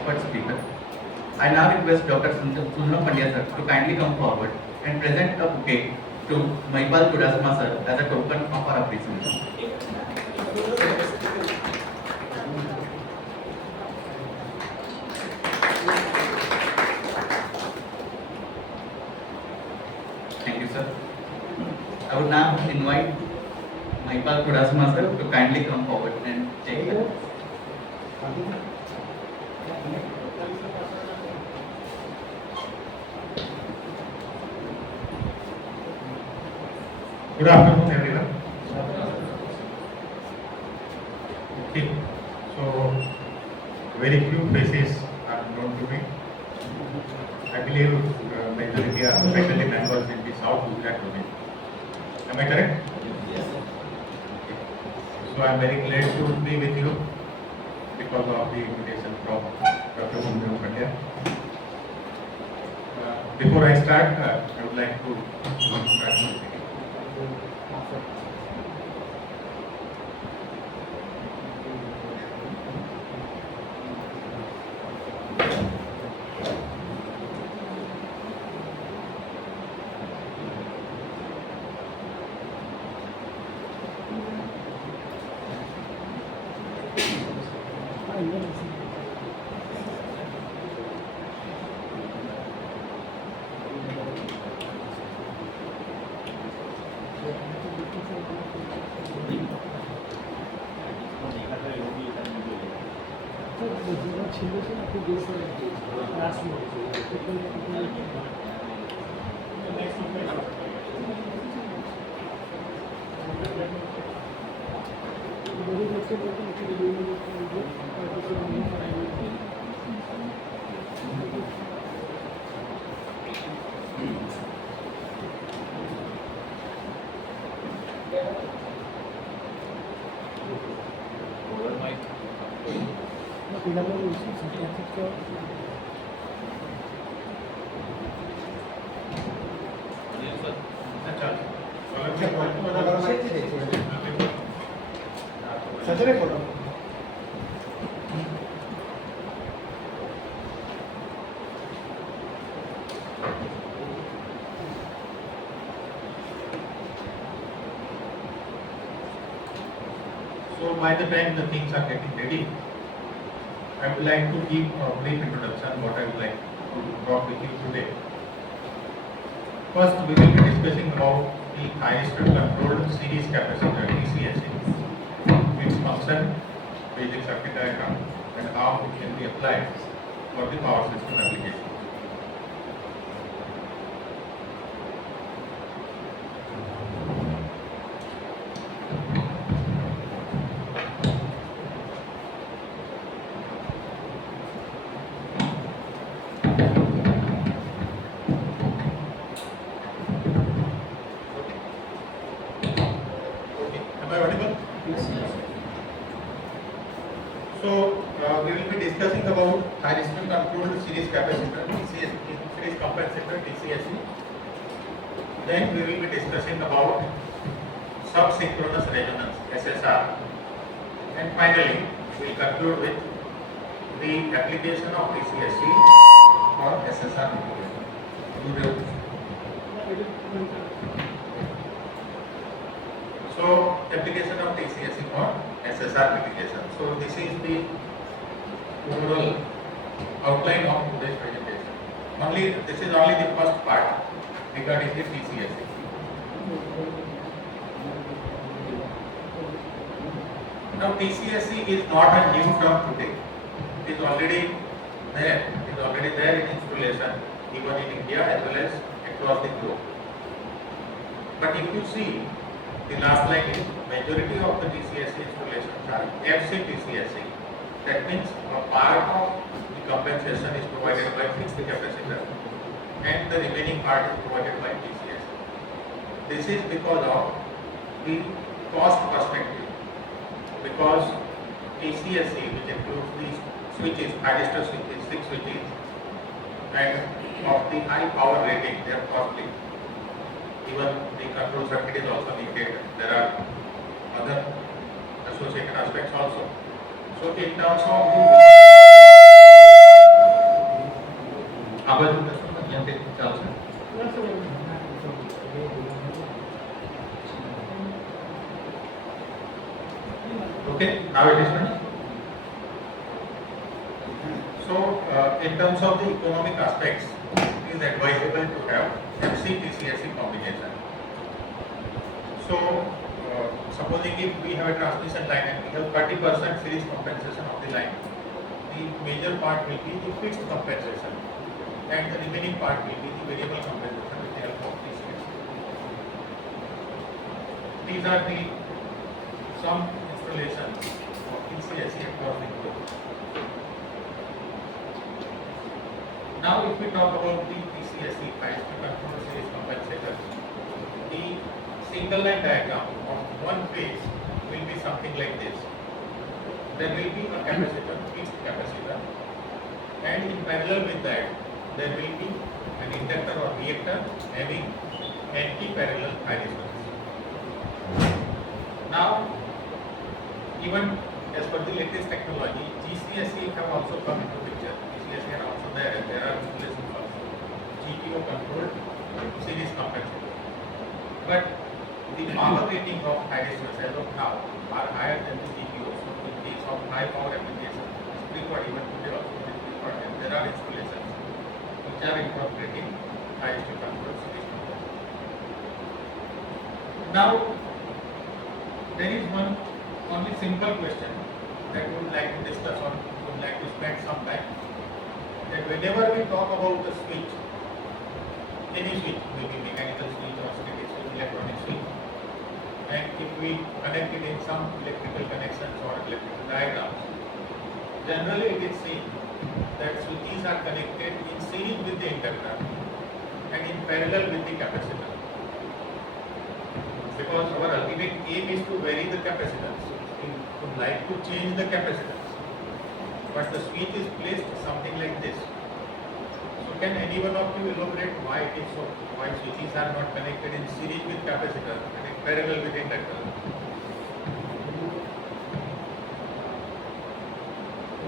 expert speaker. I now request Dr. Sundaram Pandya sir to kindly come forward and present a bouquet to Mahipal Chudasama sir as a token of our appreciation. Thank you, sir. I would now invite Mahipal Chudasama sir to kindly come forward and take the Good afternoon, everyone. Okay, so very few faces are known to me. I believe majority are faculty members in the South Gujarat domain. Am I correct? Yes. Okay. So I am very glad to be with you because of the invitation from Dr. Sundaram Pandya. Before I start, I would like to start something. So by the time the things are getting ready, I would like to give a brief introduction what I would like to talk with you today. First, we will be discussing about the thyristor controlled series capacitor TCSC, its function, basic circuit diagram, and how it can be applied for the power system application. Am I audible? So we will be discussing about thyristor controlled series capacitor TCSC, series compensator TCSC. Then we will be discussing about subsynchronous resonance SSR. And finally, we will conclude with the application of TCSC for SSR application. So, application of TCSC for SSR application. So, this is the overall outline of today's presentation. This is only the first part regarding the TCSC. Now, TCSC is not a new term today. It is already there. It is already there in installation, even in India as well as across the globe. But if you see, the last line is majority of the TCSC installations are FC TCSC. That means a part of the compensation is provided by fixed capacitor and the remaining part is provided by TCSC. This is because of the cost perspective. Because TCSC, which includes these switches, thyristor switches, 6 switches, and of the high power rating, they are costly. Even the control circuit is also needed. There are other associated aspects also. So in terms of the in terms of the economic aspects, it is advisable to have MC-TCSE combination. So, supposing if we have a transmission line and we have 30% series compensation of the line, the major part will be the fixed compensation and the remaining part will be the variable compensation with the help of TCSE. These are the some installations of TCSE across the globe. Now, if we talk about the TCSE, high-speed control series compensator, the single line diagram of one phase will be something like this. There will be a capacitor, fixed capacitor, and in parallel with that, there will be an inductor or reactor having anti-parallel high resistance. Now, even as per the latest technology, GCSE have also come into picture. GCSE are also there, and there are installations of GPO controlled series compensator. But the power rating of high resistance as of now are higher than the GPO. So in case of high power application, it's preferred even today also it is preferred, and there are installations which are incorporating high speed control series compensator. Now, there is one only simple question that we would like to discuss or would like to spend some time. That whenever we talk about the switch, any switch, maybe mechanical switch or static switch, electronic switch, and if we connect it in some electrical connections or electrical diagrams, generally it is seen that switches are connected in series with the inductor and in parallel with the capacitor. Because our ultimate aim is to vary the capacitance. We would like to change the capacitance. But the switch is placed something like this. So can any one of you elaborate why it is so? Why switches are not connected in series with capacitor and in parallel with inductor?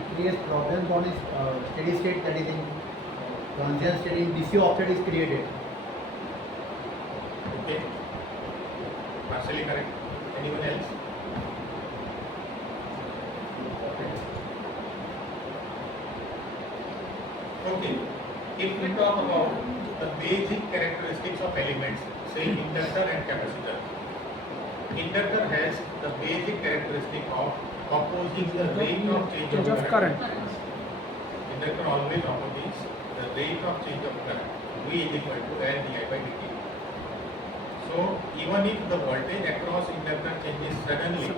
It creates problems on its steady state, that is in transient state, in DC offset is created. Okay. Partially correct. Anyone else? Okay. If we talk about the basic characteristics of elements, say inductor and capacitor. Inductor has the basic characteristic of opposing the rate of change of current. Inductor always opposes the rate of change of current. V is equal to L di by dt. So even if the voltage across inductor changes suddenly,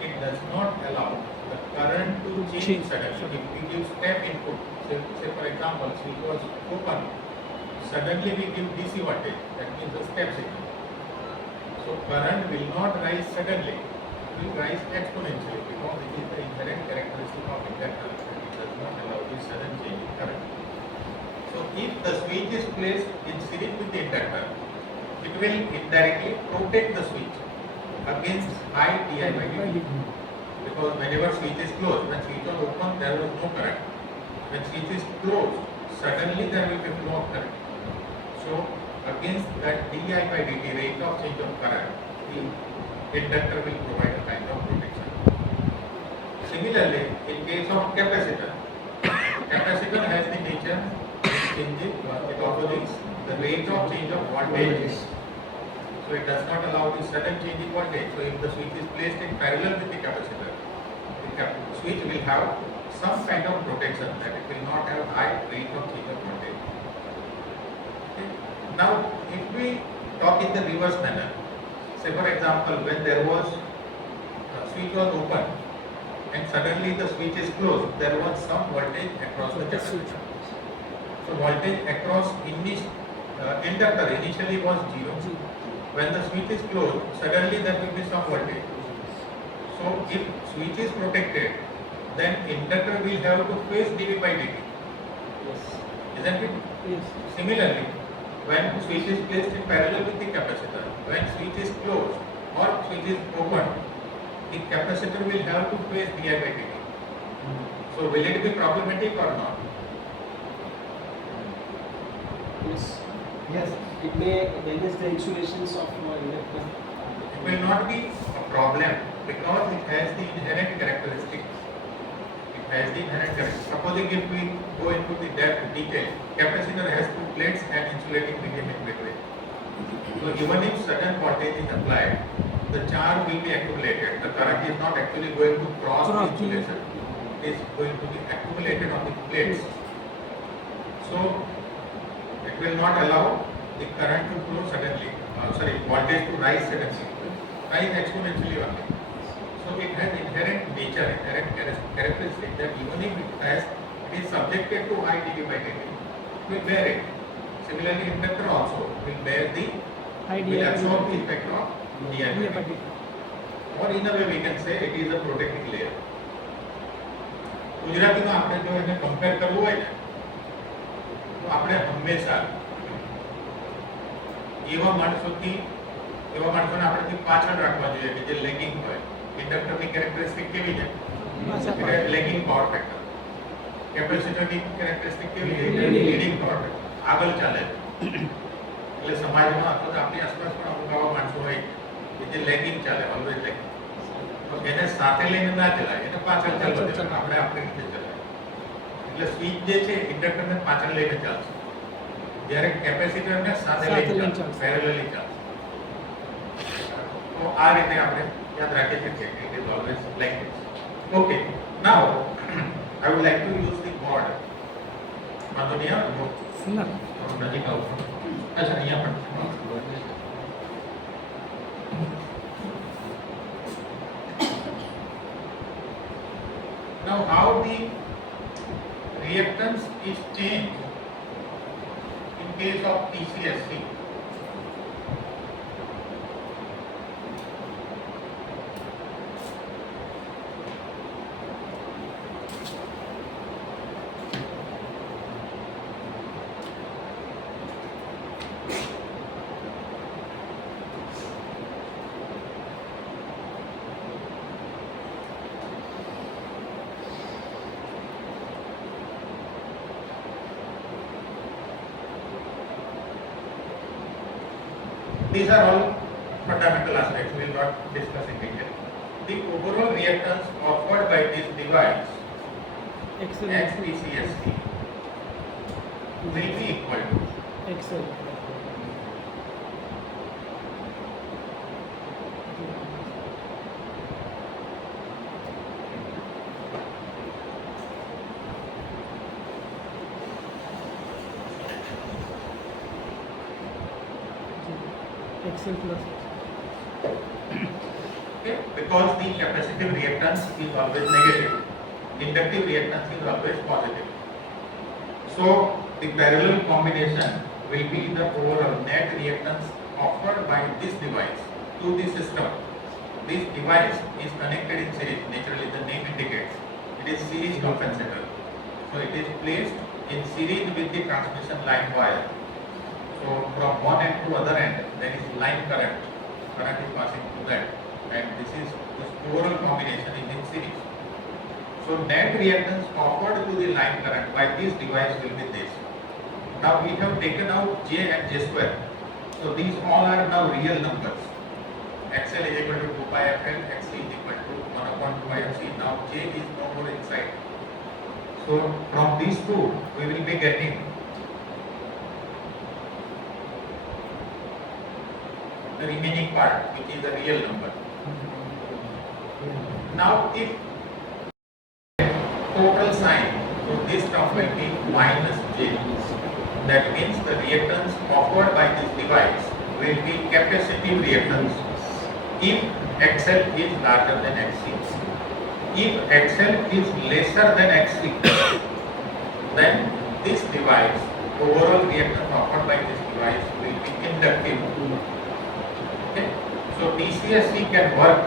it does not allow the current to change suddenly. If we give step input, say for example, switch was open, suddenly we give DC voltage, that means the step signal. So current will not rise suddenly, it will rise exponentially because it is the inherent characteristic of inductor that it does not allow this sudden change in current. So if the switch is placed in series with the inductor, it will indirectly protect the switch against high di by dt. Because whenever switch is closed, when switch was open, there was no current. When switch is closed, suddenly there will be flow of current. So against that di by dt rate of change of current, the inductor will provide a kind of protection. Similarly, in case of capacitor, capacitor has the nature changing, it opposes the rate of change of voltage. So it does not allow the sudden change in voltage. So if the switch is placed in parallel with the capacitor, the switch will have some kind of protection that it will not have high rate of change of voltage. Okay. Now, if we talk in the reverse manner, say for example, when there was switch was open and suddenly the switch is closed, there was some voltage across the capacitor. So voltage across inductor initially was 0. When the switch is closed, suddenly there will be some voltage. So if switch is protected, then inductor will have to face dV by dt. Yes. Isn't it? Yes. Similarly, when switch is placed in parallel with the capacitor, when switch is closed or switch is open, the capacitor will have to face di by dt. So will it be problematic or not? Yes. Yes. It may damage the insulations of inductor. It will not be a problem because it has the inherent characteristic. It has the inherent characteristic. supposing if we go into the depth detail, capacitor has two plates and insulating medium in between. So even if certain voltage is applied, the charge will be accumulated. The current is not actually going to cross the insulation. It is going to be accumulated on the plates. So it will not allow the current to flow suddenly. Voltage to rise suddenly. Rise exponentially only. So it has inherent nature, inherent characteristic that even if it is subjected to high dB by dt, will bear it. Similarly, inductor also will bear the, will absorb the effect of dI by dt. Or in a way we can say it is a protecting layer. ગુજરાતીમાં આપણે જો એને compare કરવું હોય ને તો આપણે હંમેશા એવા માણસોને આપણે પાછળ રાખવા જોઈએ કે જે લેગિંગ હોય. ઇન્ડક્ટરની કેરેક્ટરિસ્ટિક કેવી છે? એટલે લેગિંગ પાવર ફેક્ટર. કેપેસિટરની કેરેક્ટરિસ્ટિક કેવી છે? Leading power factor. આગળ ચાલે. એટલે સમાજમાં અથવા તો આપણી આસપાસ પણ અમુક આવા માણસો હોય કે જે લેગિંગ ચાલે, ઓલવેઝ લેગિંગ. તો એને સાથે લઈને ના ચલાય, એને પાછળ ચાલવા દેવાનું. આપણે આપણી રીતે ચલાય. એટલે સ્વિચ જે છે ઇન્ડક્ટરને પાછળ લઈને ચાલશે, જ્યારે કેપેસિટરને સાથે લઈને ચાલશે, પેરેલલી ચાલશે. તો આ રીતે આપણે યાદ રાખી શકીએ કે it is always like this. Okay, now I would like to use the board. વાંધો નહીં આવે તો થોડું નજીક આવું. અચ્છા, અહીંયા પણ now how the reactance is changed in case of TCSC. These are all fundamental aspects. We will not discuss in detail. The overall reactance offered by this device, XPCSC, will be equal to XL plus. okay, because the capacitive reactance is always negative, inductive reactance is always positive. So the parallel combination will be the overall net reactance offered by this device to the system. This device is connected in series. Naturally, the name indicates it is series compensator. So it is placed in series with the transmission line wire. So from one end to other end, there is line current. Current is passing through that, and this overall combination is in series. So net reactance offered to the line current by this device will be this. Now we have taken out J and J square. So these all are now real numbers. XL is equal to 2 pi FL, XC is equal to 1 upon 2 pi FC. Now J is no more inside. So from these two, we will be getting the remaining part, which is the real number. Now if total sign, so this term will be minus J. That means the reactance offered by this device will be capacitive reactance if XL is larger than XC. If XL is lesser than XC, then this device, overall reactance offered by this device will be inductive. Okay? So TCSC can work.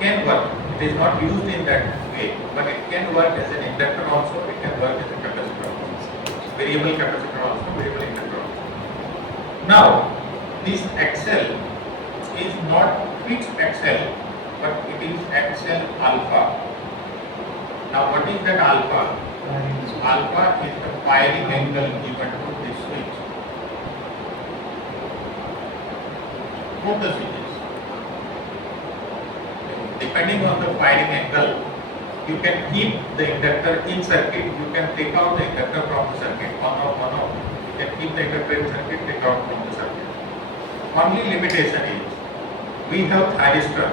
It is not used in that way, but it can work as an inductor also. It can work as a capacitor also. Variable capacitor also, variable inductor also. Now, this XL is not fixed XL, but it is XL alpha. Now, what is that alpha? Alpha is the firing angle given to this switch. Both the switches. Depending on the firing angle, You can keep the inductor in circuit, you can take out the inductor from the circuit, on off. You can keep the inductor in circuit, take out from the circuit. Only limitation is, we have thyristor,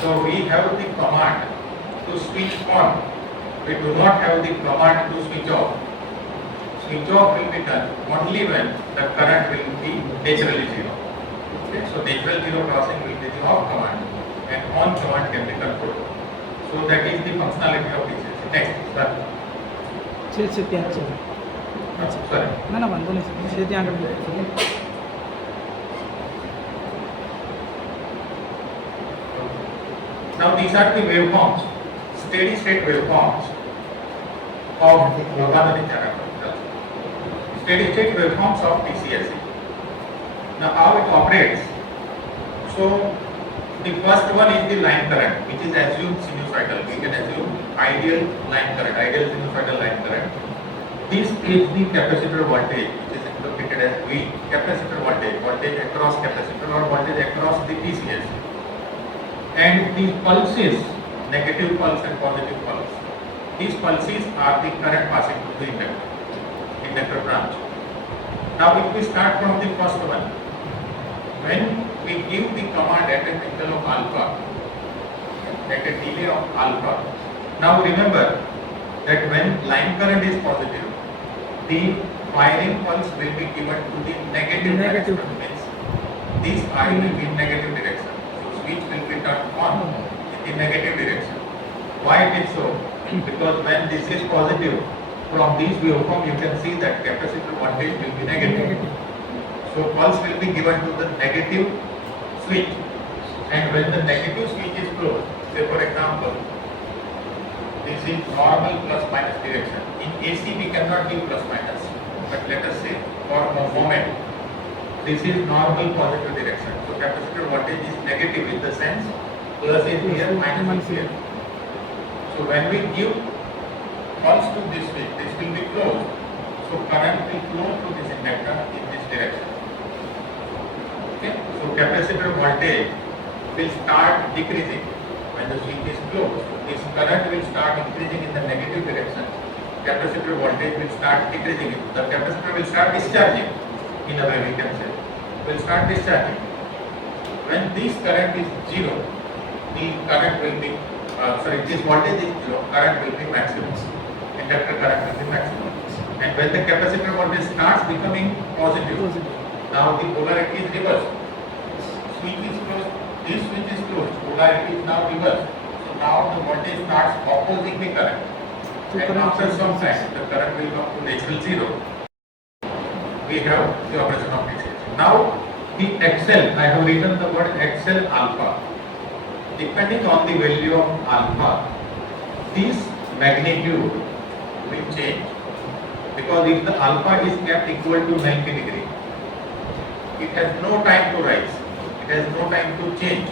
so we have the command to switch on. We do not have the command to switch off. Switch off will be done only when the current will be naturally zero. Okay, so natural zero crossing will be the off command and on command can be controlled. So that is the functionality of DCS. Next, sir. છે ત્યાં છે Sorry. ના વાંધો નહીં છે ત્યાં આગળ Now these are the waveforms, steady state waveforms of steady state waveforms of TCSE. Now how it operates? So the first one is the line current, which is assumed sinusoidal. We can assume ideal line current, ideal sinusoidal line current. This is the capacitor voltage, which is interpreted as V. Capacitor voltage, voltage across capacitor or voltage across the TCS. And these pulses, negative pulse and positive pulse, these pulses are the current passing through the inductor branch. Now if we start from the first one, when we give the command at an angle of alpha, at a delay of alpha, now remember that when line current is positive, the firing pulse will be given to the negative direction. Means this I will be in negative direction. So switch will be turned on in the negative direction. Why it is so? Because when this is positive, from this waveform you can see that capacitor voltage will be negative. So pulse will be given to the negative switch. And when the negative switch is closed, say for example, this is normal plus minus direction. In AC we cannot give plus minus, but let us say for a moment, this is normal positive direction. So capacitor voltage is negative in the sense plus is here, minus is here. So when we give pulse to this switch, this will be closed. So current will flow through this inductor in this direction. Okay? So capacitor voltage will start decreasing when the switch is closed. This current will start increasing in the negative direction. Capacitor voltage will start decreasing. The capacitor will start discharging. In a way we can say, will start discharging. When this current is zero, the current will be this voltage is zero, current will be maximum. Inductor current will be maximum. And when the capacitor voltage starts becoming positive, now the polarity is reversed. Switch is closed, this switch is closed, polarity is now reversed. So now the voltage starts opposing the current. And after some time, the current will come to natural zero. We have the operation of DC. Now the XL, I have written the word XL alpha. Depending on the value of alpha, this magnitude will change. Because if the alpha is kept equal to 90 degree, it has no time to rise. It has no time to change.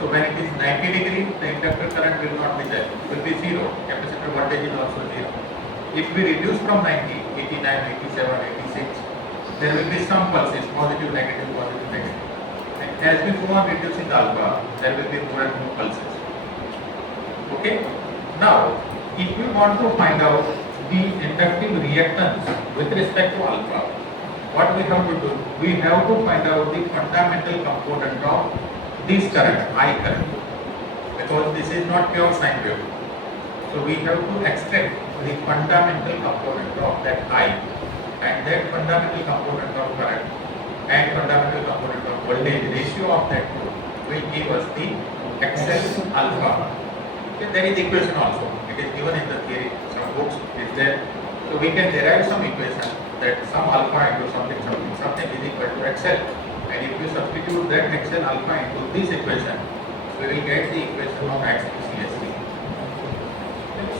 So when it is 90 degree, the inductor current will not be there. It will be zero. Capacitor voltage is also zero. If we reduce from 90, 89, 87, 86, there will be some pulses, positive, negative, positive, negative. And as we go on reducing alpha, there will be more and more pulses. Okay? Now, if we want to find out the inductive reactance with respect to alpha, what we have to do? We have to find out the fundamental component of this current, I current, because this is not pure sine wave. So we have to extract the fundamental component of that I, and that fundamental component of current and fundamental component of voltage, ratio of that two will give us the XL alpha. Okay, there is equation also. It is given in the theory, some books is there. So we can derive some equation that some alpha into something is equal to XL. And if we substitute that XL alpha into this equation, we will get the equation of XTCSE.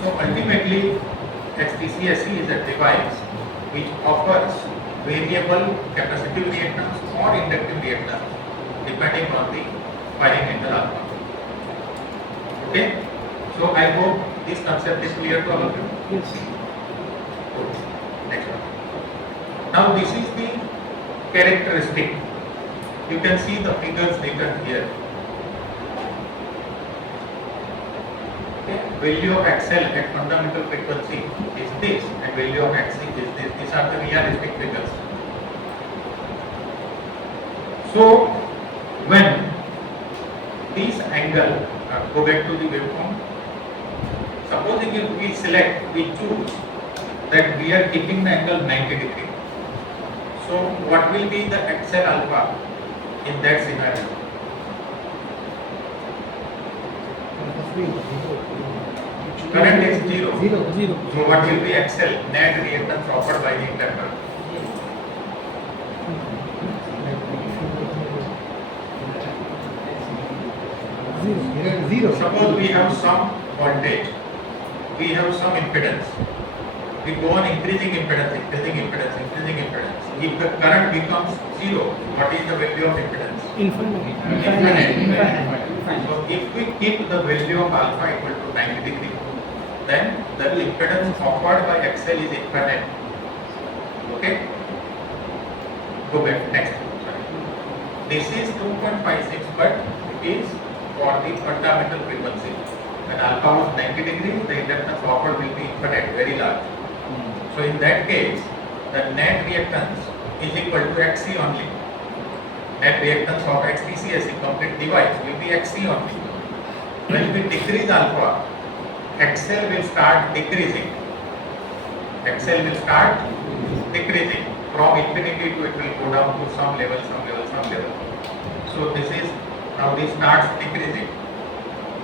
So ultimately, XTCSE is a device which offers variable capacitive reactance or inductive reactance depending on the firing angle alpha. Okay? So I hope this concept is clear to all of you. Yes. Good. Next one. Now this is the characteristic. You can see the figures written here. Okay. Okay, value of XL at fundamental frequency is this, and value of XC is this. These are the realistic figures. So when this angle, go back to the waveform. Supposing if we choose that we are keeping the angle 90 degree. So what will be the XL alpha in that scenario? Current is zero. Zero. So what will be XL? Net reactance offered by the inductor. Zero. Suppose we have some voltage, we have some impedance. We go on increasing impedance. If the current becomes zero, what is the value of impedance? Infinite. So if we keep the value of alpha equal to 90 degree, then the impedance offered by XL is infinite. Okay? Go back next. This is 2.56, but it is for the fundamental frequency. When alpha was 90 degrees, the inductance offered will be infinite, very large. So in that case, the net reactance is equal to XC only. Net reactance of XPCSC complete device will be XC only. When we decrease alpha, XL will start decreasing. XL will start decreasing. From infinity to it will go down to some level. So this is, now this starts decreasing.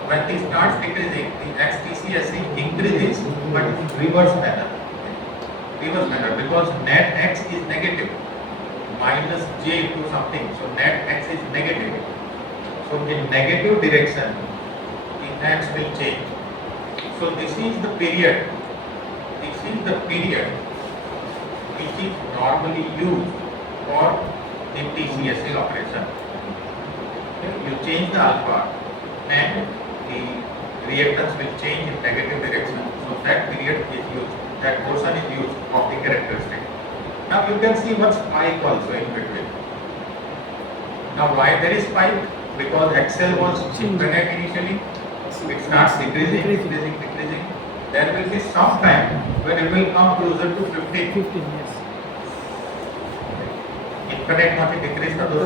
When this starts decreasing, the XPCSC increases, but in reverse manner. Because net X is negative, minus J into something, so net X is negative. So in negative direction, the X will change. So this is the period which is normally used for the TCSC operation. Okay, you change the alpha and the reactance will change in negative direction. So that period is used, that portion is used of the characteristic. Now you can see one spike also in between. Now why there is spike? Because XL was infinite initially, it starts decreasing. There will be some time when it will come closer to 15. 15, yes. Infinite માંથી decrease થતો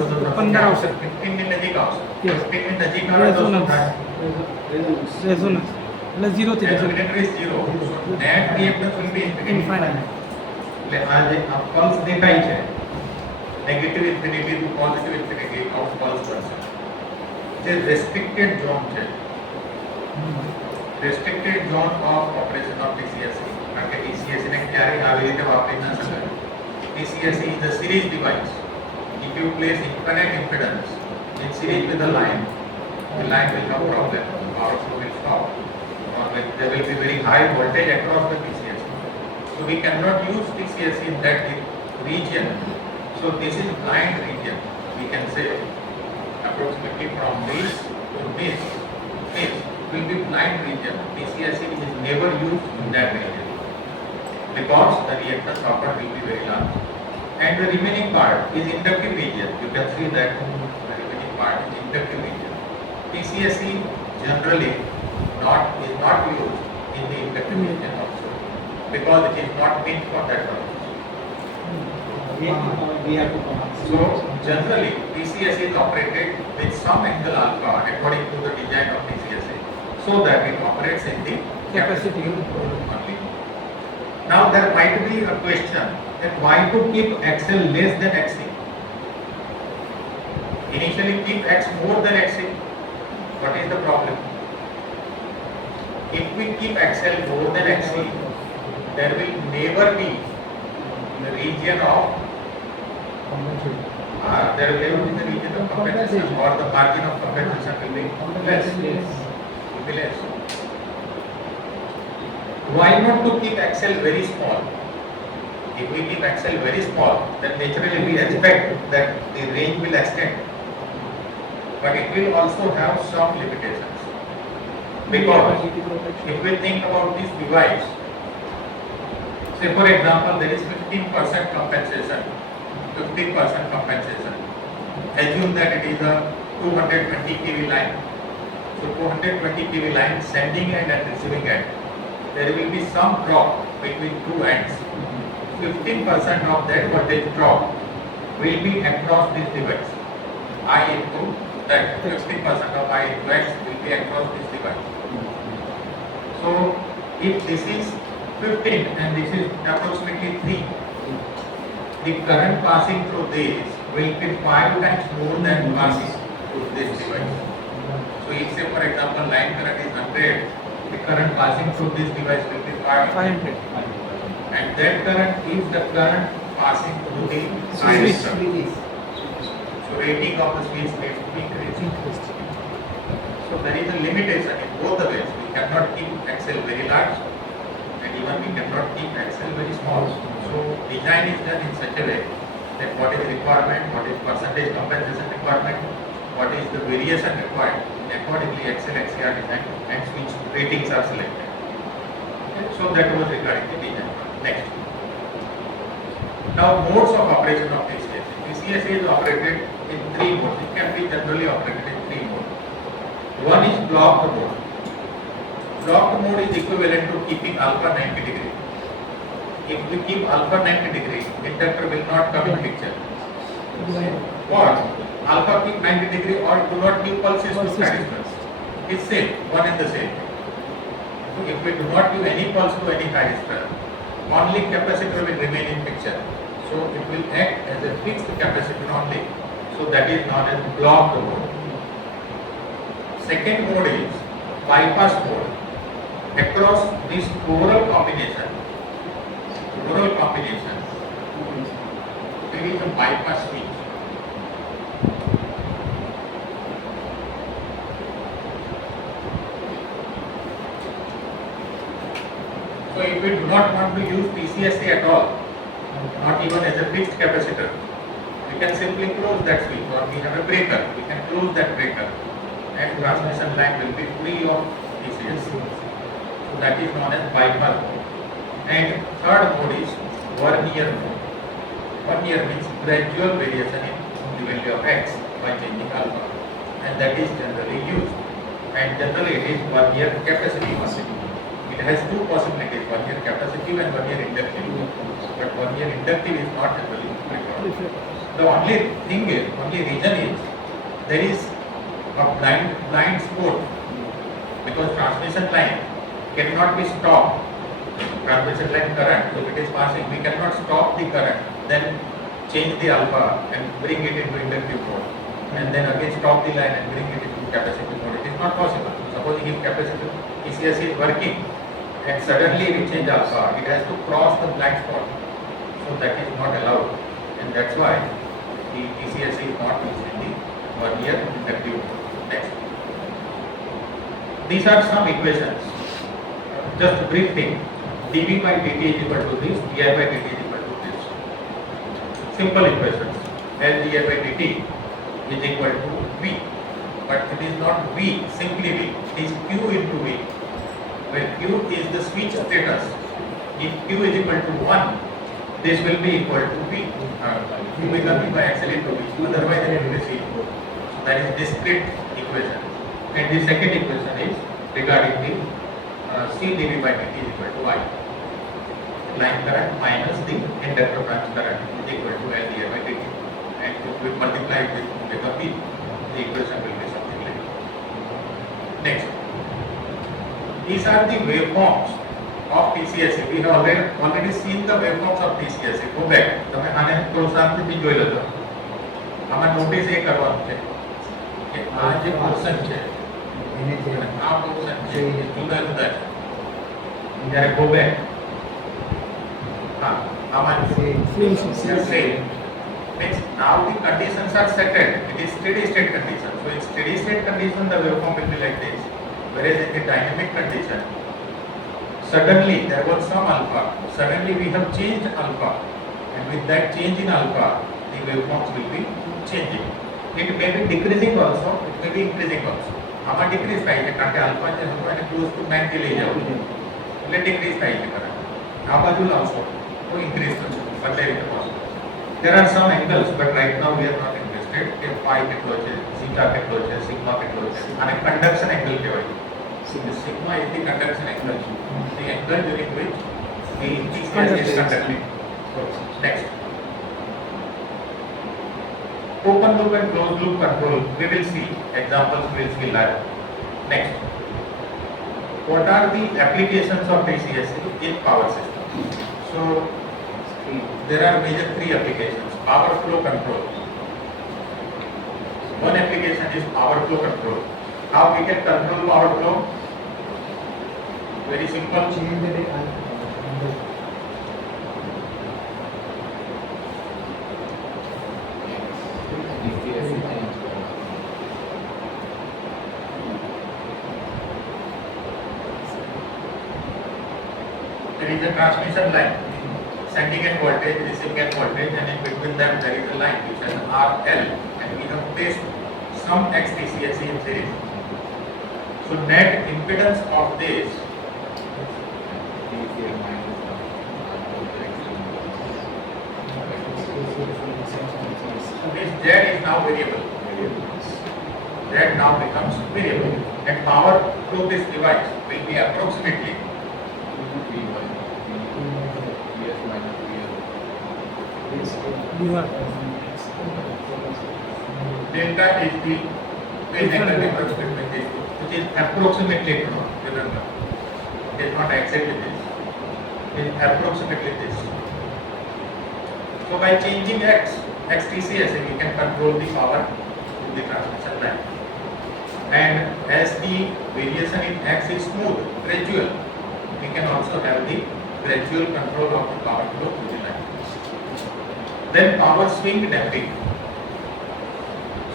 15 આવશે. 15 ની નજીક આવશે. Yes. 15 ની નજીક આવે તો શું થાય? Resonance. એટલે 0 થી That જશે. will is zero. So net reactance will be infinite. Infinite. એટલે આ જે આ પલ્સ દેખાય છે negative infinity to positive infinity of pulse કરશે જે રેસ્ટ્રિક્ટેડ ઝોન છે restricted zone of operation of TCSC કારણ કે TCSC ને ક્યારેય આવી રીતે વાપરી ન શકાય. TCSC is a series device. If you place infinite impedance in series with the line will have problem. Power flow will stop. Or there will be very high voltage across the TCSC. So we cannot use TCSC in that region. So this is blind region. We can say approximately from this to this will be blind region. TCSC is never used in that region because the reactance offered will be very large. And the remaining part is inductive region. You can see that the remaining part is inductive region. TCSC generally is not used in the inductive region also because it is not meant for that purpose. We have to come. So generally TCSC is operated with some angle alpha according to the design of TCSC so that it operates in the Capacity. only. Now there might be a question that why to keep XL less than XC? Initially keep X more than XC. What is the problem? If we keep XL more than XC, there will never be the region of there will never be the region of compensation or the margin of compensation will be less. Will be less. Why not to keep XL very small? If we keep XL very small, then naturally we expect that the range will extend. But it will also have some limitations. Because if we think about this device, say for example there is 15% compensation. Assume that it is a 220 kV line. So So 420 kV line sending end and receiving end, there will be some drop between two ends. 15% of that voltage drop will be across this device. I into that 15% of I into X will be across this device. So if this is 15 and this is approximately 3, the current passing through this will be 5 times more than passing through this device. So if say for example line current is 100, the current passing through this device will be 500. 500. And that current is the current passing through the Switch. resistor. So rating of the switch needs to be increased. So there is a limitation in both the ways. We cannot keep axle very large and even we cannot keep axle very small. So design is done in such a way that what is requirement, what is percentage compensation requirement, what is the variation required, accordingly axle XCR design and switch ratings are selected. Okay, so that was regarding the design. Next. Now modes of operation of TCSA. TCSA is operated in 3 modes. It can be generally operated in 3 modes. One is blocked mode. Blocked mode is equivalent to keeping alpha 90 degree. If we keep alpha 90 degree, inductor will not come in picture. Or alpha keep 90 degree or do not give pulses to resistance. It's same, one and the same. So if we do not give any pulse to any resistor, only capacitor will remain in picture. So it will act as a fixed capacitor only. So that is known as blocked mode. Second mode is bypass mode. Across this plural combination, there is a bypass switch. So if we do not want to use TCSA at all, not even as a fixed capacitor, we can simply close that switch, or we have a breaker, we can close that breaker and transmission line will be free of TCSA. So that is known as bypass mode. And third mode is Vernier mode. Vernier means gradual variation in the value of X by changing alpha, and that is generally used. And generally it is Vernier capacitive. It has 2 possibilities, Vernier capacitive and Vernier inductive. But Vernier inductive is not generally preferred. The only reason is there is a blind spot, because transmission line cannot be stopped. Transmission line current, if it is passing, we cannot stop the current, then change the alpha and bring it into inductive mode, and then again stop the line and bring it into capacitive mode. It is not possible. Suppose if capacitor TCSA is working and suddenly we change alpha, it has to cross the blind spot. So that is not allowed, and that's why the TCSA is not used in the Vernier inductive mode. Next. These are some equations. Just a brief thing. dV by dt is equal to this, di by dt is equal to this. Simple equations. L di by dt is equal to V. But it is not V, simply V. It is Q into V. Where Q is the switch status. If Q is equal to 1, this will be equal to V. Q will be by XL into V. Otherwise it will be 0. So that is discrete equation. And the second equation is regarding the C dV by dt is equal to I. Line current minus the inductor branch current is equal to L di by dt. And if we multiply with omega B, the equation will be something like that. Next. These are the waveforms of TCSA. We have already seen the waveforms of TCSA. Go back. તમે આને પ્રોત્સાહનથી જોઈ લેજો. આમાં notice એ કરવાનું છે કે આ જે પોર્શન છે એને જે અને આ પોર્શન છે એ જુદા જુદા છે. જ્યારે ગો બેક, હા આમાં same. Means now the conditions are settled. It is steady state condition. So in steady state condition the waveform will be like this. Whereas in the dynamic condition, suddenly there was some alpha. Suddenly we have changed alpha, and with that change in alpha, the waveforms will be changing. It may be decreasing also. It may be increasing also. આમાં decrease થાય છે કારણ કે alpha જે હતો એને close to 90 લઈ જાવ એટલે decrease થાય છે current. આ બાજુ લાવશો તો increase થશે. બદલાઈ રીતે possible. There are some angles, but right now we are not interested. State કે પાઈ કેટલો છે, ઝીટા કેટલો છે, સિગ્મા કેટલો છે, અને કન્ડક્શન એંગલ કહેવાય. Sigma is the conduction angle, the angle during which the TCS is conducting. So, next. Open loop and closed loop control, we will see examples, we will see live. Next. What are the applications of TCS in power system? So, there are major three applications. Power flow control. One application is power flow control. How we can control power flow? Very simple. Change the date and There is a transmission line, sending end voltage, receiving end voltage, and in between them there is a line which has RL, and we have placed some XTCSC in series. So net impedance of this Z is now variable. Z now becomes variable, and power through this device will be approximately B1. delta is the phase angle difference between these two, which is approximately, remember, it is not exactly this, it is approximately this. So by changing XTCSA, we can control the power in the transmission line. And as the variation in X is smooth, gradual, we can also have the gradual control of the power flow through the line. Then power swing damping.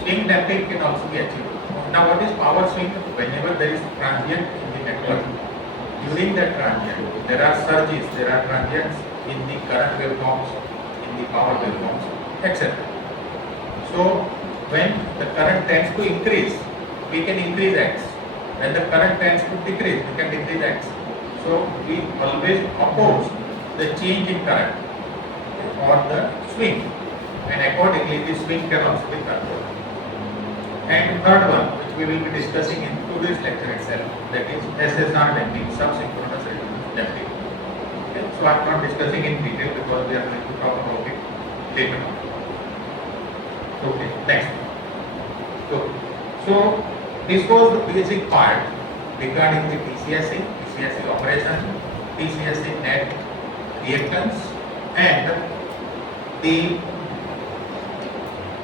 Swing damping can also be achieved. Now what is power swing? Whenever there is transient in the network, during that transient, there are surges, there are transients in the current waveforms, in the power waveforms, etc. So when the current tends to increase, we can increase X. When the current tends to decrease, we can decrease X. So we always oppose the change in current or the swing, and accordingly the swing can also be controlled. And third one, which we will be discussing in today's lecture itself, that is SSR damping, subsynchronous resonance damping. Okay? So I am not discussing in detail because we are going to talk about it later on. Okay, next. So this was the basic part regarding the TCSA operation, TCSA net reactance, and the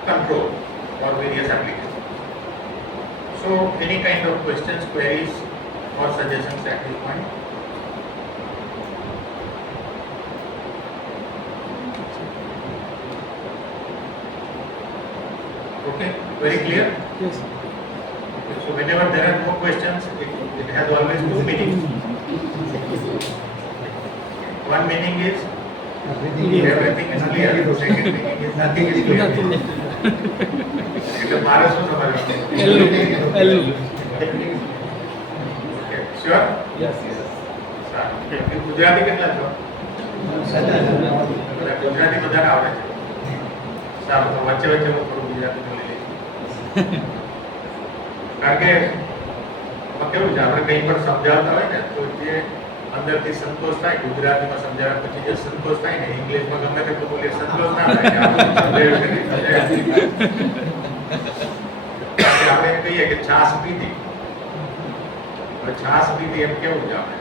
control for various applications. So any kind of questions, queries or suggestions at this point? Okay, very clear? Yes. Okay, so whenever there are no questions, it has always two meanings. One meaning is everything is clear. Second meaning is nothing is clear. Nothing. એટલે મારે શું તમારે L. Okay, sure? Yes. સારું. તમે ગુજરાતી કેટલા છો? બધા ગુજરાતી બધાને આવડે છે. સારું, તો વચ્ચે વચ્ચે હું થોડું ગુજરાતી બોલી લઈશ. કારણ કે આમાં કેવું છે, આપણે કંઈ પણ સમજાવતા હોય ને તો જે અંદરથી સંતોષ થાય, ગુજરાતીમાં સમજાવ્યા પછી જે સંતોષ થાય ને, ઇંગ્લિશમાં ગમે તેટલું બોલીએ સંતોષ ના થાય કે આપણે સમજાવ્યું કે નહીં સમજાવ્યું. આપણે એમ કહીએ કે છાશ પીધી, હવે છાશ પીધી એમ કેવું છે આપણે?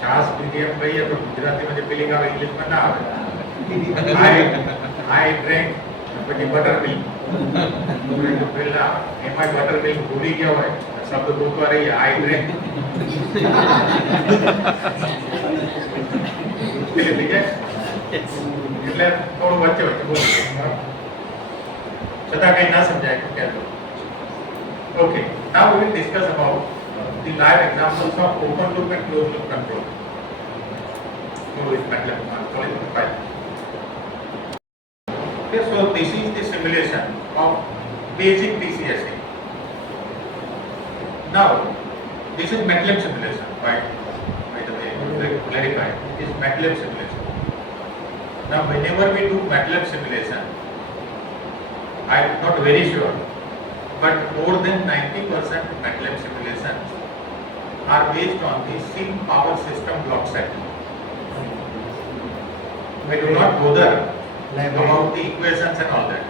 છાશ પીધી એમ કહીએ તો ગુજરાતીમાં જે ફિલિંગ આવે ઇંગ્લિશમાં ના આવે. I drank પછી બટર મિલ્ક, પેલા એમાં બટર મિલ્ક ભૂલી ગયા હોય, શબ્દ બોલવા રહીએ આઈ ડ્રિંક, એટલે થોડું વચ્ચે વચ્ચે બોલી છતાં કઈ ના સમજાય તો કહેજો. Okay, now we will discuss about the live examples of open loop and closed loop control. So with MATLAB, calling the file. Okay, so this is the simulation of basic TCSA. Now, this is MATLAB simulation, right? By the way, to clarify, it is MATLAB simulation. Now, whenever we do MATLAB simulation, I'm not very sure, but more than 90% MATLAB simulations are based on the SIM power system block set. We do not bother about the equations and all that.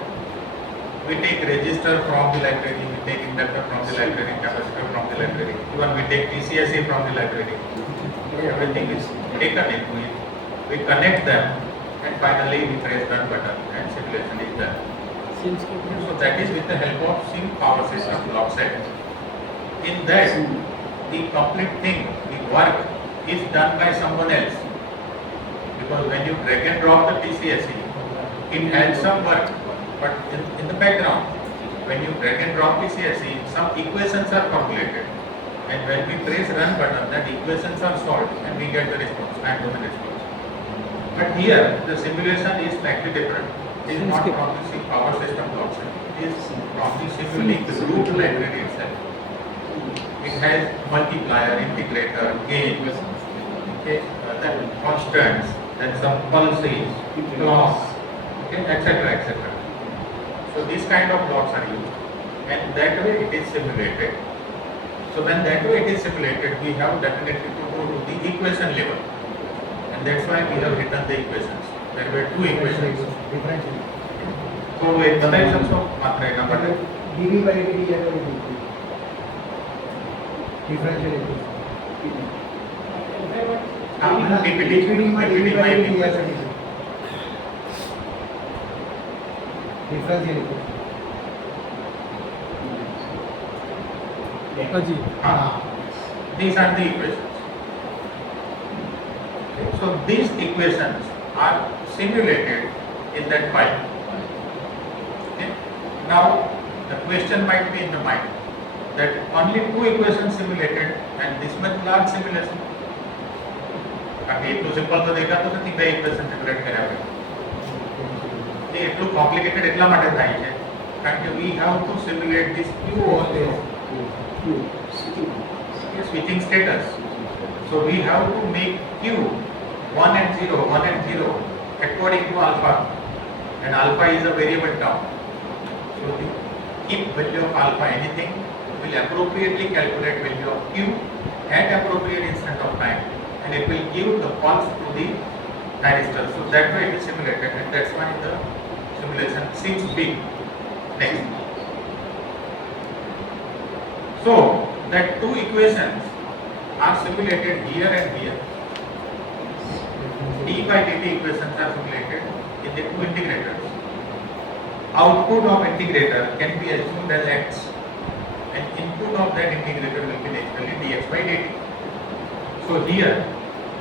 We take resistor from the library, we take inductor from the library, capacitor from the library, even we take TCSE from the library. Everything is taken into it. We connect them and finally we press run button and simulation is done. So that is with the help of SIM power system block set. In that, the complete thing, the work is done by someone else. Because when you drag and drop the TCSE, it has some work, but in the background, when you drag and drop TCSE, some equations are calculated. And when we press run button, that equations are solved and we get the response, time domain response. But here, the simulation is slightly different. It is not from the power system blocks, it is from the Simulink root library itself. It has multiplier, integrator, gain, okay, then constants, then some pulses, clocks, okay, etc. etc. So these kind of blocks are used, and that way it is simulated. So when that way it is simulated, we have definitely to go to the equation level, and that's why we have written the equations. There were two equations. Differential. तो एक बताइए सबको मात्रा एक number है dv by dt है तो differential equation. हाँ PPT by dv by dt है PPT तो differential equation. जी हाँ these are the equations. Okay, so these equations are simulated in that file. Okay. Now the question might be in the mind that only two equations simulated and this much large simulation. કારણ એટલું simple તો દેખાતું નથી બે equation simulate કર્યા હોય. એ એટલું complicated એટલા માટે થાય છે કારણ કે we have to simulate this Q also. Switching status. So we have to make Q 1 and 0 according to alpha, and alpha is a variable term. So the keep value of alpha anything will appropriately calculate value of Q at appropriate instant of time, and it will give the pulse to the thyristor. So that way it is simulated, and that's why the simulation seems big. Next. So that two equations are simulated here and here. D by dt equations are simulated in the two integrators. Output of integrator can be assumed as x, and input of that integrator will be naturally dx by dt. So here,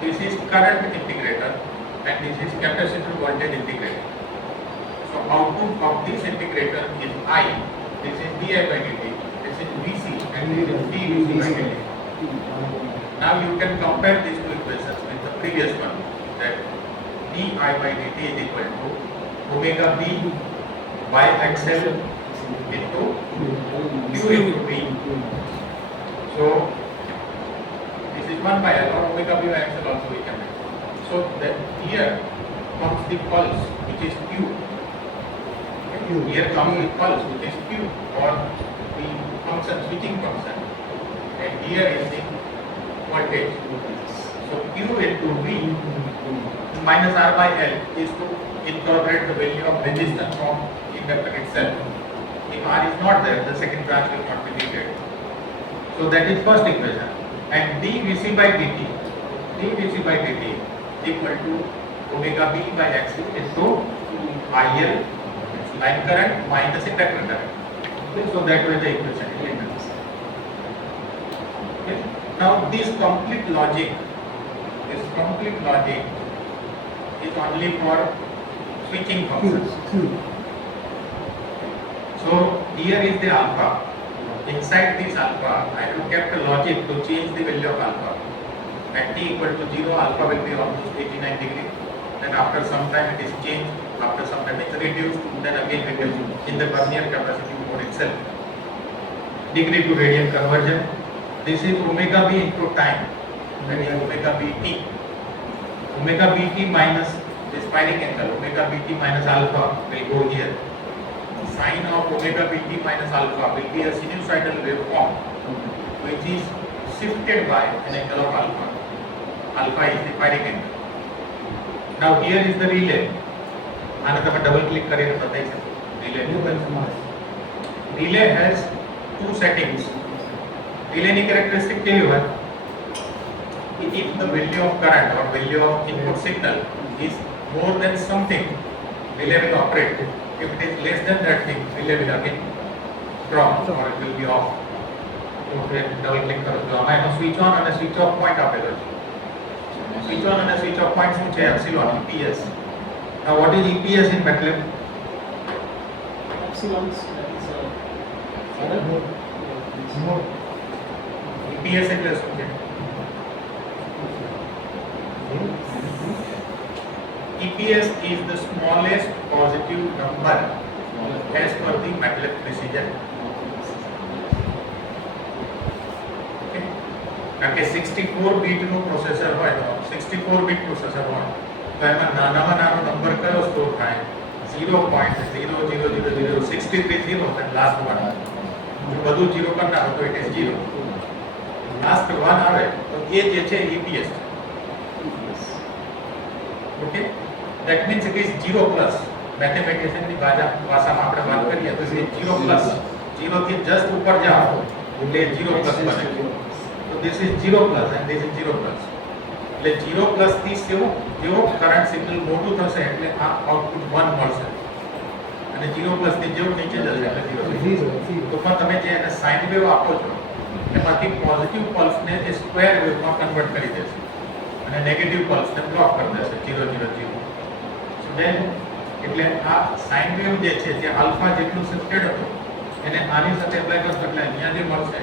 this is current integrator and this is capacitor voltage integrator. So output of this integrator is I, this is di by dt, this is Vc and this is dVc by dt. Now you can compare these two equations with the previous one, that di by dt is equal to omega b by xl into q into v. So this is 1 by l, or omega b by xl also we can make. So that here comes the pulse which is q. Here comes the pulse which is q, or the function, switching function, and here is the voltage. So q into v minus r by l is to incorporate the value of resistance from inductor itself. If r is not there, the second branch will not be needed. So that is first equation. And dVc by dt equal to omega b by x into IL, line current minus inductor current. Okay, so that way the equation is written. Okay. Now this complete logic is only for switching functions. So here is the alpha. Inside this alpha, I have kept a logic to change the value of alpha. At t equal to 0, alpha will be almost 89 degree. Then after some time it is changed. After some time it is reduced. Then again reduced in the Vernier capacity mode itself. Degree to radian conversion. This is omega b into time. That is omega bt. Omega bt minus this firing angle. Omega bt minus alpha will go here. sine of omega bt minus alpha will be a sinusoidal waveform which is shifted by an angle of alpha. Alpha is the firing angle. Now here is the relay. આને તમે double click કરીને બતાવી શકો. Relay has two settings. Relay ની characteristic કેવી હોય? If the value of current or value of input signal is more than something, relay will operate. If it is less than that thing, relay will again drop or it will be off. તો double click કરો તો આમાં એનો switch on અને switch off point આપેલો છે. Switch on અને switch off point શું છે? Epsilon EPS. Now what is EPS in MATLAB? Epsilons, that is EPS એટલે શું છે? EPS is the smallest positive number as per the MATLAB precision. Okay? કારણ કે 64 બીટ નું પ્રોસેસર હોય તો 64 બીટ પ્રોસેસર હોય તો એમાં નાનામાં નાનો નંબર કયો સ્ટોર થાય? 0.0000063 0 and last one. જો બધું 0 પર ના હોય તો it is 0. લાસ્ટ 1 આવે તો એ જે છે EPS છે. Okay, that means it is 0 plus. Mathematician ની ભાષામાં આપણે વાત કરીએ તો એ 0 plus. 0 થી જસ્ટ ઉપર જાઓ એટલે 0 plus બને. તો this is 0 plus and this is 0 plus. એટલે 0 plus થી જેવો કરંટ સિગ્નલ મોટું થશે એટલે આ આઉટપુટ 1 મળશે. અને 0 plus થી જેવું નીચે જશે એટલે 0 થશે. તો પણ તમે જે એને સાઇન વેવ આપો છો એમાંથી પોઝિટિવ પલ્સ ને એ સ્ક્વેર વેવમાં કન્વર્ટ કરી દેશે અને નેગેટિવ પલ્સ ને બ્લોક કરી દેશે 0 0 0. સો ધેન એટલે આ સાઇન વેવ જે છે જે આલ્ફા જેટલું શિફ્ટેડ હતો એને આની સાથે એપ્લાય કરશો એટલે અહીંયા જે મળશે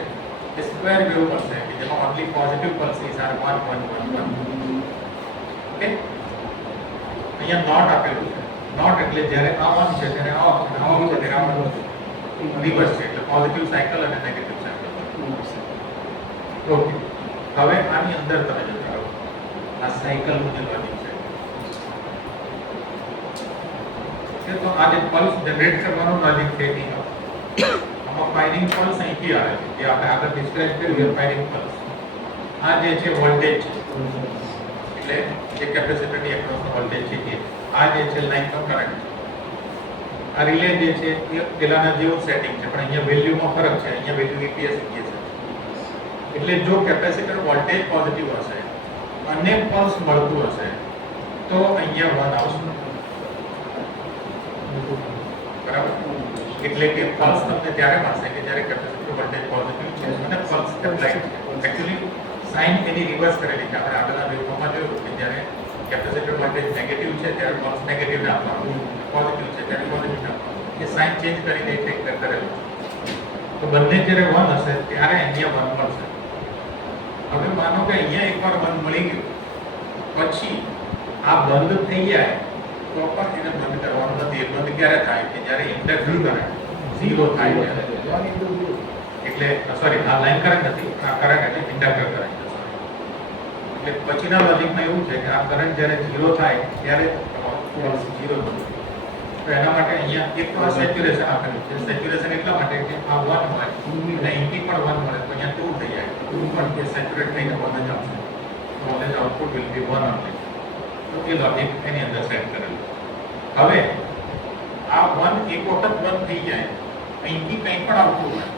એ સ્ક્વેર વેવ મળશે કે જેમાં only positive pulses are 1 1 1 1. Okay, અહીંયા નોટ આપેલું છે. નોટ એટલે જ્યારે આ ઓન છે ત્યારે આ ઓફ અને આ ઓફ છે ત્યારે આ રિવર્સ છે એટલે પોઝિટિવ સાયકલ અને નેગેટિવ સાયકલ. ઓકે, હવે આની અંદર તમે જો જાઓ આ સાયકલ નું જે લોજિક છે તો આ જે પલ્સ જનરેટ કરવાનો લોજિક છે એ આમાં ફાયરિંગ પલ્સ અહીંથી આવે છે જે આપણે આગળ ડિસ્ક્રાઇબ કર્યું ફાયરિંગ પલ્સ. આ જે છે વોલ્ટેજ છે એટલે જે કેપેસિટરની એક્રોસનો વોલ્ટેજ છે એ આ જે છે લાઈનનો કરંટ. આ રિલે જે છે એ પેલાના જેવું સેટિંગ છે પણ અહીંયા વેલ્યુમાં ફરક છે. અહીંયા વેલ્યુ EPS છે એટલે જો કેપેસિટર વોલ્ટેજ પોઝિટિવ હશે અને પલ્સ મળતું હશે તો અહીંયા 1 આવશે. બરાબર, એટલે કે પલ્સ તમને ત્યારે મળશે કે જ્યારે કેપેસિટર વોલ્ટેજ પોઝિટિવ છે અને પલ્સ એપ્લાઈડ છે. એક્ચ્યુઅલી સાઇન એની રિવર્સ કરેલી છે. આપણે આગળના વેવફોર્મમાં જોયું કે જ્યારે કેપેસિટર વોલ્ટેજ નેગેટિવ છે ત્યારે પલ્સ નેગેટિવ ને આપવાનું, પોઝિટિવ છે ત્યારે પોઝિટિવ ને આપવાનું. એ સાઇન ચેન્જ કરીને ઇફેક્ટ કરેલું છે. તો બંને જ્યારે 1 હશે ત્યારે અહીંયા 1 મળશે. હવે માનો કે અહીંયા એકવાર 1 મળી ગયું પછી આ બંધ થઈ જાય તો પણ એને બંધ કરવાનું નથી. એ બંધ ક્યારે થાય કે જ્યારે ઇન્ડક્ટર કરંટ 0 થાય છે. એટલે સોરી આ લાઈન કરંટ નથી, આ કરંટ એટલે ઇન્ડક્ટર કરંટ છે. એટલે પછીના લોજિકમાં એવું છે કે આ કરંટ જ્યારે 0 થાય ત્યારે પલ્સ 0 થશે. તો એના માટે અહીંયા એક તો આ સેચ્યુરેશન આપેલું છે. સેચ્યુરેશન એટલા માટે કે આ 1 હોય અને અહીંથી પણ 1 મળે તો અહીંયા 2 થઈ જાય. 2 પણ કે સેચ્યુરેટ થઈને 1 જ આવશે. તો always output will be 1 only. તો એ લોજિક એની અંદર સેટ કરેલું. હવે આ 1 એક વખત 1 થઈ જાય અહીંથી કંઈ પણ આવતું હોય,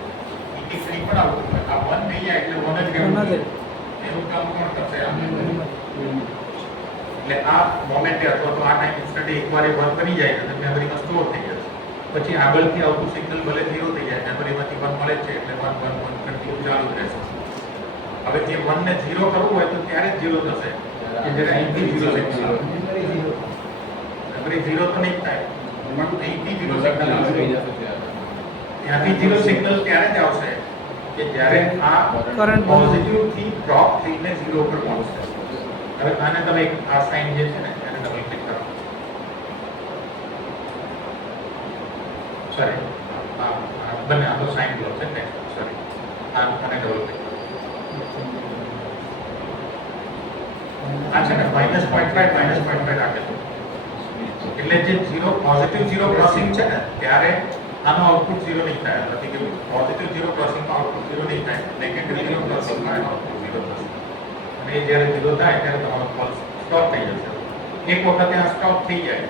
અહીંથી કંઈ પણ આવતું હોય, આ 1 થઈ જાય એટલે 1 જ રહેવું. એનું કામ કોણ કરશે? એટલે આ મોમેન્ટ અથવા તો આ ટાઈમ ઇન્સ્ટન્ટ એકવાર એ 1 બની જાય એટલે મેમરીમાં સ્ટોર થઈ જશે. પછી આગળથી આવતું સિગ્નલ ભલે 0 થઈ જાય મેમરીમાંથી 1 મળે છે એટલે 1 1 1 કન્ટિન્યુ ચાલુ જ રહેશે. હવે જે 1 ને 0 કરવું હોય તો ત્યારે જ 0 થશે કે જ્યારે અહીંથી 0 સિગ્નલ આવે. મેમરી 0 તો નહીં થાય પણ અહીંથી 0 સિગ્નલ આવશે. ત્યાંથી 0 સિગ્નલ ત્યારે જ આવશે કે જ્યારે આ કરંટ પોઝિટિવ થી ડ્રોપ થઈને 0 પર પહોંચશે. હવે આને તમે આ સાઇન જે છે ને એને ડબલ ક્લિક કરો. સોરી બંને આ તો સાઇન બ્લોક છે ને. સોરી આને ડબલ ક્લિક કરો. આ છે ને -0.5 -0.5 રાખેલું. એટલે જે 0 પોઝિટિવ 0 ક્રોસિંગ છે ને ત્યારે આનો આઉટપુટ 0 નહીં થાય એટલે કે પોઝિટિવ 0 ક્રોસિંગમાં આઉટપુટ 0 નહીં થાય નેગેટિવ 0 ક્રોસિંગમાં આઉટપુટ 0 થશે અને એ જ્યારે 0 થાય ત્યારે તમારો પલ્સ સ્ટોપ થઈ જશે એક વખત આ સ્ટોપ થઈ જાય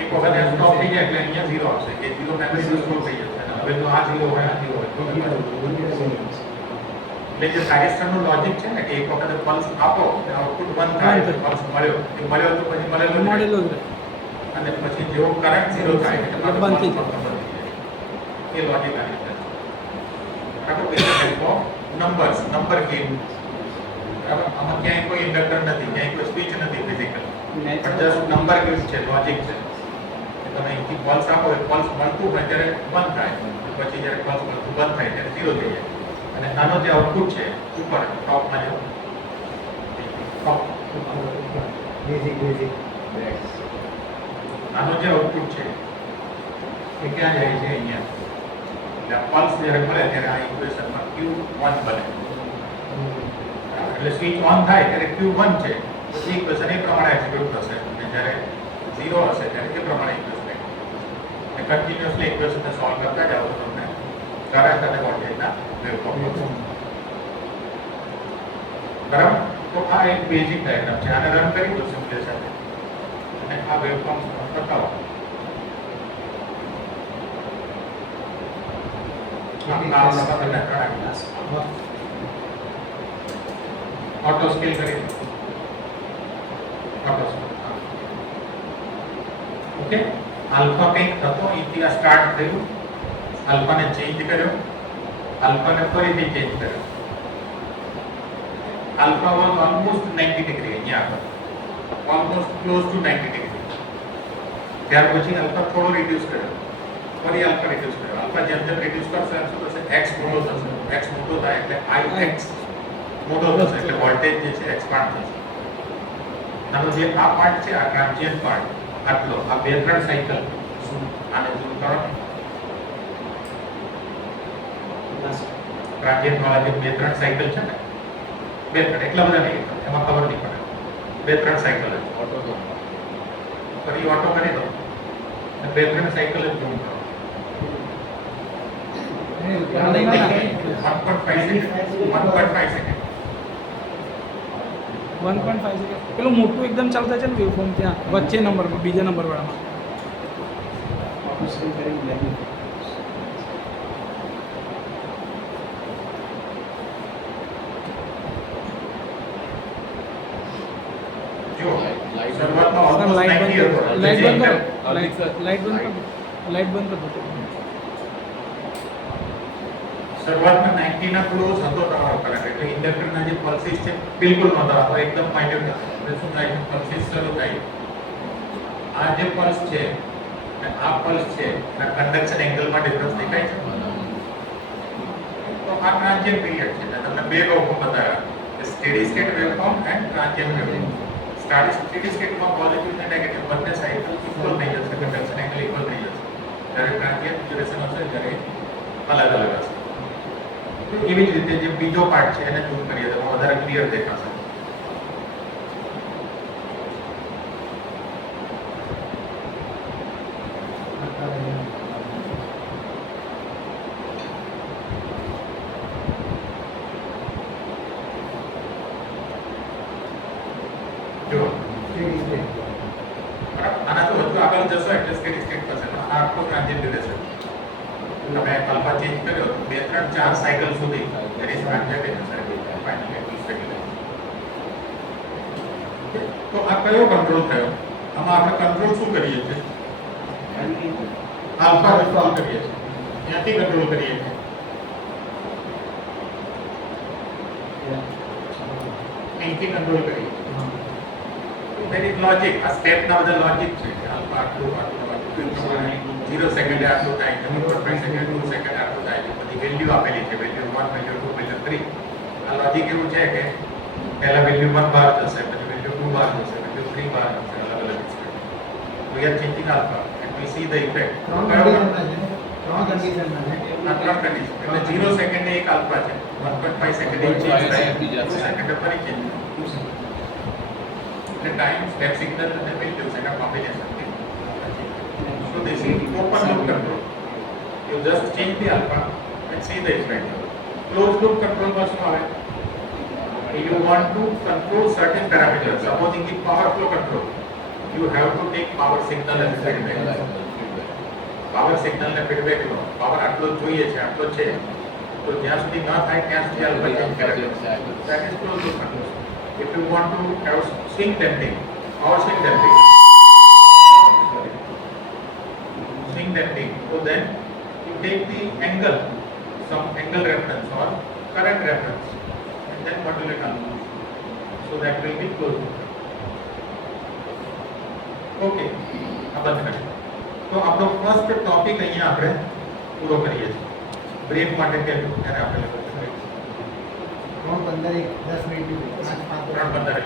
એક વખત આ સ્ટોપ થઈ જાય એટલે અહીંયા 0 આવશે એ 0 મેમરી સ્ટોર થઈ જશે અને હવે તો આ 0 હોય આ 0 હોય તો એટલે જે થાઇરિસ્ટરનું લોજિક છે ને કે એક વખત પલ્સ આપો અને આઉટપુટ બંધ થાય પલ્સ મળ્યો એ મળ્યો તો પછી મળેલો જ રહે. મળેલો જ રહે. અને પછી જેવો કરંટ 0 થાય એટલે તમારો બંધ થઈ pulse પણ બંધ થઈ જાય. એ લોજિક આની અંદર છે બરાબર with help of numbers number game બરાબર આમાં ક્યાંય કોઈ ઇન્ડક્ટર નથી ક્યાંય કોઈ સ્વિચ નથી ફિઝિકલ પણ જસ્ટ નંબર ગેમ છે લોજિક છે કે તમે અહીંથી પલ્સ આપો એ પલ્સ મળતું હોય ત્યારે બંધ થાય પછી જ્યારે પલ્સ મળતું બંધ થાય ત્યારે 0 થઈ જાય અને આનો જે આઉટપુટ છે ઉપર ટોપમાં જો ટોપ Basic. આનો જે આઉટપુટ છે એ ક્યાં જાય છે અહીંયા એટલે પલ્સ જ્યારે મળે ત્યારે આ ઇક્વેશનમાં Q1 બને એટલે સ્વિચ ઓન થાય ત્યારે Q1 છે પછી ઇક્વેશન એ પ્રમાણે એક્ઝિક્યુટ થશે અને જ્યારે 0 હશે ત્યારે એ પ્રમાણે ઇક્વેશન અને કન્ટિન્યુઅસલી ઇક્વેશનને સોલ્વ કરતા જાઓ તો તમને કરંટ અને વોલ્ટેજના વેવફોર્મ મળશે બરાબર તો આ એક બેઝિક ડાયાગ્રામ છે આને રન કરી દો સિમ્યુલેશન અને આ વેવફોર્મ બતાવો ऑटो स्केल करें ऑटो स्केल ओके अल्फा કંઈક થતો ઇતિહાસ સ્ટાર્ટ થયું અલ્ફાને ચેન્જ કર્યો અલ્ફાને ફરીથી ચેન્જ કર્યો અલ્ફા વોઝ ઓલમોસ્ટ 90 ડિગ્રી અહીંયા ઓલમોસ્ટ ક્લોઝ ટુ 90 ડિગ્રી ત્યાર પછી અલ્ફા થોડો રિડ્યુસ કર્યો ફરી અલ્ફા રિડ્યુસ કર્યો અલ્ફા જેમ જેમ રિડ્યુસ કરશે એમ શું થશે x મોટો થશે x મોટો થાય એટલે ix મોટો થશે એટલે વોલ્ટેજ જે છે એક્સપાન્ડ થશે આનો જે આ પાર્ટ છે આ ટ્રાન્ઝિયન્ટ પાર્ટ આટલો આ બે ત્રણ સાયકલ આને ઝૂમ કરો ટ્રાન્ઝિયન્ટ વાળા જે બે ત્રણ સાયકલ છે ને બે ત્રણ એટલા બધા નહીં એમાં ખબર નહીં પડે બે ત્રણ સાયકલ જ ફરી ઓટો કરી દો અને બે ત્રણ સાયકલ જ ઝૂમ કરો 1.5 સેકન્ડ 1.5 સેકન્ડ પેલું મોટું એકદમ ચાલુ થાય છે ને વેવફોર્મ ત્યાં વચ્ચે નંબરમાં બીજા નંબર વાળામાં જો શરૂઆતમાં સર almost લાઈટ 90 હતો. લાઈટ બંધ જે કરો લાઈટ બંધ કરો લાઈટ બંધ કરો શરૂઆતમાં 90 ના ક્લોઝ હતો તમારો કરંટ એટલે ઇન્ડક્ટરના જે પલ્સીસ છે બિલકુલ નહોતા હતો એકદમ માઇન્યુટ હતા એટલે શું થાય છે પલ્સીસ શરૂ થાય આ જે પલ્સ છે અને આ પલ્સ છે એના કન્ડક્શન એંગલમાં ડિફરન્સ દેખાય છે તો આ ટ્રાન્ઝિયન્ટ પીરિયડ છે એટલે તમને બે વેવફોર્મ બતાવ્યા steady state waveform and transient waveform steady સ્ટેટમાં પોઝિટિવ અને નેગેટિવ બંને સાયકલ ઇક્વલ થઈ જશે કન્ડક્શન એંગલ ઇક્વલ થઈ જશે જ્યારે ટ્રાન્ઝિયન્ટ ડ્યુરેશન હશે ત્યારે અલગ અલગ હશે એવી જ રીતે જે બીજો પાર્ટ છે એને ઝૂમ કરીએ તો વધારે ક્લિયર દેખાશે જો આના તો વધુ આગળ જશો એટલે સ્ટેડી સ્ટેટ થશે પણ આ આખો ટ્રાન્ઝિયન્ટ ડ્યુરેશન તમે અલ્ફા ચેન્જ કર્યો તો 2 3 4 સાયકલ સુધી there is transit in the circuit finally it will stabilize તો આ કયો કંટ્રોલ થયો આમાં આપણે કંટ્રોલ શું કરીએ છીએ આલ્ફા કંટ્રોલ કરીએ છીએ ક્યાંથી કંટ્રોલ કરીએ છીએ અહીંથી કંટ્રોલ કરીએ there is logic આ સ્ટેપ ના બધા લોજિક છે આલ્ફા આટલું 0 સેકન્ડ આટલું થાય 1.5 સેકન્ડ 2 સેકન્ડ આટલું થાય બધી વેલ્યુ આપેલી છે વેલ્યુ 1 વેલ્યુ 2 વેલ્યુ 3 આ લોજિક એવું છે કે પહેલા વેલ્યુ 1 બાર જશે પછી વેલ્યુ 2 બાર જશે વેલ્યુ 3 બાર જશે અલગ અલગ we are changing alpha and we see the effect ત્રણ કન્ડિશનમાં છે ત્રણ કન્ડિશન એટલે 0 સેકન્ડે એક આલ્ફા છે 1.5 સેકન્ડે ચેન્જ થાય 2 સેકન્ડે ફરી ચેન્જ એટલે ટાઈમ સ્ટેપ સિગ્નલ અને વેલ્યુઝ એના કોમ્બિનેશન છે so this is open loop control You just change the alpha and see the effect. Closed loop control માં શું આવે? You want to control certain parameters. Supposing the power flow control, you have to take power signal as feedback. Power signal ને feedback લો. Power આટલો જ જોઈએ છે, આટલો છે. તો જ્યાં સુધી ન થાય ત્યાં સુધી alpha change કરે. That is closed loop control. If you want to have swing damping, power swing damping, so then you take the angle, some angle reference or current reference, and then modulate alpha. So that will be closed loop. Okay, આ બંધ કરીએ. તો આપણો first topic અહીંયા આપણે પૂરો કરીએ છીએ. બ્રેક માટે કે ત્યારે આપણે 3:15 10 મિનિટ 3:15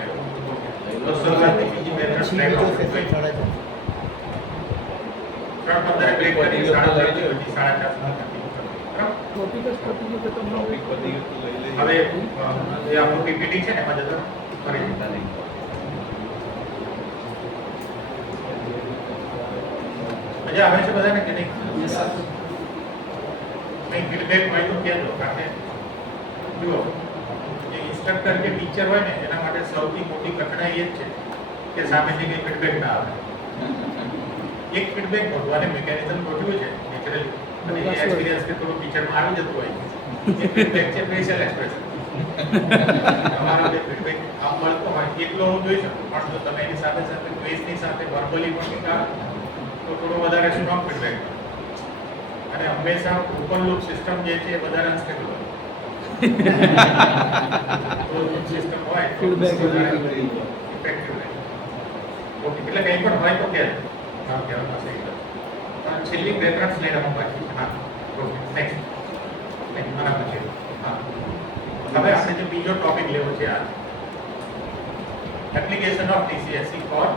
તો શરૂઆતની બીજી મેથડ સ્ટાર્ટ બીજો કરીએ. સેશન 4:30 3:15 બ્રેક કરી 4:30 પછી 4:30 ટોપિક જ પતી ગયો કે તમને હવે એ આપણું પીપીટી છે ને એમાં જતો કરી દીધા નહીં. મજા આવે છે બધાને કે નહીં? કંઈ ફીડબેક હોય તો કહેજો. કારણ કે જુઓ, જે ઇન્સ્ટ્રક્ટર કે ટીચર હોય ને એના માટે સૌથી મોટી કઠણાઈ એ જ છે કે સામેથી કંઈ ફીડબેક ના આવે. એક ફીડબેક ભગવાને મિકેનિઝમ ગોઠવ્યું છે નેચરલી, અને એ એક્સપિરિયન્સ કે થોડું ટીચરમાં આવી જતું હોય. એ ફીડબેક છે ફેશિયલ એક્સપ્રેશન. તમારો જે ફીડબેક આમ મળતો હોય એટલો હું જોઈ શકું, પણ જો તમે એની સાથે સાથે ક્વેઝની સાથે વર્બલી પણ કંઈક આવે તો થોડો વધારે સ્ટ્રોંગ ફીડબેક. અને હંમેશા ઓપન લૂપ સિસ્ટમ જે છે એ વધારે અનસ્ટેબલ હોય. ક્લોઝ લૂપ સિસ્ટમ હોય તો Feedback ઇફેક્ટિવ રહે. ઓકે, એટલે કંઈ પણ હોય તો કે મારું કહેવાનું પાસે છેલ્લી બે ત્રણ સ્લાઇડ આમાં બાકી છે. હા, ઓકે, નેક્સ્ટ આના પછી. હા, હવે આપણે જે બીજો ટોપિક લેવો છે આ application of TCSC for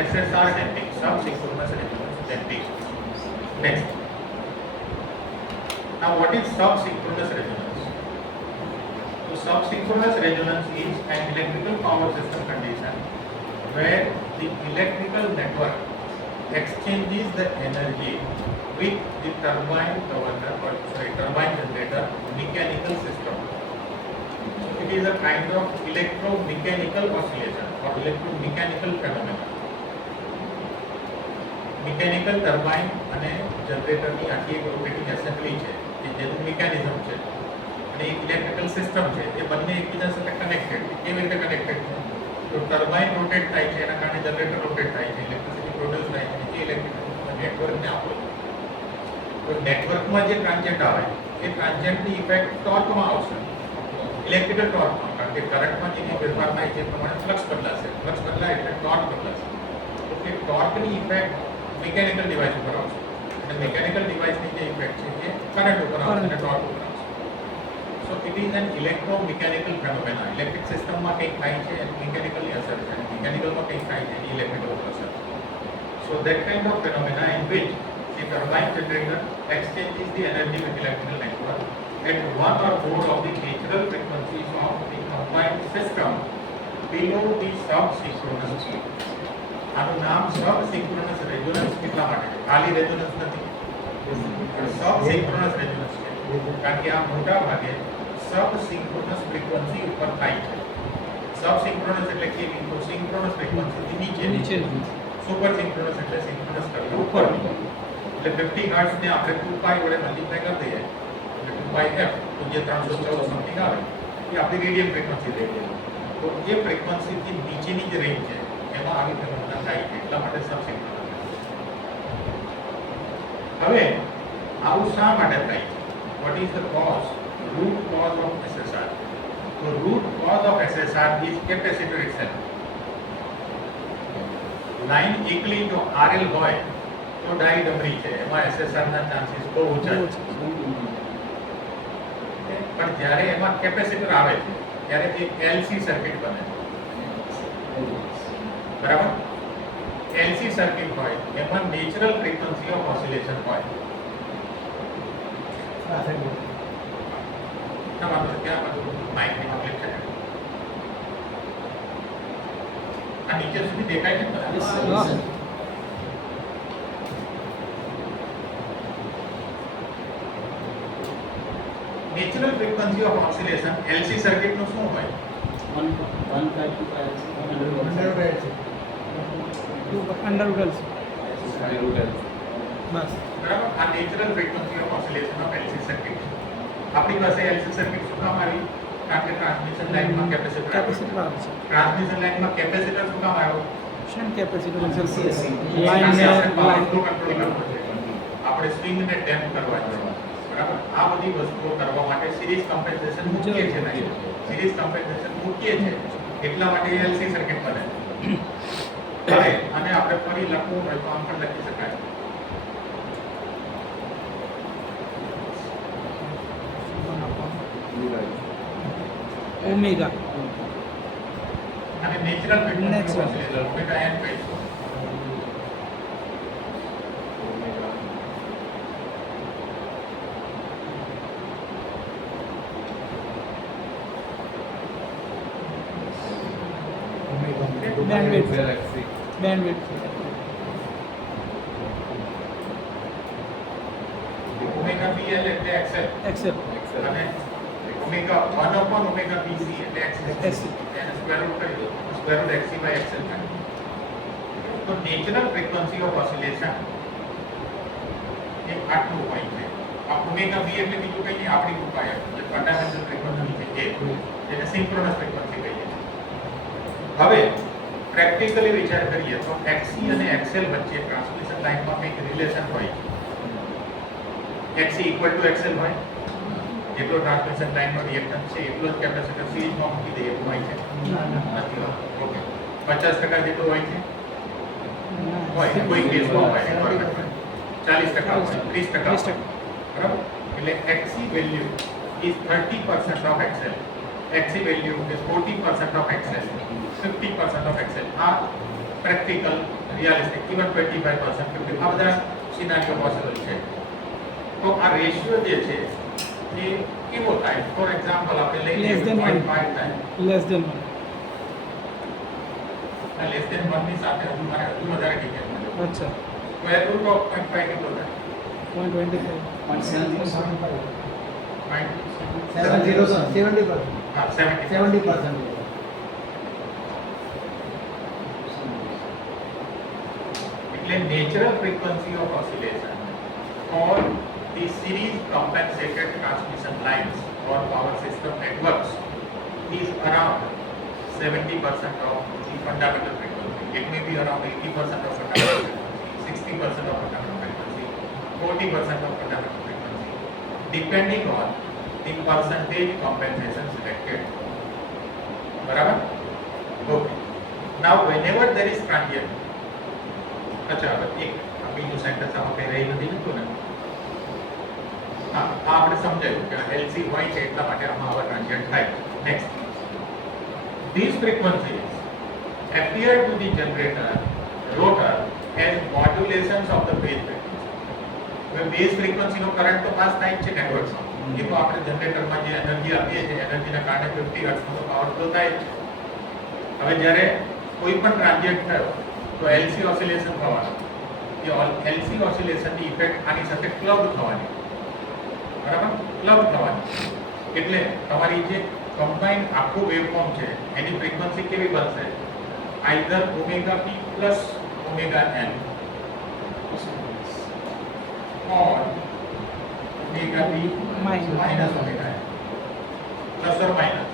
SSR damping, sub-synchronous resonance damping. Next. Now, what is sub-synchronous resonance? So, sub-synchronous resonance is an electrical power system condition where the electrical network exchanges the energy with the turbine governor or turbine generator mechanical system. It is a kind of electromechanical oscillation or electromechanical phenomenon. Mechanical turbine અને જનરેટરની આખી એક rotating assembly છે કે જેનું mechanism છે અને એક electrical system છે, એ બંને એકબીજા સાથે કનેક્ટેડ. કેવી રીતે કનેક્ટેડ છે? તો ટર્બાઇન રોટેટ થાય છે, એના કારણે જનરેટર રોટેટ થાય છે, ઇલેક્ટ્રિસિટી પ્રોડ્યુસ થાય છે, એ ઇલેક્ટ્રિકલ નેટવર્કને આપો. તો નેટવર્કમાં જે ટ્રાન્ઝિયન્ટ આવે એ ટ્રાન્ઝિયન્ટની ઇફેક્ટ ટોર્કમાં આવશે, ઇલેક્ટ્રિકલ ટોર્કમાં. કારણ કે કરંટમાં જે ફેરફાર થાય છે એ પ્રમાણે ફ્લક્સ બદલાશે, ફ્લક્સ બદલાય એટલે ટોર્ક બદલાશે. તો કે ટોર્કની ઇફેક્ટ મિકેનિકલ ડિવાઇસ ઉપર આવશે અને મિકેનિકલ ડિવાઇસની જે ઇફેક્ટ છે એ કરંટ ઉપર આવશે અને ટોર્ક ઉપર આવશે. So it is an electromechanical phenomena. Electric સિસ્ટમમાં કંઈક થાય છે એની મિકેનિકલી અસર છે, અને મિકેનિકલમાં કંઈક થાય છે એની ઇલેક્ટ્રિકલ અસર. So that kind of phenomena in which the turbine generator exchanges the energy with electrical network at one or more of the natural frequencies of the combined system below the sub-synchronous speed. આનું નામ સબ synchronous resonance એટલા માટે છે, ખાલી resonance નથી, સબ synchronous resonance છે. કારણ કે આ મોટા ભાગે સબ સિંક્રોનસ ફ્રીક્વન્સી ઉપર થાય છે. સબ સિંક્રોનસ એટલે કેવી? તો સિંક્રોનસ ફ્રીક્વન્સીથી નીચે, સુપર સિંક્રોનસ એટલે સિંક્રોનસ કરતા ઉપર. એટલે 50 હર્ટ્ઝ ને આપણે 2π વડે મલ્ટીપ્લાય કરી દઈએ એટલે 2πf, તો જે 314 સમથિંગ આવે એ આપણી રેડિયન ફ્રીક્વન્સી થઈ ગઈ. તો એ ફ્રીક્વન્સીથી નીચેની જે રેન્જ છે એમાં આવી ફેનોમેના થાય છે, એટલા માટે સબસિંક્રોનસ. હવે આવું શા માટે થાય છે? What is the cause, root cause of SSR? તો root cause of SSR is capacitor itself. Line એકલી જો RL હોય તો ડાઈ ડમરી છે, એમાં SSR ના ચાન્સીસ બહુ ઓછા છે. પણ જ્યારે એમાં કેપેસિટર આવે છે ત્યારે એક LC સર્કિટ બને છે, બરાબર? LC સર્કિટ હોય એમાં નેચરલ ફ્રીક્વન્સી ઓફ ઓસિલેશન હોય. ના વાંધો છે, ત્યાં બધું માઇકની તકલીફ છે. આ નીચે સુધી દેખાય છે બરાબર? Natural frequency of oscillation LC circuit નું શું હોય? 100 Hz છે. અંડર ગર્લ્સ બસ બરાબર? આ natural frequency of oscillation of LC circuit. આપણી પાસે એલસી સર્કિટ શું કામ આવી? કારણ કે ટ્રાન્સમિશન લાઇનમાં કેપેસિટર કેપેસિટર આવે છે ટ્રાન્સમિશન લાઇનમાં કેપેસિટર શું કામ આવ્યો? Shunt capacitor CSC. લાઈન ને આપણે લાઈન કંટ્રોલ કરવો છે. આપણે સ્વિંગ ને ડેમ્પ કરવા છે. બરાબર? આ બધી વસ્તુઓ કરવા માટે સિરીઝ કમ્પેન્સેશન મૂકીએ છે નહીં. સિરીઝ કમ્પેન્સેશન મૂકીએ છે એટલા માટે એલસી સર્કિટ બને છે. હવે અને આપણે ફરી લખવું હોય તો આમ પણ લખી શકાય. ઓમેગા અને natural frequency Natural. Oscillator omega N કહીશું. બેન્ડવિડ્થ બેન્ડવિડ્થ ઓમેગા બીએલ એટલે એક્સએલ એક્સેપ્ટ અને ઓમેગા 1 upon ઓમેગા બીસી એટલે એક્સએલ. SC. એને સ્ક્વેર રૂટ કરી દો. Square root XC by XL થાય. તો નેચરલ ફ્રીક્વન્સી ઓફ ઓસિલેશન એ આટલું હોય છે. આ ઓમેગા બી એટલે બીજું કંઈ નહીં, આપણી ઉપાય જે ફંડામેન્ટલ ફ્રીક્વન્સી છે જેને સિન્ક્રોનસ ફ્રીક્વન્સી કહીએ છીએ. હવે પ્રેક્ટિકલી વિચાર કરીએ તો એક્સી અને એક્સએલ વચ્ચે ટ્રાન્સમિશન લાઇનમાં કંઈક રિલેશન હોય છે. એક્સી ઇક્વલ ટુ એક્સએલ હોય, જેટલો ટ્રાન્સમિશન લાઇનનો રિએક્ટન્સ છે એટલો જ કેપેસિટર સિરીઝમાં મૂકી દઈએ એવું હોય છે. નથી હોતું. ઓકે, 50% જેટલું હોય છે, હોય કોઈ કેસમાં હોય, રિક્વાયરમેન્ટ હોય. 40% હોય, 30% હોય. બરાબર? એટલે XC value is 30% of XL. XC value is 40% of XL, 50% of XL. આ પ્રેક્ટિકલ, રિયાલિસ્ટિક, ઇવન 25%, 50, આ બધા સિનારીઓ પોસિબલ છે. તો આ રેશિયો જે છે એ કેવો થાય? ફોર એક્ઝામ્પલ આપણે લઈ લઈએ Less than 0.5 થાય. લેસ દેન લેસ દેન 1 ની સાથે હજુ વધારે ડિટેલ મળે. અચ્છા સ્ક્વેર રૂટ ઓફ 0.5 કેટલો થાય? 0.25 70%. હા, 70. 70%. એટલે natural frequency of oscillation or the series compensated transmission lines or power system networks is around 70% of the fundamental frequency. It may be around 80% of fundamental frequency, 60% of fundamental frequency, 40% of fundamental frequency, depending on the percentage compensation selected. Barabar? Okay. Now, whenever there is transient, अच्छा अब एक બીજું sentence આમાં કઈ રહી નથી નતું ને. હા, આ આપણે સમજાયું કે એલસી હોય છે એટલા માટે આમાં આવા ટ્રાન્ઝિયન્ટ થાય. Next, these frequencies appear to the generator rotor as modulations of the base frequency. હવે બેઝ ફ્રીક્વન્સી નો કરંટ તો પાસ થાય જ છે નેટવર્કમાં. એ તો આપણે જનરેટરમાં જે એનર્જી આપીએ છીએ એનર્જીના કારણે 50 હર્ટ્ઝ નો પાવર ફ્લો થાય છે. હવે જ્યારે કોઈ પણ ટ્રાન્ઝિયન્ટ થયો તો એલસી ઓસિલેશન થવાનું. એલસી ઓસિલેશનની ઇફેક્ટ આની સાથે ક્લબ થવાની. બરાબર? ક્લબ થવાની એટલે તમારી જે કમ્બાઇન્ડ આખું વેવફોર્મ છે એની ફ્રીક્વન્સી કેવી બનશે? Either omega P plus omega N or omega P minus omega N plus or minus.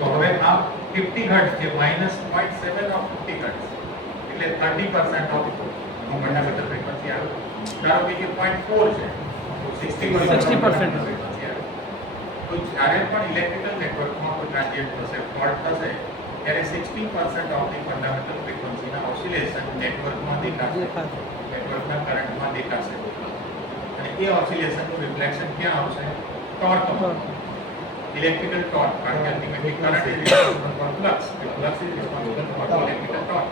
તો હવે આ 50 હર્ટ્ઝ છે, માઇનસ 0.7 ઓફ 50 હર્ટ્ઝ એટલે 30% ઓફ ફંડામેન્ટલ ફ્રીક્વન્સી આવે. ધારો કે 0.4 છે તો 60% ફ્રીક્વન્સી આવે. તો જ્યારે પણ ઇલેક્ટ્રિકલ નેટવર્કમાં કોઈ ટ્રાન્ઝિયન્ટ થશે, ફોલ્ટ થશે, ત્યારે 60% ઓફ ધી ફંડામેન્ટલ ફ્રીક્વન્સીના ઓસિલેશન નેટવર્કમાં દેખાશે, નેટવર્કના કરંટમાં દેખાશે. અને એ ઓસિલેશનનું રિફ્લેક્શન ક્યાં આવશે? ટોર્કમાં. ઇલેક્ટ્રિકલ ટોર્ક, કારણ કે ultimately current is responsible four flux, flux is responsible four electrical torque.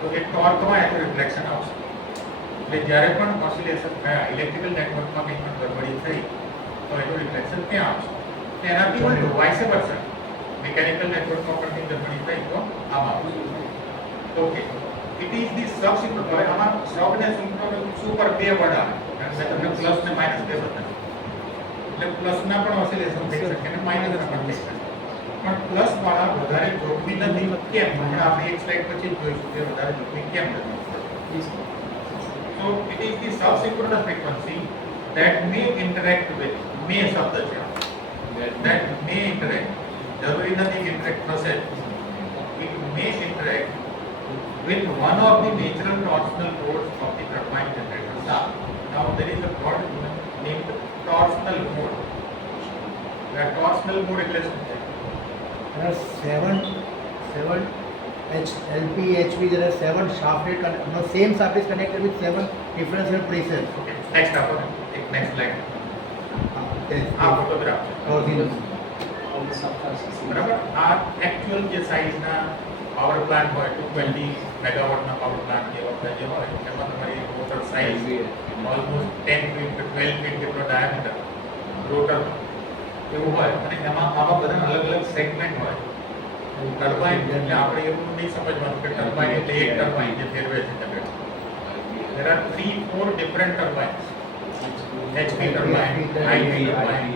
તો એ ટોર્કમાં એનું રિફ્લેક્શન આવશે. એટલે જ્યારે પણ ઓસિલેશન થયા, ઇલેક્ટ્રિકલ નેટવર્કમાં કંઈ પણ ગડબડી થઈ તો એનું રિફ્લેક્શન ક્યાં આવશે? એનાથી ઉલટું વાઇસ વર્સા, મિકેનિકલ નેટવર્કમાં પણ કંઈ ગડબડી થઈ તો આમાં આવશે. Okay, it is the subsequent. હવે આમાં સબ ને સુપર બે વર્ડ આવે, કારણ કે તમને પ્લસ ને માઇનસ બે બતાવ્યું. એટલે પ્લસના પણ ઓસિલેશન થઈ શકે અને માઇનસના પણ થઈ શકે. પણ પ્લસ વાળા વધારે જોખમી નથી. કેમ? હમણાં આપણે એક સ્લાઇડ પછી જ જોઈશું કે વધારે જોખમી કેમ નથી. So it is the subsynchronous frequency that may interact with, may શબ્દ છે, that may interact, જરૂરી નથી કે interact થશે, it may interact with one of the natural torsional modes of the turbine generator. Now there is a word named torsional mode. That torsional mode એટલે શું છે? There are seven LP, HV, there are 7 shafted, no, same shaft is connected with 7 differential pressures. Okay, next આપો ને, એક next slide. આ photograph છે. Torsional. All the subclasses. બરાબર, આ actual જે સાઇઝના પાવર પ્લાન્ટ હોય 220 મેગાવોટના પાવર પ્લાન્ટ જે હોય એમાં તમારી રોટર સાઇઝ ઓલમોસ્ટ 10 ફીટ કે 12 ફીટ જેટલો ડાયામીટર રોટર એવું હોય અને એમાં આવા બધા અલગ અલગ સેગમેન્ટ હોય. ટર્બાઇન એટલે આપણે એવું નહીં સમજવાનું કે ટર્બાઇન એટલે એક ટર્બાઇન જે ફેરવે છે generator. There are 3-4 different turbines. HP turbine, IP turbine,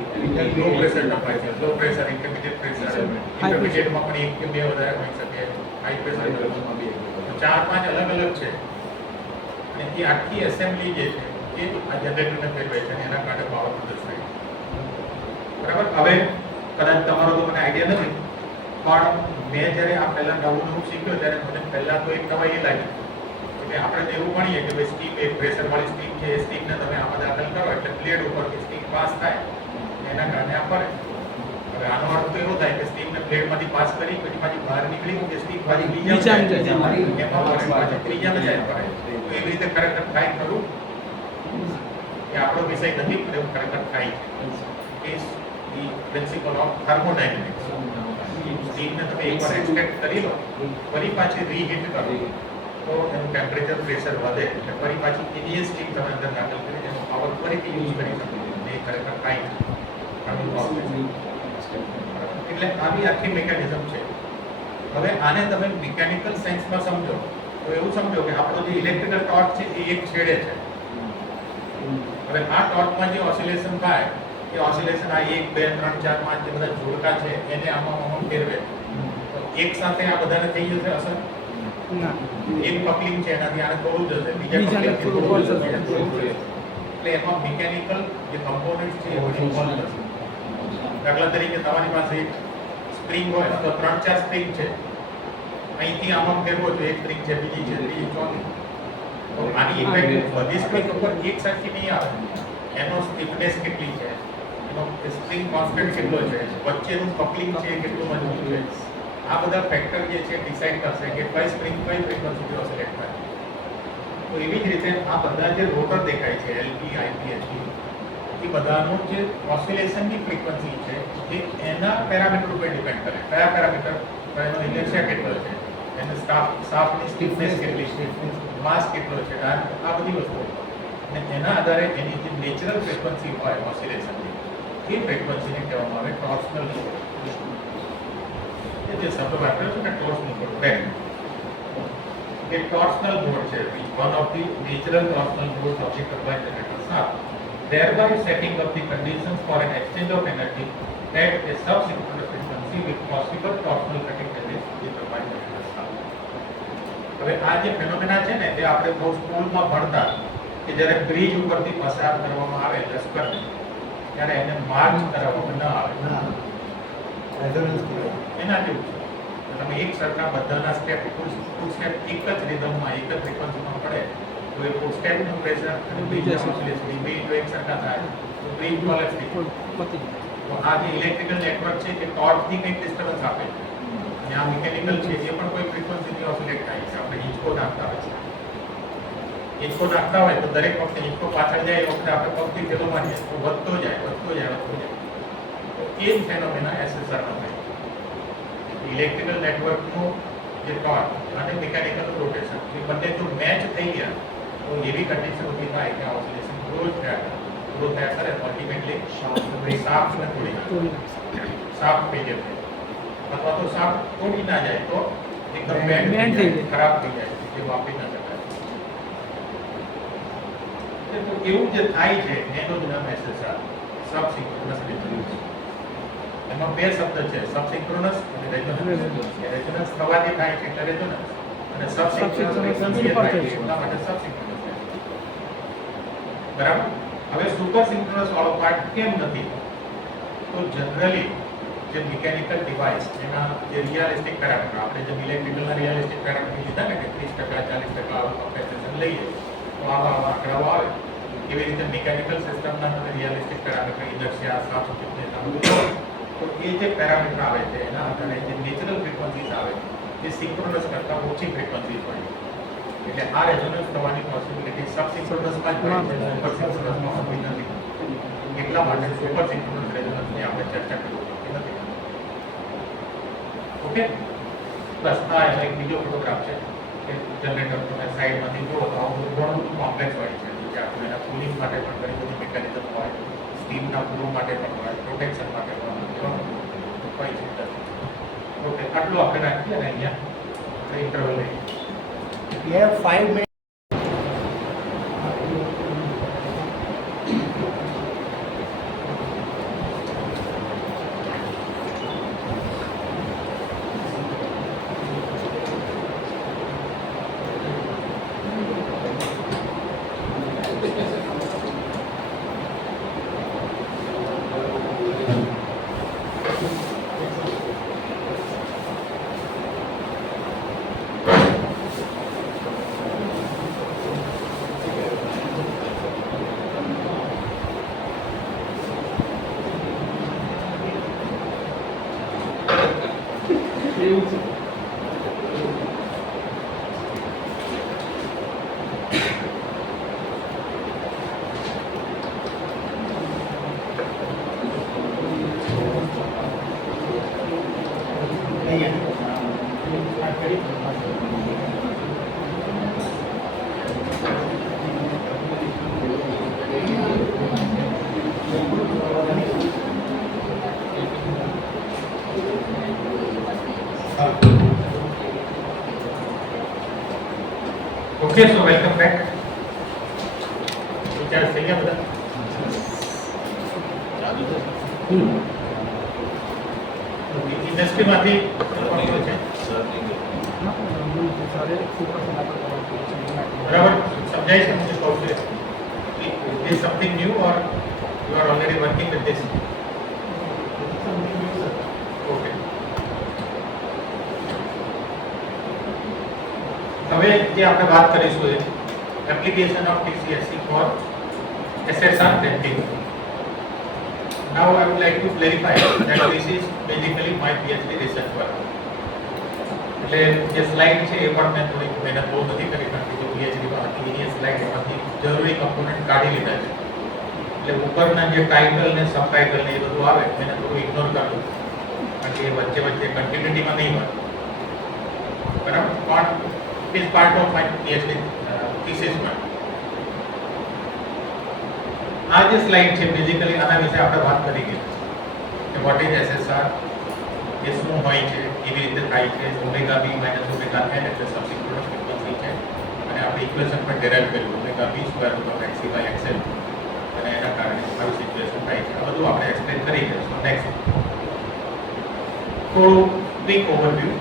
low pressure turbine છે, low pressure, intermediate pressure, intermediate માં પણ એક કે બે વધારે હોઈ શકે, high pressure turbine. 4-5 અલગ અલગ છે અને એ આખી એસેમ્બલી જે છે એ આ જનરેટરને ફેરવે છે અને એના કારણે પાવર પ્રોડ્યુસ થાય છે. બરાબર, હવે કદાચ તમારો તો મને આઈડિયા નથી પણ મેં જ્યારે આ પહેલા નવું શીખ્યો ત્યારે મને પહેલા તો એક નવાઈ એ લાગી કે આપણે તો એવું ભણીએ કે ભાઈ સ્ટીમ એક પ્રેશર વાળી સ્ટીમ છે એ સ્ટીમને તમે આમાં દાખલ કરો એટલે બ્લેડ ઉપરથી સ્ટીમ પાસ થાય એના કારણે આ ફરે. હવે આનો અર્થ તો એવો થાય કે સ્ટીમને બ્લેડમાંથી પાસ કરી પછી પાછી બહાર નીકળી કે સ્ટીમ પાછી બીજામાં જાય ત્રીજામાં જાય ફરે. તો એવી રીતે ખરેખર થાય ખરું એ આપણો વિષય નથી પણ એવું ખરેખર થાય છે. Is the principle of thermodynamics. સ્ટીમને તમે એકવાર એક્સટ્રેક્ટ કરી લો ફરી પાછી રીહીટ કરો તો એનું ટેમ્પરેચર પ્રેશર વધે એટલે ફરી પાછી એની જ સ્ટીમ તમે અંદર દાખલ કરી એનો પાવર ફરીથી યુઝ કરી શકો એ ખરેખર થાય છે. એટલે આવી આખી મિકેનિઝમ છે. હવે આને તમે મિકેનિકલ સેન્સમાં સમજો તો એવું સમજો કે આપણો જે ઇલેક્ટ્રિકલ ટોર્ક છે એ એક છેડે છે. હવે આ ટોર્કમાં જે ઓસિલેશન થાય એ ઓસિલેશન આ 1 2 3 4 5 જે બધા જોડકા છે એને આમાં ફેરવે તો એક સાથે આ બધાને થઈ જશે અસર ના એક કપલિંગ છે એનાથી આને થોડું જશે બીજા બીજાને કપલિંગથી થોડું થોડું ફોર્સ જશે. હશે. એટલે એમાં મિકેનિકલ જે કમ્પોનન્ટ્સ છે એ બધું ઇન્વોલ્વ થશે. દાખલા તરીકે તમારી પાસે એક સ્પ્રિંગ હોય અથવા 3-4 સ્પ્રિંગ છે અહીંથી આમાં ફેરવો તો એક સ્પ્રિંગ છે બીજી છે ત્રીજી ચોથી તો આની ઇફેક્ટ બધી સ્પ્રિંગ ઉપર એક સરખી નહીં આવે. એનો સ્ટીફનેસ કેટલી છે, એનો સ્પ્રિંગ કોન્સ્ટન્ટ કેટલો છે, વચ્ચેનું કપલિંગ છે કેટલું મજબૂત છે, આ બધા ફેક્ટર જે છે ડિસાઈડ કરશે કે કઈ સ્પ્રિંગ કઈ ફ્રીક્વન્સી ઓસિલેટ થાય. તો એવી જ રીતે આ બધા જે રોટર દેખાય છે એલપી આઈપી એચપી એ બધાનું જે ઓસિલેશનની ફ્રીક્વન્સી છે એ એના પેરામીટર ઉપર ડિપેન્ડ કરે. કયા પેરામીટર? એનો ઇનર્શિયા કેટલો છે, એનો શાફ્ટની સ્ટીફનેસ કેટલી છે, માસ કેટલો છે, આ બધી વસ્તુઓ અને એના આધારે એની જે નેચરલ ફ્રીક્વન્સી હોય ઓસિલેશનની એ ફ્રીક્વન્સીને કહેવામાં આવે ટોર્શનલ મોડ. જે શબ્દ વાપર્યો છે ને ટોર્શનલ મોડ બેક એ ટોર્શનલ મોડ છે one of the natural torsional modes of the turbine generator shaft, thereby setting up the conditions for an exchange of energy at a subsynchronous frequency with possible torsional cutting edges of the turbine generator shaft. હવે આ જે phenomena છે ને તે આપણે બહુ સ્કૂલમાં ભણતા કે જ્યારે બ્રિજ ઉપરથી પસાર કરવામાં આવે લશ્કરને ત્યારે એને માર્ચ કરાવવામાં ન આવે Resonance theory. એના જેવું છે. તમે એક સરખા બધાના સ્ટેપ ફૂટ સ્ટેપ એક જ રિધમમાં એક જ ફ્રીક્વન્સીમાં પડે તો એ ફૂટ સ્ટેપનું પ્રેશર અને બીજા ઓસિલેશન એ બે જો એક સરખા થાય તો બ્રિજ કોલેપ્સ થઈ જાય. પતિ તો આ જે ઇલેક્ટ્રિકલ નેટવર્ક છે તે ટોર્કથી કંઈક ડિસ્ટર્બન્સ આપે છે અને આ મિકેનિકલ છે એ પણ કોઈ ફ્રીક્વન્સીથી ઓસિલેટ થાય છે. આપણે હિંચકો નાખતા હોય છે, હિંચકો નાખતા હોય તો દરેક વખતે હિંચકો પાછળ જાય એ વખતે આપણે પગથી ઢેલો મારીએ તો વધતો જાય વધતો જાય વધતો જાય. તો એ જ ફેનોમેના એસએસઆરનો થાય. ઇલેક્ટ્રિકલ નેટવર્કનું જે ટોર્ક અને મિકેનિકલ રોટેશન એ બંને જો મેચ થઈ ગયા તો એવી કન્ડિશન ઊભી થાય કે આ ઓસિલેશન ગ્રો થયા કરે અલ્ટિમેટલી શાફ્ટને તોડી નાખે, શાફ્ટ ફેલિયર થાય અથવા તો શાફ્ટ તોડી ના જાય તો એકદમ બેન્ડ થઈ જાય, ખરાબ થઈ જાય, જે વાપરી ના શકાય. તો એવું જે થાય છે એનો જ નામ એસએસઆર સબસિન્ક્રોનસ રેઝોનન્સ. એમાં બે શબ્દ છે, સબસિન્ક્રોનસ અને રેઝોનન્સ. રેઝોનન્સ થવાથી થાય છે એટલે રેઝોનન્સ, અને સબસિન્ક્રોનસ ફ્રીક્વન્સી થાય છે એટલા માટે સબસિન્ક્રોનસ થાય છે. બરાબર. હવે સુપર સિન્ક્રોનસ વાળો પાર્ટ કેમ નથી? તો જનરલી જે મિકેનિકલ ડિવાઇસ એના જે રિયાલિસ્ટિક પેરામીટર, આપણે જે ઇલેક્ટ્રિકલના રિયાલિસ્ટિક પેરામીટર લીધા ને કે 30% 40% આવું કમ્પેન્સેશન લઈએ તો આવા આંકડાઓ આવે, એવી રીતે મિકેનિકલ સિસ્ટમના realistic parameter inertia, shaft stiffness આ બધું, તો એ જે પેરામીટર આવે છે એના આધારે જે નેચરલ ફ્રીક્વન્સીઝ આવે એ સિન્ક્રોનસ કરતાં ઓછી ફ્રીક્વન્સીઝ હોય. એટલે આ રેઝોનન્સ થવાની પોસિબિલિટી સબસિન્ક્રોનસમાં જ હોય છે, સુપર સિન્ક્રોનસમાં હોતી નથી. એટલા માટે સુપર સિન્ક્રોનસ રેઝોનન્સની આપણે ચર્ચા કરવી નથી. ઓકે, બસ આ એક બીજો ફોટોગ્રાફ છે કે જનરેટર તમે સાઈડમાંથી જુઓ તો આવું ઘણું બધું કોમ્પ્લેક્સ હોય છે, જે આપણે એના કુલિંગ માટે પણ ઘણી બધી મિકેનિઝમ હોય, સ્ટીમના ફ્લો માટે પણ હોય, પ્રોટેક્શન માટે પણ હોય છે. ઓકે, આટલું આપણે રાખીએ અને અહીંયા આપણે ઇન્ટરવલ લઈએ. We have 5 minutes. Okay, so welcome back. વિચાર થઈ ગયા બધા? ઇન્ડસ્ટ્રીમાંથી કોણ છે? બરાબર સમજાય છે મને કહું છું. Is something new or you are already working with this? Okay. હવે જે આપણે વાત કરીશું એ application of TCSC for SSR testing. Now I would like to clarify that this is basically my PhD research work. એટલે જે slide છે એ પણ મેં થોડી મહેનત બહુ નથી કરી, કારણ કે PhD માં હતી એ સ્લાઇડમાંથી જરૂરી કમ્પોનન્ટ કાઢી લીધા છે. એટલે ઉપરના જે ટાઇટલ ને સબ ટાઇટલ ને એ બધું આવે એને થોડું ઇગ્નોર કરવું, કારણ કે વચ્ચે વચ્ચે કન્ટિન્યુટીમાં નહીં હોય. બરાબર, પણ it is part of my PhD thesis work. આ જે સ્લાઇડ છે બેઝિકલી આના વિશે આપણે વાત કરી ગયા કે વોટ ઇઝ SSR, એ શું હોય છે, કેવી રીતે થાય છે, ઓમેગા બી માઇનસ ઓમેગા n એટલે સબસિક્વન્સ ફ્રીક્વન્સી છે, અને આપણે ઇક્વેશન પણ ડેરાઇવ કર્યું omega B square root of xc by xl, અને એના કારણે આવી સિચ્યુએશન થાય છે. આ બધું આપણે એક્સપ્લેન કરી ગયા. સો નેક્સ્ટ થોડું quick overview.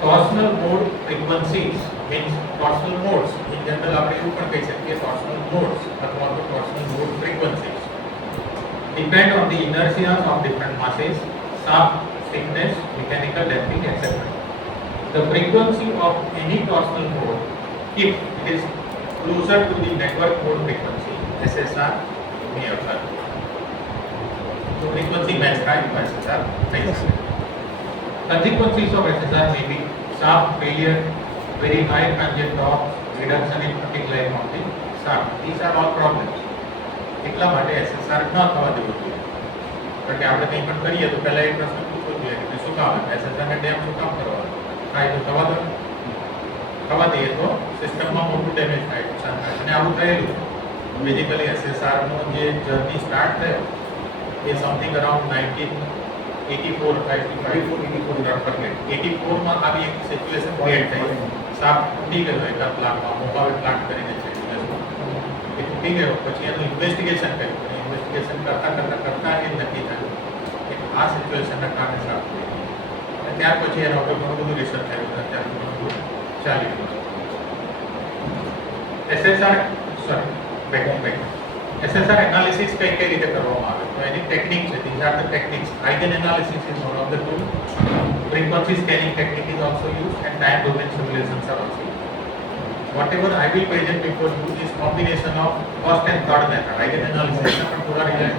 Torsional mode frequencies means torsional modes. In general, આપણે એવું પણ કહી શકીએ torsional modes અથવા તો torsional mode frequencies depend on the inertia of different masses, shaft thickness, mechanical damping, etc. The frequency of any torsional mode, if it is closer to the network mode frequency SSR, may occur. So frequency match થાય તો SSR થઈ શકે. Consequences of SSR may be shaft failure, very high transient torque, reduction in fatigue life of the shaft. These are all problems. એટલા માટે SSR ન થવા દેવું જોઈએ. કારણ કે આપણે કંઈ પણ કરીએ તો પહેલા એક પ્રશ્ન પૂછવો જોઈએ કે શું કામ SSR ને ડેમ શું કામ કરવાનું? થાય તો થવા દો. થવા દઈએ તો સિસ્ટમમાં મોટું ડેમેજ થાય, નુકસાન થાય, અને આવું થયેલું. બેઝિકલી SSR નો જે જર્ની સ્ટાર્ટ થયો એ સમથિંગ અરાઉન્ડ 1984 માં આવી એક સિચ્યુએશન ક્રિએટ થઈ. સાપ તૂટી ગયો એકા પ્લાન્ટમાં, મોબાઈલ પ્લાન્ટ કરીને છે એ તૂટી ગયો. પછી એનું ઇન્વેસ્ટિગેશન કર્યું. મિટિગેશન કરતા એ નક્કી થયું કે આ સિચ્યુએશનના કારણે સારું થયું અને ત્યાર પછી એના ઉપર ઘણું બધું રિસર્ચ થયું છે અત્યારે ઘણું બધું ચાલી રહ્યું છે SSR એનાલિસિસ કઈ રીતે કરવામાં આવે તો એની ટેકનિક છે these are the techniques eigenanalysis is one of the tool frequency scanning technique is also used and time domain simulations are also used. Whatever I will present before you is combination of first and third method eigenanalysis ના પણ થોડા result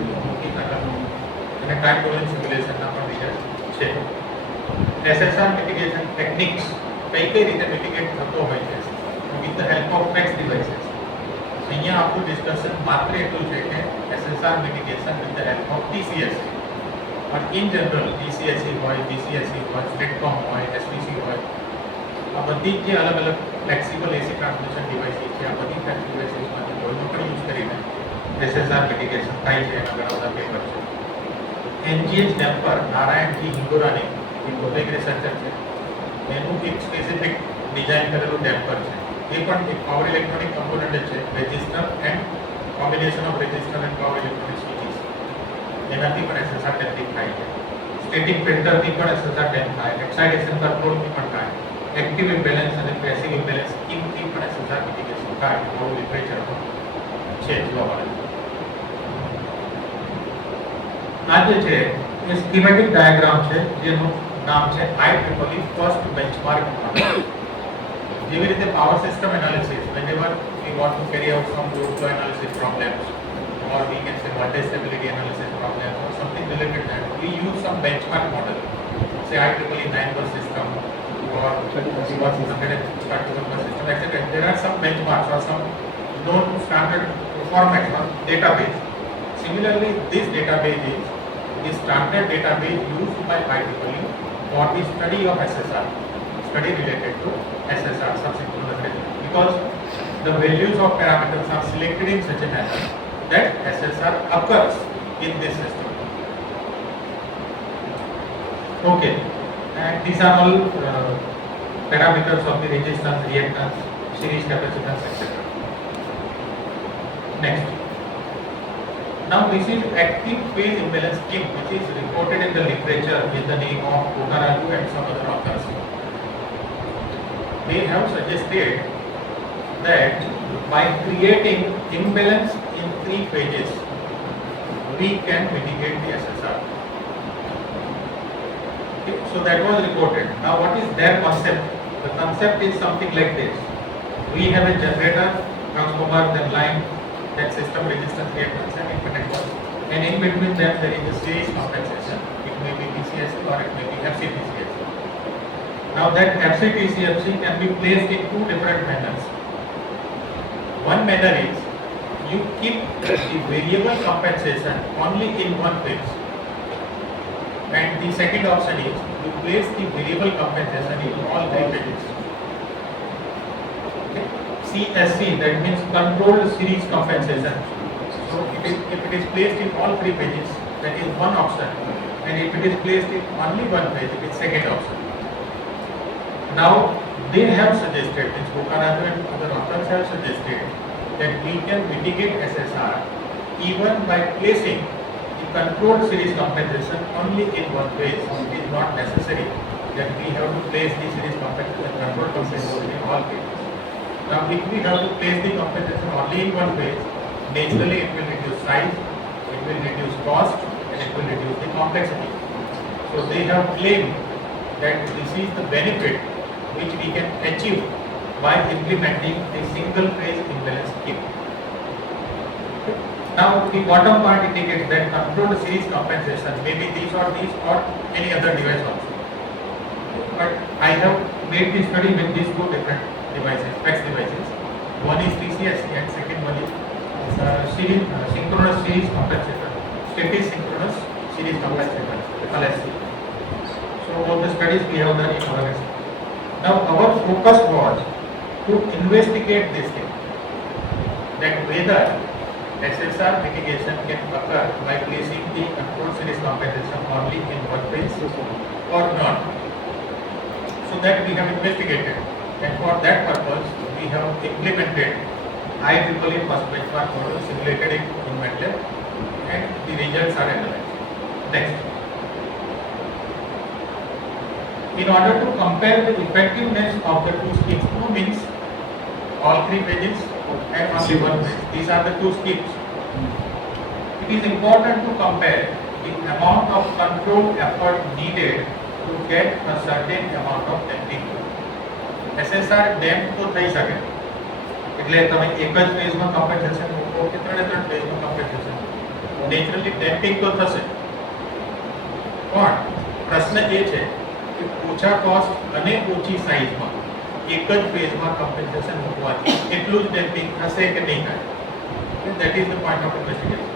અને time domain simulation ના પણ result છે SSR mitigation techniques કઈ રીતે મિટિગેટ થતો હોય છે with the help of flex devices. અહીંયા આપણું ડિસ્કશન માત્ર એટલું છે કે SSR mitigation with the help of TCSC but in general TCSC હોય GCSC હોય STATCOM હોય SVC હોય આ બધી જે અલગ અલગ ફ્લેક્સિબલ AC ટ્રાન્સમિશન ડિવાઇસીસ છે આ બધી ફ્લેક્સ ડિવાઇસીસમાંથી કોઈનો પણ યુઝ કરીને SSR મિટિગેશન થાય છે એના ઘણા બધા પેપર છે NGH ડેમ્પર નારાયણજી હિંગોરાની એ પોતે એક રિસર્ચર છે એનું એક સ્પેસિફિક ડિઝાઇન કરેલું ડેમ્પર છે એ પણ એક પાવર ઇલેક્ટ્રોનિક કમ્પોનન્ટ છે resistor and combination of resistor and power electronic switches એનાથી પણ SSR ટેમ્પિંગ થાય છે સ્ટેટિક ફિલ્ટરથી પણ SSR ટેમ્પ થાય એક્સાઇટેશન કંટ્રોલથી પણ થાય એક્ટિવ ઇમ્બેલેન્સ અને પેસિવ ઇમ્બેલેન્સ સ્કીમથી પણ SSR મિટિગેશન થાય બહુ લિટરેચરમાં છે જોવા મળે આ જે છે એ સ્કીમેટિક ડાયાગ્રામ છે જેનું નામ છે IEEE ફર્સ્ટ બેન્ચમાર્ક મોડેલ જેવી રીતે power system analysis whenever we want to carry out some load flow analysis problems or we can say voltage stability analysis problem or something related to that we use some benchmark model say IEEE 9 bus system or 131 bus system etc. There are some benchmarks or some known standard formats or database. Similarly this database is the standard database used by IEEE for the study of SSR study related to SSR subsynchronous regulation because the values of parameters are selected in such a manner that SSR occurs in this system. Okay, and these are all parameters of the resistance, reactance, series capacitance, etc. Next. Now this is active phase imbalance scheme which is reported in the literature with the name of Kokaraju and some other authors. They have suggested that by creating imbalance in 3 phases, we can mitigate the SSR. Okay, so that was reported. Now what is their concept? The concept is something like this. We have a generator, transformer, then line, then system, resistance, reactance and impedance was. And in between them there is a series compensation. It may be TCSC or it may be FCTCSC. Now that FCTCFC can be placed in 2 different manners. One manner is you keep the variable compensation only in one phase. And the second option is you place the variable compensation in all 3 phases. Okay. CSC, that means controlled series compensation. So if it is placed in all 3 phases, that is one option. And if it is placed in only one phase, it is second option. Now they have suggested, which Kokaraju and other authors have suggested, that we can mitigate SSR even by placing the controlled series compensation only in one phase. It is not necessary that we have to place the series compensation controlled compensation in all phases. Now if we have to place the compensation only in one phase, naturally it will reduce size, it will reduce cost and it will reduce the complexity. So they have claimed that this is the benefit which we can achieve by implementing a single phase imbalance scheme. Now the bottom part indicates that controlled series compensation may be these or any other device also. But I have made the study with these 2 different devices, flex devices. One is TCSC and second one is synchronous series compensator, static synchronous series compensator, LSC. So all the studies we have done in our LSC. Now our focus was to investigate this thing, that whether SSR mitigation can occur by placing the control series compensation only in one phase or not. So that we have investigated, and for that purpose we have implemented IEEE first benchmark model simulated in MATLAB and the results are analyzed. Next. In order to compare the effectiveness of the two schemes, two means all 3 pages and only 1 page. These are the 2 schemes. It is important to compare the amount of control effort needed to get a certain amount of damping. SSR damp તો થઈ શકે એટલે તમે એક જ ફેઝમાં compensation મૂકો કે ત્રણે ફેઝમાં કમ્પેન્સેશન નેચરલી ડેમ્પિંગ તો થશે પણ પ્રશ્ન એ છે કે ઓછા કોસ્ટ અને ઓછી સાઇઝમાં એક જ ફેઝમાં કમ્પેન્સેશન મૂકવાથી એટલું જ ડેમ્પિંગ થશે કે નહીં થાય that is the point of investigation.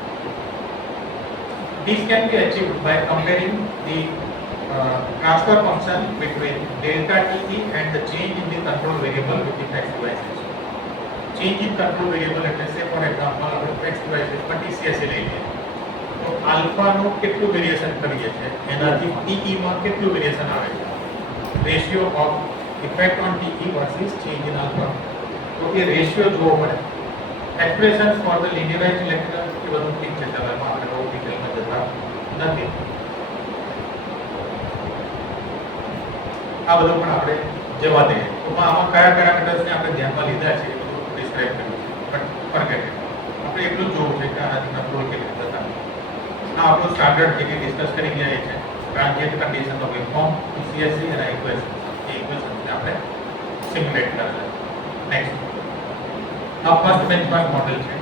This can be achieved by comparing the transfer function between delta TE and the change in the control variable with the fixed devices. Change in control variable એટલે say for example આપણે fixed devices પર TCSA લઈએ તો alpha નું કેટલું variation કરીએ છે એનાથી TE માં કેટલું વેરિએશન આવે છે ratio of effect on TE versus change in alpha તો એ રેશિયો જોવો પડે. એક્સપ્રેશન્સ ફોર ધ લિનિયરાઇઝ્ડ ઇલેક્ટ્રિકલ કે બધું ઠીક છે ચાલો આપણે બહુ ડિટેલમાં જતા નથી. આ બધું પણ આપણે જવા દઈએ તો આમાં કયા પેરામીટર્સને આપણે ધ્યાનમાં લીધા છે એ બધું ડિસ્ક્રાઇબ કર્યું છે બટ ફોરગેટ ઇટ. આપણે એટલું જ જોવું છે કે આનાથી કંટ્રોલ કેવી રીતે થતા. આ આપણું સ્ટાન્ડર્ડ જે ડિસ્કસ કરી ગયા છે transient condition of waveform TCSA અને ઇક્વેશન એ ઇક્વેશનને આપણે સિમ્યુલેટ કરેલા. નેક્સ્ટ આ ફર્સ્ટ બેન્ચમાર્ક મોડેલ છે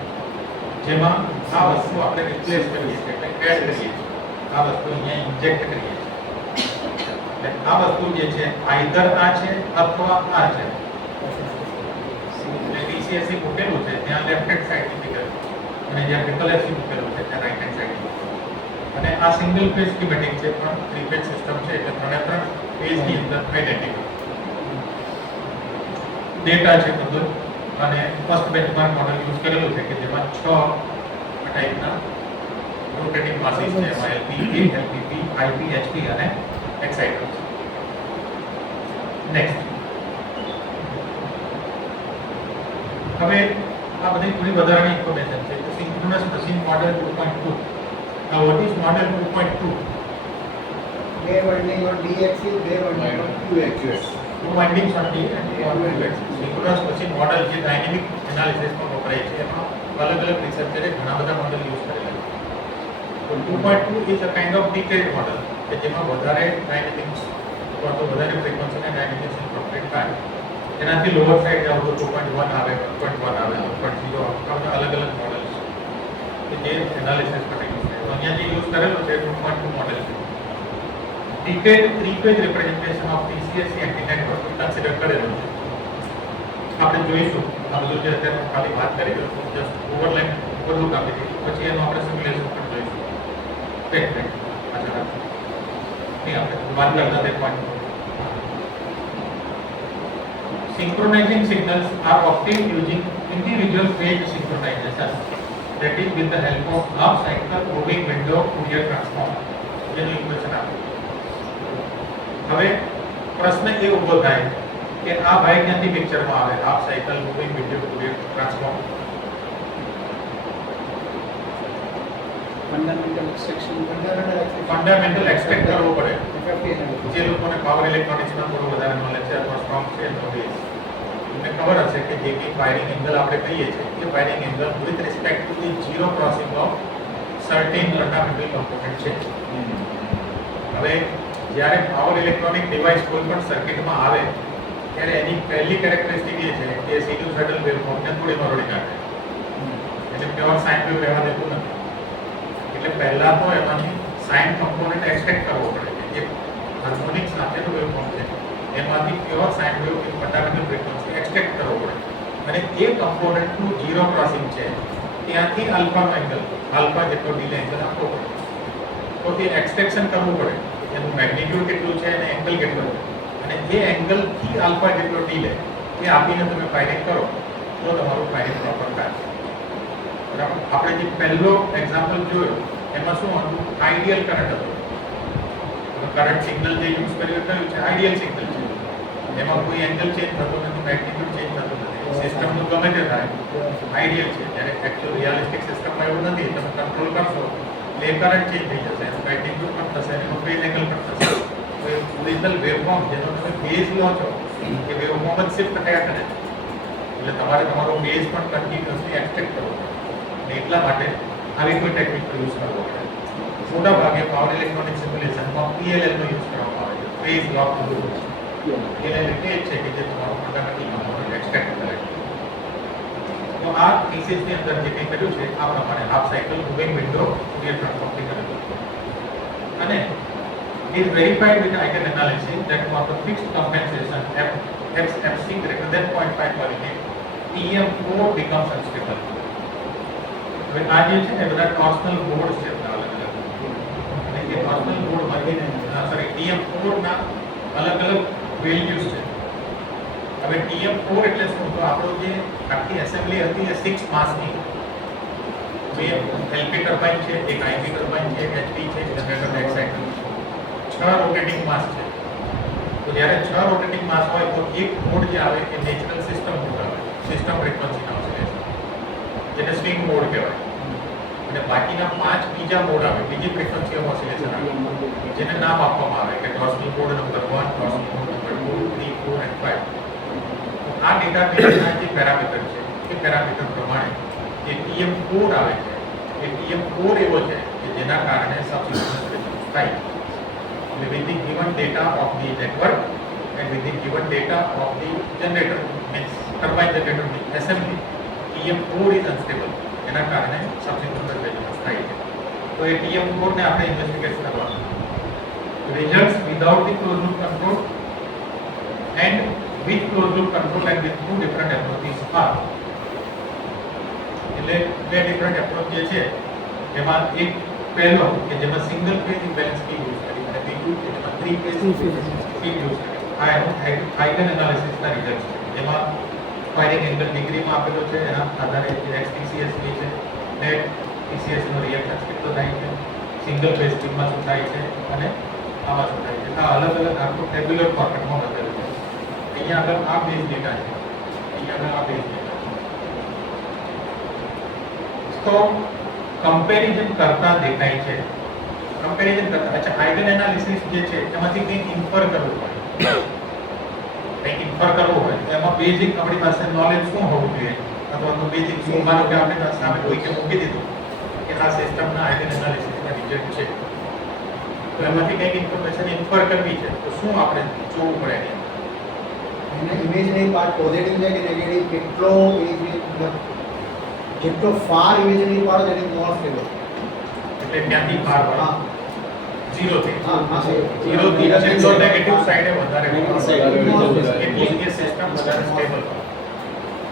જેમાં આ વસ્તુ આપણે રિપ્લેસ કરીએ છીએ એટલે એડ કરીએ છીએ આ વસ્તુ અહીંયા ઇન્જેક્ટ કરીએ છીએ એટલે આ વસ્તુ જે છે આઈધર આ છે અથવા આ છે એટલે TCSA મૂકેલું છે ત્યાં લેફ્ટ હેન્ડ સાઈડ ની ફિગર અને જ્યાં ટ્રિપલ SC મૂકેલું છે ત્યાં રાઈટ હેન્ડ સાઈડ અને આ સિંગલ ફેઝ સ્કીમેટિક છે પણ 3 ફેઝ સિસ્ટમ છે એટલે ત્રણે ફેઝ ની અંદર આઈડેન્ટિકલ ડેટા છે બધું અને ફર્સ્ટ બેન્ચમાર્ક મોડેલ યુઝ કરેલું છે કે જેમાં 6 ટાઈપના રોટેટિંગ માસીસ છે એમાં LP, LPP, IP, HP અને એક્સાઇટર્સ. નેક્સ્ટ હવે આ બધી થોડી વધારાની ઇન્ફોર્મેશન છે કે synchronous machine model 2.2. Now what is model 2.2? બે winding on D axis, બે winding on Q axis. Two windings on D and on Q axis. Synchronous machine model જે ડાયનેમિક એનાલિસિસમાં વપરાય છે એમાં અલગ અલગ રિસર્ચરે ઘણા બધા મોડેલ યુઝ કરેલા છે. તો 2.2 is a kind of decayed model કે જેમાં વધારે ડાયનેમિક્સ અથવા તો વધારે ફ્રીક્વન્સી અને ડાયનેમિક્સ ઇન્કોર્પોરેટ થાય. એનાથી લોઅર સાઈડ જાવ તો 2.1 આવે 1.1 આવે 1.0 આવે અલગ અલગ મોડેલ્સ કે જે એનાલિસિસ માટે યુઝ થાય. તો અહીંયા જે યુઝ કરેલો છે 2.2 મોડેલ છે. decayed 3-phase representation of TCSA anti-network consider કરેલો છે. આપણે જોઈશું આ બધું જે અત્યારે ખાલી વાત કરી રહ્યો છું જસ્ટ ઓવરલેપ બધું કાપી દીધું પછી એનું આપણે સિમ્યુલેશન પણ જોઈશું. અચ્છા નહીં આપણે વાત કરતા તે point. Synchronizing signals are obtained using individual phase synchronization, that is with the help of half cycle moving window Fourier transform. જેનું ઇક્વેશન આપે. હવે પ્રશ્ન એ ઊભો થાય કે આ ભાઈ ક્યાંથી પિક્ચરમાં આવે half cycle moving window Fourier transform. Fundamental expect કરવો પડે. જે લોકોને પાવર ઇલેક્ટ્રોનિક્સમાં થોડું વધારે નોલેજ છે અથવા સ્ટ્રોંગ છે તો તમને ખબર હશે કે જે બી ફાયરિંગ એંગલ આપણે કહીએ છીએ એ firing angle with respect to the zero crossing of certain fundamental component છે. હવે જ્યારે પાવર ઇલેક્ટ્રોનિક ડિવાઇસ કોઈ પણ સર્કિટમાં આવે ત્યારે એની પહેલી કેરેક્ટરિસ્ટિક એ છે કે સિન્યુસાઇડલ વેવફોર્મને થોડી મરોડી નાખે એટલે પ્યોર સાઇન વેવ રહેવા દેતું નથી. એટલે પહેલા તો એમાંથી સાઇન કમ્પોનન્ટ એક્સપેક્ટ કરવો પડે કે જે હાર્મોનિક સાથેનું વેવફોર્મ છે એમાંથી પ્યોર સાઇન વેવ કે ફંડામેન્ટલ ફ્રીક્વન્સી એક્સપેક્ટ કરવો પડે અને એ કમ્પોનન્ટનું ઝીરો ક્રોસિંગ છે ત્યાંથી આલ્ફાનો એંગલ આલ્ફા જેટલો ડીલે એંગલ આપવો પડે. તો તે એક્સપેક્શન કરવું પડે એનું મેગ્નિટ્યુડ કેટલું છે અને એંગલ કેટલો છે અને એ એંગલથી આલ્ફા જેટલો ડીલે એ આપીને તમે ફાયરિંગ કરો તો તમારું ફાયરિંગ પ્રોપર થાય. બરાબર. આપણે જે પહેલો એક્ઝામ્પલ જોયો એમાં શું હતું આઈડિયલ કરંટ હતો. કરંટ સિગ્નલ જે યુઝ કર્યું કયું છે આઈડિયલ સિગ્નલ છે. એમાં કોઈ એંગલ ચેન્જ થતો નથી, મેગ્નિટ્યુડ ચેન્જ થતો નથી, સિસ્ટમનું ગમે તે થાય આઈડિયલ છે. જ્યારે એકચ્યુઅલ રિયાલિસ્ટિક સિસ્ટમમાં એવું નથી. તમે કંટ્રોલ કરશો એટલે કરંટ ચેન્જ થઈ જશે, એનું મેગ્નિટ્યુડ પણ થશે, એનું ફેઝ એંગલ પણ થશે. તો એ ઓરિજિનલ વેવફોર્મ જેનો તમે બેઝ લો છો એ વેવફોર્મ જ શિફ્ટ થયા કરે છે. એટલે તમારે તમારો બેઝ પણ કન્ટિન્યુઅસલી એક્સપેક્ટ કરવો પડે. અને એટલા માટે આવી કોઈ ટેકનિકનો યુઝ કરવો પડે. મોટા ભાગે પાવર ઇલેક્ટ્રોનિક સિમ્યુલેશનમાં PLL નો યુઝ કરવામાં આવે છે, ફેઝ લોક મોડ્યુલ. PLL એટલે જ છે કે જે તમારો ફંડામેન્ટલ કમ્પોનન્ટ એક્સટ્રેક્ટ કરે છે. તો આ થીસીસની અંદર જે કંઈ કર્યું છે આ પ્રમાણે half cycle moving window Fourier ટ્રાન્સફોર્મથી કરેલું છે. અને it is verified with eigen analysis that for the fixed compensation FC greater than 0.5 per unit TM4 becomes unstable. હવે આ જે છે એ બધા ટોર્શનલ બોર્ડ છે અલગ અલગ, અને એ ટોર્શનલ બોર્ડ માંથી TM4 ના અલગ અલગ વેલ્યુઝ છે. હવે TM4 એટલે શું? તો આપણો જે આખી એસેમ્બલી હતી એ 6 માસની, બે એલપી ટર્બાઇન છે, એક આઈપી ટર્બાઇન છે, એક એચપી છે, જનરેટર એક સાયકલ, 6 રોટેટિંગ માસ છે. તો જ્યારે 6 રોટેટિંગ માસ હોય તો એક મોડ જે આવે એ નેચરલ સિસ્ટમ મોડ આવે, સિસ્ટમ ફ્રીક્વન્સીના ઓસિલેશન, જેને સ્વિંગ મોડ કહેવાય. અને બાકીના 5 બીજા મોડ આવે, બીજી ફ્રીક્વન્સી ઓફ ઓસિલેશન આવે, જેને નામ આપવામાં આવે કે torsional mode number 1, torsional mode number 2, 3, 4 and 5. તો આ ડેટાબેઝના જે પેરામીટર છે એ પેરામીટર પ્રમાણે જે TM4 આવે છે એ TM4 એવો છે કે જેના કારણે સબસિસ્ટમ થાય. With the given data of the network and with the given data of the generator, means turbine generator assembly, TM4 is unstable. એના કારણે સબસિસ્ટમ રેઝોનન્સ થાય છે. તો એ TM4 ને આપણે ઇન્વેસ્ટિગેટ કરવાનું. Results without the closed loop control and with closed loop control and with two different approaches are. એટલે બે ડિફરન્ટ એપ્રોચ જે છે એમાં એક પહેલો કે જેમાં સિંગલ ફેઝ ઇમ્બેલેન્સ કી યુઝ કરી અને બીજું કે જેમાં થ્રી ફેઝ કી યુઝ કરી. આ એનું આઇગન એનાલિસિસના રિઝલ્ટ છે. જેમાં ફાયરિંગ એંગલ ડિગ્રીમાં આપેલો છે, એના આધારે XTCS છે, નેટ TCS નો રિએક્ટન્સ કેટલો થાય છે, સિંગલ ફેઝ સ્કીમમાં શું થાય છે અને આમાં શું થાય છે. આ અલગ અલગ આખું ટેબ્યુલર ફોર્મેટમાં બતાવેલું છે. અહીંયા આગળ આ બેઝ ડેટા છે, અહીંયા આગળ આ બેઝ ડેટા. તો કમ્પેરિઝન કરતા દેખાય છે, કમ્પેરિઝન કરતા. અચ્છા, આઇગન એનાલિસિસ જે છે એમાંથી કંઈક ઇન્ફર કરવું હોય, કંઈક ઇન્ફર કરવું હોય તો એમાં બેઝિક આપણી પાસે નોલેજ શું હોવું જોઈએ, અથવા તો બેઝિક શું, માનો કે આપણે સામે કોઈકે મૂકી દીધું કે આ સિસ્ટમના આઇગન એનાલિસિસના રિઝલ્ટ છે, તો એમાંથી કંઈક ઇન્ફોર્મેશન ઇન્ફર કરવી છે તો શું આપણે જોવું પડે? એને ઇમેજનરી પાર્ટ પોઝિટિવ છે કે નેગેટિવ, કેટલો જેટલો ફાર ઇમેજનરી પાર્ટ તેની મોર સ્ટેબલ, એટલે ત્યાંથી બહાર હોય હા 0 થી હા હા 0 થી જેટલો નેગેટિવ સાઈડે વધારે Negative side એટલી એ સિસ્ટમ વધારે સ્ટેબલ હોય.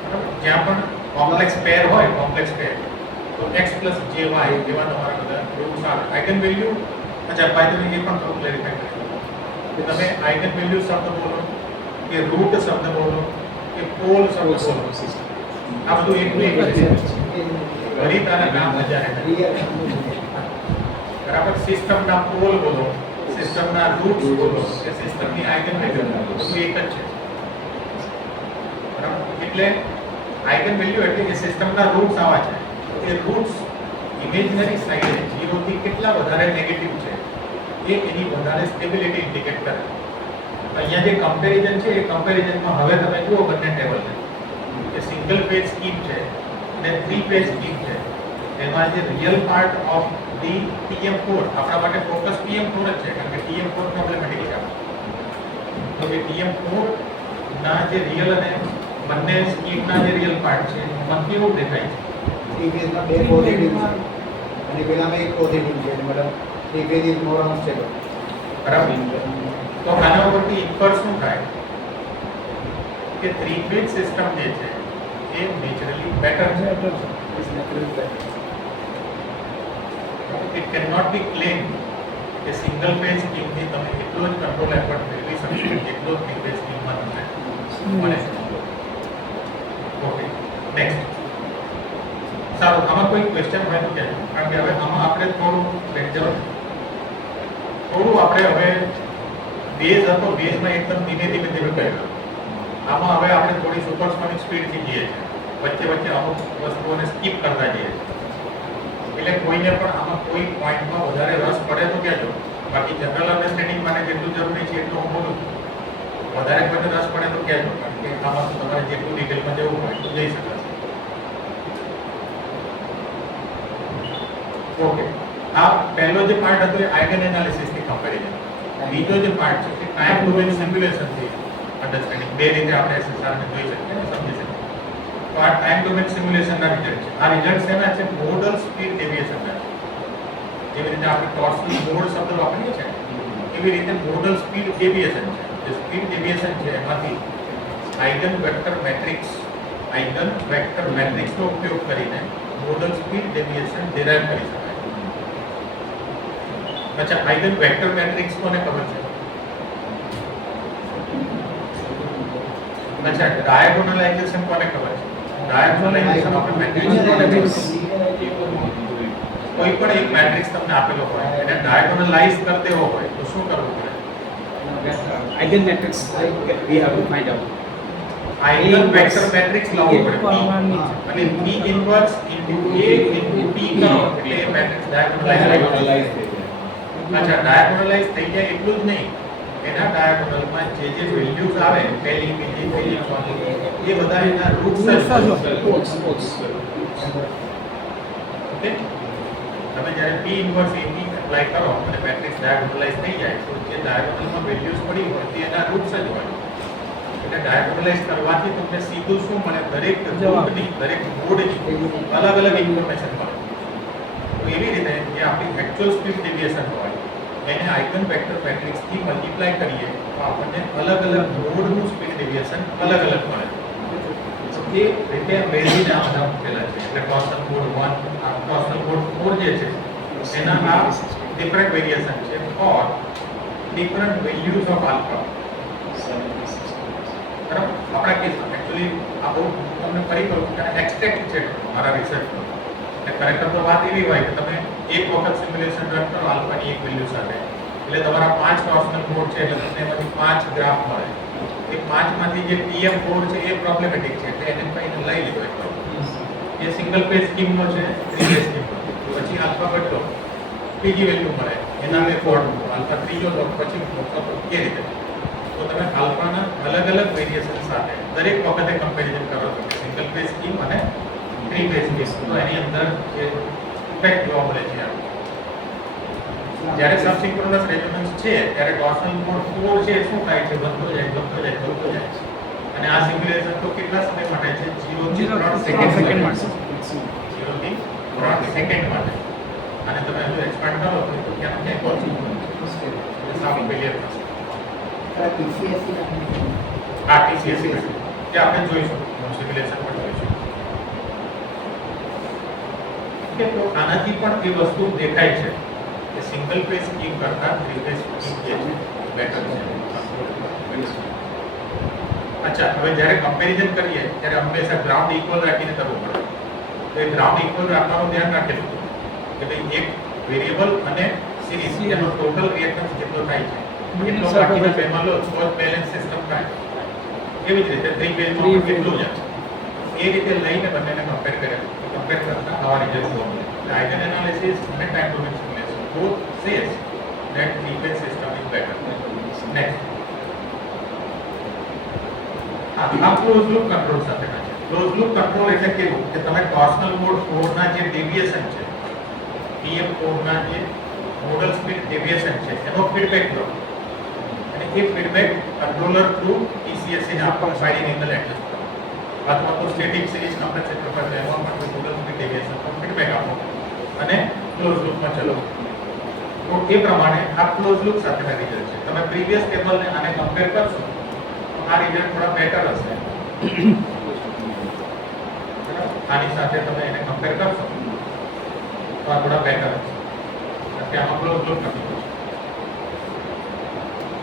બરાબર? જ્યાં પણ કોમ્પ્લેક્સ પેર હોય, કોમ્પ્લેક્સ પેર, તો x j y જેવા તમારા બધા રૂટ્સ આવે. આઇગન વેલ્યુ, અચ્છા બાય ધ વે એ પણ થોડું ક્લેરિફાઈ કરી દો કે તમે આઇગન વેલ્યુ શબ્દ બોલો કે રૂટ શબ્દ બોલો કે પોલ શબ્દ બોલો, આ બધું એકલું એક જ છે. ઘણી તારા નામ હજારે બરાબર. સિસ્ટમના પોલ બોલો, સિસ્ટમના રૂટ્સ બોલો કે સિસ્ટમની આઇગન વેલ્યુ બોલો, બધું એક જ છે. બરાબર? એટલે આઇગન વેલ્યુ એટલે કે સિસ્ટમના રૂટ્સ આવા છે. એ રૂટ્સ ઇમેજનરી સાઈડે 0 થી કેટલા વધારે નેગેટિવ છે એ એની વધારે સ્ટેબિલિટી ઇન્ડિકેટ કરે. અહીંયા જે કમ્પેરિઝન છે એ કમ્પેરિઝનમાં હવે તમે જુઓ બંને ટેબલ છે કે સિંગલ પેજ સ્કીમ છે અને થ્રી પેજ સ્કીમ છે. એમાં જે real part of the TM4, આપણા માટે ફોકસ TM4 જ છે કારણ કે TM4 પ્રોબ્લેમેટિક છે. તો એ TM4 ના જે રિયલ અને બંને સ્કીમના જે રિયલ પાર્ટ છે એમાં કેવું દેખાય છે? થ્રી ફેઝમાં બે પોઝિટિવ છે અને પેલામાં એક પોઝિટિવ છે, મતલબ three phase is more unstable. બરાબર. તો આના ઉપરથી ઇન્ફર શું થાય કે થ્રી ફેઝ સિસ્ટમ જે છે એ નેચરલી બેટર છે. It cannot be claimed કે સિંગલ ફેઝ સ્કીમથી તમે એટલો જ કંટ્રોલ એફર્ટ મેળવી શકશો જેટલો થ્રી ફેઝ સ્કીમમાં તમને મળે છે. Okay, next. સારું, આમાં કોઈ ક્વેશ્ચન હોય તો કહેજો, કારણ કે હવે આમાં આપણે થોડું આપણે હવે બેઝ હતો, બેઝમાં એકદમ ધીમે ધીમે ધીમે કર્યો. આમાં હવે આપણે થોડી સુપરસોનિક સ્પીડથી જઈએ છીએ, વચ્ચે વચ્ચે અમુક વસ્તુઓને સ્કીપ કરતા જઈએ છીએ. એટલે કોઈને પણ આમાં કોઈ પોઈન્ટમાં વધારે રસ પડે તો કહેજો. બાકી જનરલ અન્ડરસ્ટેન્ડિંગ માટે જેટલું જરૂરી છે એટલું હું બોલું છું. વધારે કોઈને રસ પડે તો કહેજો, કારણ કે આમાં તમારે જેટલું ડિટેલમાં જવું હોય તો જઈ શકાશે. ઓકે, આ પહેલો જે પાર્ટ હતો એ આઇગન એનાલિસિસથી કમ્પેરિઝન. બીજો જે પાર્ટ છે એ ટાઈમ ડોમેન સિમ્યુલેશનથી અન્ડરસ્ટેન્ડિંગ. બે રીતે આપણે SSR ને જોઈ શકીએ અને સમજી શકીએ. તો આ ટાઈમ ડોમેન સિમ્યુલેશનના રિઝલ્ટ છે. આ રિઝલ્ટ શેના છે? મોડલ સ્પીડ ડેવિએશનના છે. જેવી રીતે આપણે ટોર્સનલ મોડ શબ્દ વાપરીએ છીએ એવી રીતે મોડલ સ્પીડ ડેવિએશન છે. જે સ્પીડ ડેવિએશન છે એમાંથી આઇગન વેક્ટર મેટ્રિક્સનો ઉપયોગ કરીને મોડલ સ્પીડ ડેવિએશન ડિરાઇવ કરી શકાય. અચ્છા, આઇગન વેક્ટર મેટ્રિક્સ કોને ખબર છે? અચ્છા, ડાયગોનલાઇઝેશન કોને ખબર છે? ડાયગોનલાઇઝેશન આપણે મેટ્રિક્સ કોઈ પણ એક મેટ્રિક્સ તમને આપેલો હોય એને ડાયગોનલાઇઝ કરી દેવો હોય તો શું કરવું પડે? Eigen matrix we have to find out. Eigen vector matrix લાવવો પડે અને P inverse into A into P કરો એટલે એ મેટ્રિક્સ ડાયગોનલાઇઝ થઈ જાય. અચ્છા, ડાયગોનલાઇઝ થઈ જાય એટલું જ નહીં, એના ડાયગોનલમાં જે વેલ્યુઝ આવે પહેલી બીજી ત્રીજી ચોથી એ બધા એના રૂટ્સ જ ઓકે. તમે જ્યારે P ઇન્વર્સ AP એપ્લાય કરો અને મેટ્રિક્સ ડાયગોનલાઇઝ થઈ જાય તો જે ડાયગોનલમાં વેલ્યુઝ પડી હોય તે એના રૂટ્સ જ હોય. એટલે ડાયગોનલાઇઝ કરવાથી તમને સીધું શું મળે? દરેક ગ્રુપની દરેક નોડની અલગ અલગ ઇન્ફોર્મેશન મળે. તો એવી રીતે જે આપણી એક્ચ્યુઅલ સ્પીડ ડેવિએશન હોય એને આઇગન વેક્ટર મેટ્રિક્સથી મલ્ટીપ્લાય કરીએ તો આપણને અલગ અલગ નોડનું સ્પીડ ડેવિએશન અલગ અલગ મળે. તો એ રીતે મેળવીને આ બધા મૂકેલા છે. એટલે ટોર્સનલ મોડ 1 આ ટોર્સનલ મોડ 4 જે છે એના આ ડિફરન્ટ વેરિએશન છે for different values of alpha. બરાબર, આપણા કેસમાં એકચ્યુઅલી આ બહુ તમને ફરી કહું કે એક્સટ્રેક્ટ છે મારા રિસર્ચનો. ખરેખર તો વાત એવી હોય કે તમે એક વખત સિમ્યુલેશન રન કરો આલ્ફાની એક વેલ્યુ સાથે એટલે તમારા 5 ટોર્સનલ મોડ છે એટલે તમને એમાંથી 5 ગ્રાફ મળે. એ 5 માંથી જે TM કોડ છે એ પ્રોબ્લેમેટિક છે એટલે એને કઈ લઈ લીધો એટલો. એ સિંગલ પેજ સ્કીમનો છે, થ્રી પેજ સ્કીમનો. પછી આલ્ફા બદલો ત્રીજી વેલ્યુ મળે એના બે કોડ આલ્ફા ત્રીજો તો પછી એ રીતે. તો તમે આલ્ફાના અલગ અલગ વેરિએશન સાથે દરેક વખતે કમ્પેરિઝન કરો છો સિંગલ પેજ સ્કીમ અને થ્રી પેજ સ્કીમ. તો એની અંદર જે ઇફેક્ટ જોવા મળે છે. જ્યારે સબસિક્વન્સ રેઝોનન્સ છે ત્યારે ટોર્સનલ મોડ 4 છે શું થાય છે? વધતો જાય અને આ સિમ્યુલેશન તો કેટલા સમય માટે છે? 0 થી 3 સેકન્ડ માટે. 0 થી 3 સેકન્ડ માટે. અને તમે જો એક્સપાન્ડ કરો તો ક્યાં પહોંચી સાવ ફેલિયર થશે. આ TCSC જે આપણે જોઈશું સિમ્યુલેશન પણ જોઈશું. કે તો આનાથી પણ એ વસ્તુ દેખાય છે કે સિંગલ પેજ સ્કીમ કરતા થ્રી પેજ સ્કીમ જે છે બેટર છે. અચ્છા, હવે જ્યારે કમ્પેરિઝન કરીએ ત્યારે હંમેશા ગ્રાઉન્ડ ઇક્વલ રાખીને કરવું પડે. તો એ ગ્રાઉન્ડ ઇક્વલ રાખવાનું ધ્યાન રાખેલું કે ભાઈ એક વેરિયેબલ અને સિરીઝ એનો ટોટલ રિએક્ટન્સ જેટલો થાય છે એટલો બાકીના બેમાં લો તો જ બેલેન્સ સિસ્ટમ થાય. એવી જ રીતે થ્રી પેજમાં કેટલું છે એ રીતે લઈને બંનેને કમ્પેર કર્યા. કમ્પેર કરતા આવા રિઝલ્ટ જોવા મળે. આઇગન એનાલિસિસ અને time domain simulation both says that three phase system is better. Next, આ ક્લોઝ લૂપ કંટ્રોલ સાથે છે. ક્લોઝ લૂપ કંટ્રોલ એટલે કેવું કે તમે ટોર્સનલ મોડ 4 ના જે ડેવિએશન છે PM 4 ના જે મોડલ સ્પીડ ડેવિએશન છે એનો ફીડબેક લો અને એ ફીડબેક કંટ્રોલર થ્રુ TCSC ને આપો ફાઇલિંગ એંગલ એડજસ્ટ કરો અથવા તો સ્ટેટિક સિરીઝ કમ્પેરેટર પર એમાં પણ મોડલ સ્પીડ ડેવિએશન પર ફીડબેક આપો અને ક્લોઝ લૂપમાં ચલો. તો એ પ્રમાણે આ ક્લોઝ લૂપ સાથેના રિઝલ્ટ છે. તમે પ્રીવિયસ ટેબલને આને કમ્પેર કરશો તો આ રિઝલ્ટ થોડા બેટર હશે. આની સાથે તમે એને કમ્પેર કરશો તો આ થોડા બેટર હશે. કે આમાં ક્લોઝ લૂપ નથી.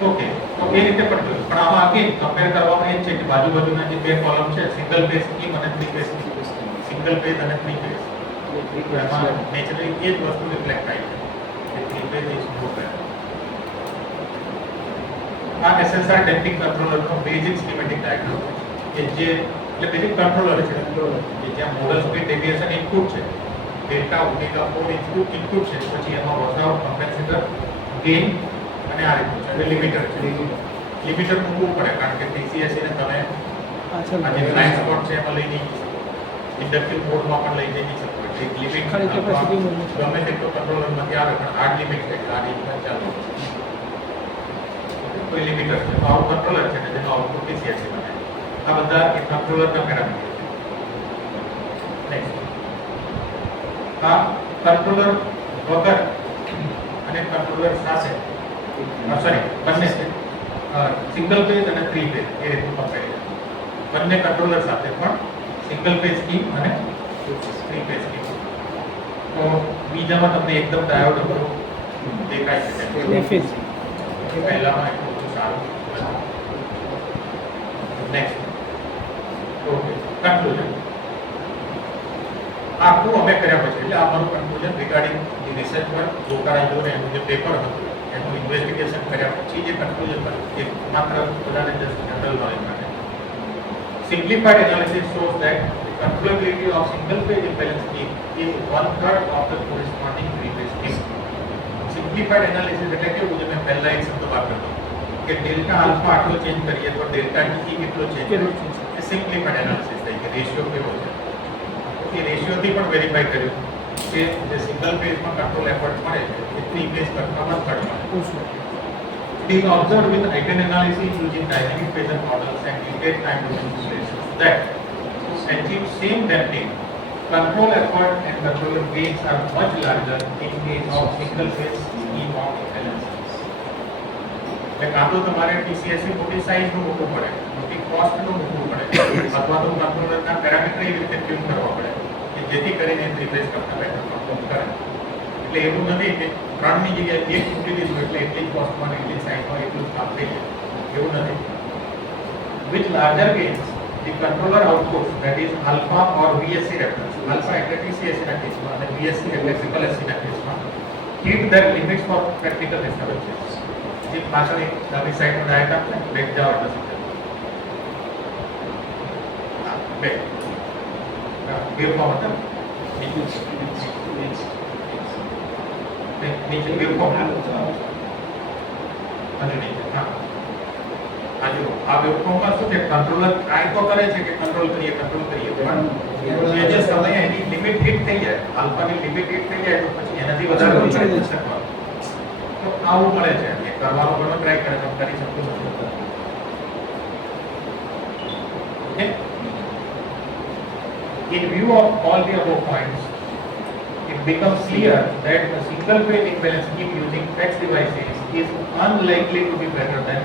ઓકે, તો એ રીતે પણ જોયું. પણ આમાં અગેન કમ્પેર કરવામાં એ છે કે બાજુના જે બે કોલમ છે સિંગલ પેજ સ્કીમ અને three page scheme. Single page અને થ્રી પેજ એમાં નેચરલી એ જ વસ્તુ રિફ્લેક્ટ થાય છે કે three page is more better. આ SSR ડેમ્પિંગ કંટ્રોલરનો બેઝિક સ્કીમેટિક ડાયાગ્રામ કે જે એટલે બેઝિક કંટ્રોલર છે કે જ્યાં મોડલ સ્પીડ ડેવિએશન ઇનપુટ છે, ડેલ્ટા ઓમેગા 4 ઇનપુટ છે, પછી એમાં વોશઆઉટ કોમ્પેન્સેટર ગેઇન અને આ રીતનું છે એટલે લિમિટર છે. લિમિટર મૂકવું પડે કારણ કે TCSC ને તમે પાછળ આજે બ્લાઇન્ડ સ્પોટ છે એમાં લઈ નહીં શકો, ઇન્ડક્ટિવ મોડમાં પણ લઈ જઈ નહીં શકો. એક લિમિટ ખાલી capacity મૂકવું છે. ગમે તેટલો કંટ્રોલરમાંથી આવે પણ હાર્ડ લિમિટ છે એટલે આ રીતના ચાલે. કોઈ લિમિટર છે તો આવું કંટ્રોલર છે ને જેનો આઉટપુટ TCSC બને. આ બધા એ કંટ્રોલરના પેરામીટર છે. નેક્સ્ટ આ કંટ્રોલર વગર અને કંટ્રોલર સાથે બંને છે સિંગલ પેજ અને 3 પેજ એ રીતનું કમ્પેરિઝન. બંને કંટ્રોલર સાથે પણ સિંગલ પેજ સ્કીમ અને 3 પેજ સ્કીમ. તો બીજામાં તમને એકદમ ડાયોડ દેખાય છે FS. પહેલામાં એટલું બધું સારું. Next okay conclusion. આખું અમે કર્યા પછી એટલે આ મારું conclusion regarding the research work ગોકારાજોને એનું જે પેપર હતું એનું ઇન્વેસ્ટિગેશન કર્યા પછી જે કન્ક્લુઝન બન્યું એ માત્ર બધાને જસ્ટ જનરલ નોલેજ માટે. Simplified analysis shows that the controllability of single page impedance scheme is 1/3 of the corresponding three-phase scheme. Simplified analysis એટલે કેવું છે મેં પહેલા એક શબ્દ વાપર્યો કે ડેલ્ટા આલ્ફા આટલો ચેન્જ કરીએ તો ડેલ્ટા ટી કેટલો ચેન્જ કેટલો થાય. change. એ સિમ્પ્લિફાઈડ એનાલિસિસ થઈ કે રેશિયો કેવો છે. એ રેશિયોથી પણ વેરીફાઈ કર્યું કે જે સિંગલ પેજમાં કંટ્રોલ એફર્ટ મળે છે એ 3 પેજ કરતાં 1/3 મળે. ઓછું. Being observed with eigen analysis using dynamic phasor models and detailed time domain simulations that achieve same damping, control effort and controller gains are much larger in case of single phase scheme of imbalances. એટલે કાં તો તમારે TCSC મોટી સાઇઝનું મૂકવું પડે, મોટી કોસ્ટનું મૂકવું પડે, અથવા તો કંટ્રોલરના પેરામીટર એવી રીતે ટ્યુન કરવા પડે કે જેથી કરીને રિપ્લેસ કરતા બેટર પરફોર્મ કરે. એટલે એવું નથી કે 3 ની જગ્યાએ 1 મૂકી દીધું એટલે એટલી કોસ્ટમાં એટલી સાઇઝમાં એટલું કામ થઈ જાય, એવું નથી. With larger gains, the controller output that is alpha or VSC reference, alpha એટલે TCSC ના કેસમાં અને VSC એટલે triple SC ના કેસમાં hit their limits for practical disturbances. જે પાછળ એક ડાબી સાઈડનો ડાયાગ્રામ છે બેક જાવ એટલે સમજાય. બેક વેવફોર્મ હતા નીચે વેવફોર્મ અને નીચે હા આ વેવફોર્મમાં શું છે કંટ્રોલર ટ્રાય તો કરે છે કે કંટ્રોલ કરીએ પણ જે સમયે એની લિમિટ હિટ થઈ જાય આલ્ફાની લિમિટ હિટ થઈ જાય તો પછી એનાથી વધારે ઓછું થઈ જાય. શકવાનું. તો આવું મળે છે એ કરવાનો ઘણો ટ્રાય કરે છે કરી શકતું નથી. Okay? In view of all the above points, it becomes clear that a single phase imbalance scheme using PEX devices is unlikely to be better than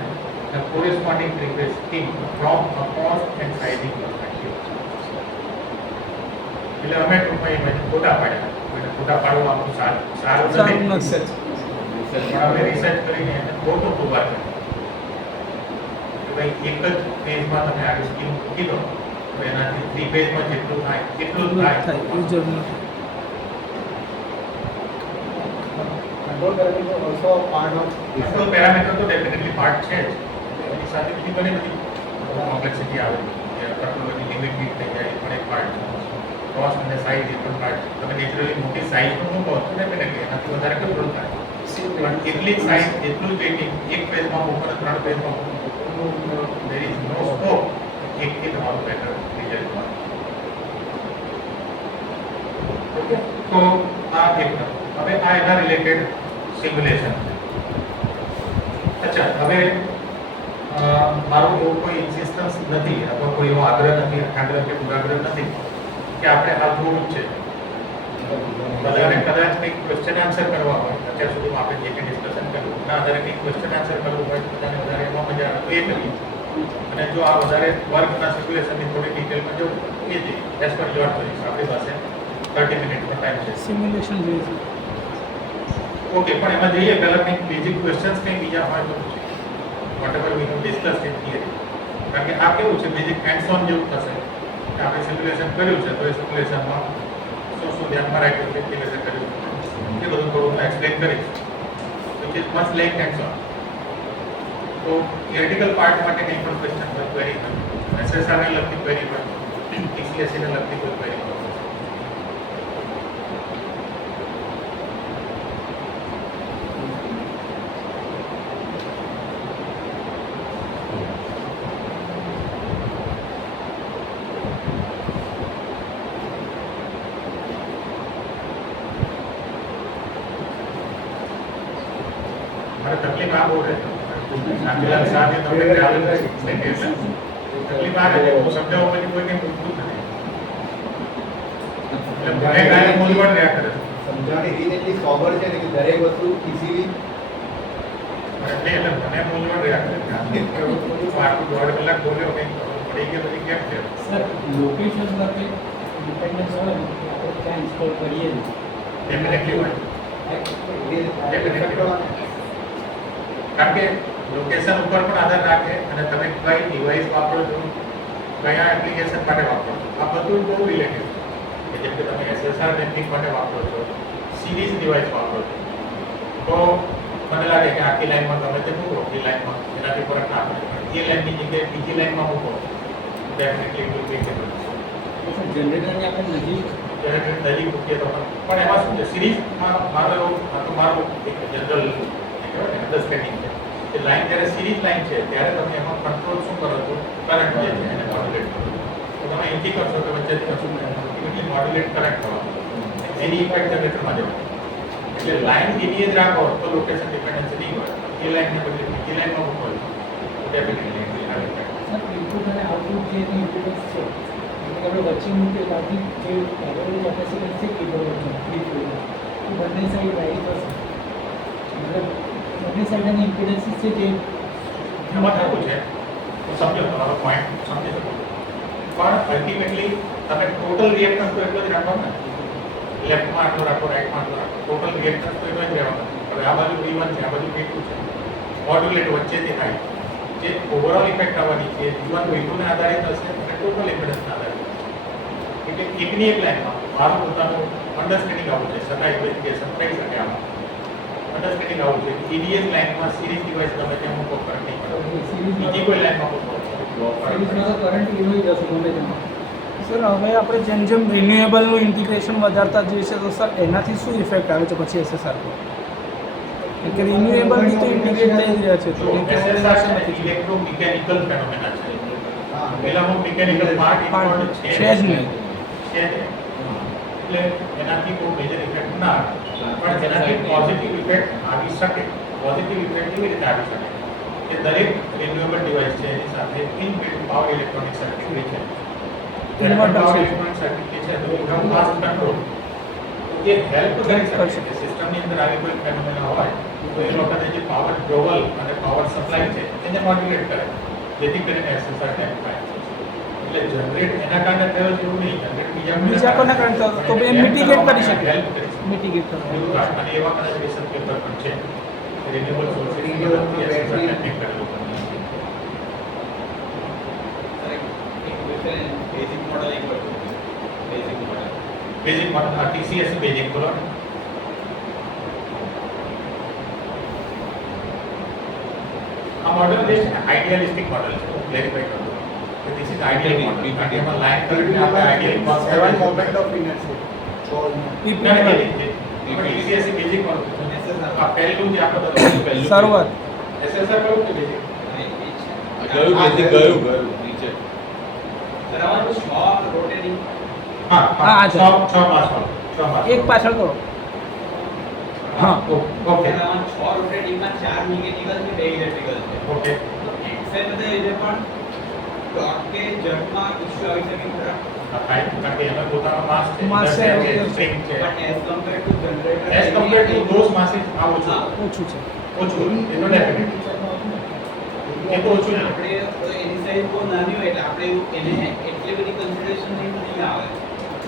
the corresponding three phase scheme from a cost and sizing perspective. એટલે અમે ટૂંકમાં એ ફોટા પાડ્યા અને ફોટા પાડવું આપણું સારું સારું નથી. નથી. પણ અમે રિસર્ચ કરીને એને ખોટું પુરવાર કર્યું કે ભાઈ એક જ પેજમાં તમે આવી સ્કીમ મૂકી દો તો એનાથી 3 પેજમાં જેટલું થાય એટલું જ થાય થાય. એવું જરૂર નથી. Control parameter also a part of control parameter તો ડેફિનેટલી પાર્ટ છે જ. એની સાથે બીજી ઘણી બધી કોમ્પ્લેક્સિટી આવે કે કંટ્રોલરની લિમિટ મીટ થઈ જાય એ પણ એક પાર્ટ છે. કોસ્ટ અને સાઇઝ એ પણ પાર્ટ છે. તમે નેચરલી મોટી સાઇઝનું મૂકો તો ડેફિનેટલી એનાથી વધારે કંટ્રોલ થાય. પણ એટલી જ સાઇઝ એટલું જ વેઇટિંગ એક પેજમાં મૂકો અને 3 પેજમાં મૂકો there is no scope એકથી તમારું બેટર રિઝલ્ટ મળે. ઓકે તો આ એક હવે આ એના રિલેટેડ સિમ્યુલેશન છે. અચ્છા હવે મારું એવું કોઈ ઇન્સિસ્ટન્સ નથી અથવા કોઈ એવો આગ્રહ નથી આગ્રહ કે દુરાગ્રહ નથી કે આપણે આ થોડું જ છે. બધાને કદાચ કંઈક ક્વેશ્ચન આન્સર કરવા હોય અત્યાર સુધીમાં આપણે જે કંઈ ડિસ્કશન કર્યું એના આધારે કંઈક ક્વેશ્ચન આન્સર કરવું હોય બધાને વધારે એમાં મજા આવે તો એ કરીએ. અને જો આ વધારે વર્કના સિમ્યુલેશનની થોડી ડિટેલમાં જવું એ જ એઝ પર યોર ચોઇસ. આપણી પાસે 30 મિનિટનો ટાઈમ છે. સિમ્યુલેશન જોઈએ છે. ઓકે પણ એમાં જઈએ પહેલાં કંઈક બેઝિક ક્વેશ્ચન્સ કંઈ બીજા હોય તો whatever we have discussed in theory. કારણ કે આ કેવું છે બેઝિક હેન્ડ્સ ઓન જેવું થશે કે આપણે સિમ્યુલેશન કર્યું છે તો એ સિમ્યુલેશનમાં શું ધ્યાનમાં રાખ્યું છે કેવી રીતે કર્યું એ બધું થોડું હું એક્સપ્લેન કરીશ which is much like hands on. તો થિયરિટિકલ પાર્ટ માટે કંઈ પણ ક્વેશ્ચન હોય ક્વેરી હોય, SSR ને લગતી ક્વેરી હોય, TCSE ને લગતી કોઈ ક્વેરી હોય. મારે તકલીફ આ બહુ રહે શાંતિલાલ શાહ ને તમે ટ્રાવેલ તકલીફ આ રહે હું સમજાવું પછી કોઈ કંઈ પૂછતું જ નથી એટલે મને કાંઈ મૂંઝવણ રહ્યા કરે સમજાવવાની રીત એટલી સોબર છે ને કે દરેક વસ્તુ ઇઝીલી એટલે મને મૂંઝવણ રહ્યા કરે હું આટલું 1.5 કલાક બોલ્યો કંઈક પડી ગયો પછી કેમ છે સર લોકેશન સાથે ડિપેન્ડન્સ હોય ને કે આપણે ક્યાં ઇન્સ્ટોલ કરીએ ડેફિનેટલી હોય કારણ કે લોકેશન ઉપર પણ આધાર રાખે અને તમે કઈ ડિવાઇસ વાપરો છો, કયા એપ્લિકેશન માટે વાપરો છો, આ બધું બહુ રિલેટેડ છે. જેમ કે તમે SSR બેન્કિંગ માટે વાપરો છો, સિરીઝ ડિવાઇસ વાપરો છો, તો મને લાગે કે આખી લાઈનમાં ગમે તે મૂકો, એ લાઈનમાં એનાથી ફરક ના પડે. એ લાઈનની જગ્યાએ બીજી લાઈનમાં મૂકો, definitely it will be difference. જનરેટરની આપણે નજીક જ્યારે નજીક મૂકીએ તો પણ એમાં શું છે, સિરીઝમાં મારો એક જનરલ અન્ડરસ્ટેન્ડિંગ છે કે લાઈન જ્યારે સિરીઝ લાઈન છે ત્યારે તમે એમાં કંટ્રોલ શું કરો છો, કરંટ જે છે એને મોડ્યુલેટ કરો. તો તમે અહીંથી કરશો કે વચ્ચેથી કરશો ઇમિડિયેટલી મોડ્યુલેટ કરંટ થવાનું એની ઇફેક્ટ જનરેટરમાં જવાનું. એટલે લાઈન એની જ રાખો તો લોકેશન ડિપેન્ડન્સી નહીં હોય. એ લાઈનને બદલે બીજી લાઈનમાં મૂકો તો ડેફિનેટલી આ ઇફેક્ટ. સર ઇનપુટ અને આઉટપુટ જે ઇમ્પિડન્સ છે આપણે વચ્ચે મૂકીએ બાકી જે એવરેજ કેપેસિટન્સ છે કીબોર્ડ વચ્ચે એ બંને સાઈડ વાઇઝ થશે મતલબ બંને સાઈડની ઇમ્પિડન્સ છે જે એમાં થયું છે હું સમજો તમારો પોઈન્ટ સમજી શકું છું. પણ અલ્ટિમેટલી તમે ટોટલ રિએક્ટન્સ તો એટલો જ રાખવાનો ને, લેફ્ટમાં આટલો રાખો, રાઈટમાં આટલો રાખો, ટોટલ રિએક્ટન્સ તો એટલો જ રહેવાનો. હવે આ બાજુ V1 છે, આ બાજુ V2 છે, મોડ્યુલેટ વચ્ચેથી થાય જે ઓવરઓલ ઇફેક્ટ આવવાની છે V1 V2 ને આધારિત હશે અને ટોટલ ઇમ્પિડન્સના આધારિત હશે. એટલે એકની એક લાઈનમાં મારું પોતાનું અન્ડરસ્ટેન્ડિંગ આવું છે, છતાં ઇન્વેસ્ટિગેશન થઈ શકે આમાં. અન્ડરસ્ટેન્ડિંગ આવું છે કે EDS લાઈનમાં સિરીઝ ડિવાઇસ તમે ત્યાં મૂકો ફરક નહીં પડે, બીજી કોઈ લાઈનમાં મૂકો સિરીઝમાં તો કરંટ એનો જ હશે ગમે તેમાં. સર હવે આપણે જેમ જેમ રિન્યુએબલનું ઇન્ટિગ્રેશન વધારતા જઈએ છે તો સર એનાથી શું ઇફેક્ટ આવે છે પછી SSR પર? કે રિન્યુએબલ બી તો ઇન્ટિગ્રેટ થઈ જ રહ્યા છે તો જો SSR છે ઇલેક્ટ્રોમિકેનિકલ ફેનોમેના છે. પેલા હું મિકેનિકલ પાર્ટ ઇમ્પોર્ટન્ટ છે છે જ નહીં. છે જ. એટલે એનાથી બહુ મેજર ઇફેક્ટ ના આવે પણ એનાથી પોઝિટિવ ઇફેક્ટ આવી શકે. પોઝિટિવ ઇફેક્ટ કેવી રીતે આવી શકે કે દરેક રિન્યુએબલ ડિવાઇસ છે એની સાથે ઇનબિલ્ટ પાવર ઇલેક્ટ્રોનિક સર્કિટરી છે. Inverter પાવર છે. ઇલેક્ટ્રોનિક સર્કિટરી છે તો એનો ફાસ્ટ કંટ્રોલ એ હેલ્પ કરી શકે કે સિસ્ટમની અંદર આવી કોઈ ફેનોમેના હોય તો એ વખતે જે પાવર ડ્રોવલ અને પાવર સપ્લાય છે એને મોડ્યુલેટ કરે જેથી કરીને SSR ટેપ થાય. એટલે જનરેટ એના કારણે થયો છે એવું નહીં, જનરેટ બીજા કોના કારણે થયો તો એ મિટિગેટ કરી શકે, હેલ્પ કરી શકે. મિટિગેટ કરવા. અને એવા કદાચ રિસર્ચ પેપર પણ છે renewable sources basic model TCSE basic બોલો. આ મોડલ જે છે આઈડિયાલિસ્ટિક મોડલ છે, ક્લેરિફાઈ કરું કે ધીસ ઇઝ આઈડિયલ મોડલ. કારણ કે એમાં લાઈન કરંટ આપણે ideal seven moment of inertia TCSE basic model આ પહેલું જે આપણે પહેલું શરૂઆત SSR કયું કે બેઝિક ગયું નીચે હા હા, હા છે. 6 માસ એક પાછળ કરો. હા. ઓકે ઓકે કારણ કે એમાં પોતાનો માસ છે Mass છે, ઇન્ડસ્ટ્રી okay. સ્ટ્રિંગ છે as as compare to those masses આ ઓછું ઓછું છે. ઓછું એ તો ડેફિનેટલી એ તો ઓછું છે.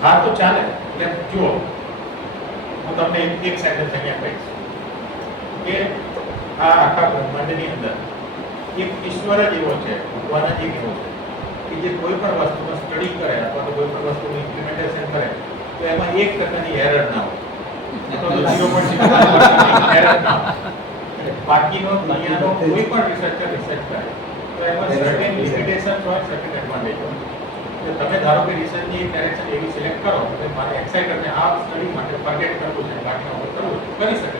હા તો ચાલે. એટલે જુઓ હું તમને એક સેકન્ડ અહીંયા કહીશ કે આ આખા બ્રહ્માંડની અંદર એક ઈશ્વર જ એવો છે, ભગવાન જ એક એવો છે કે જે કોઈ પણ વસ્તુનો સ્ટડી કરે અથવા તો કોઈ પણ વસ્તુનું ઇમ્પ્લિમેન્ટેશન કરે તો એમાં 1% એરર ના હોય અથવા તો 0.0% એરર ના હોય. બાકીનો દુનિયાનો કોઈ પણ રિસર્ચર રિસર્ચ કરે તો એમાં સર્ટેન લિમિટેશન હોય, સર્ટેન એડવાન્ટેજ હોય. તો તમે ધારો કે રિસર્ચની એક ડાયરેક્શન એવી સિલેક્ટ કરો કે મારે એક્સાઇટરને આ સ્ટડી માટે ટાર્ગેટ કરવું છે, બાકીનો વર્ક કરવું છે, કરી શકે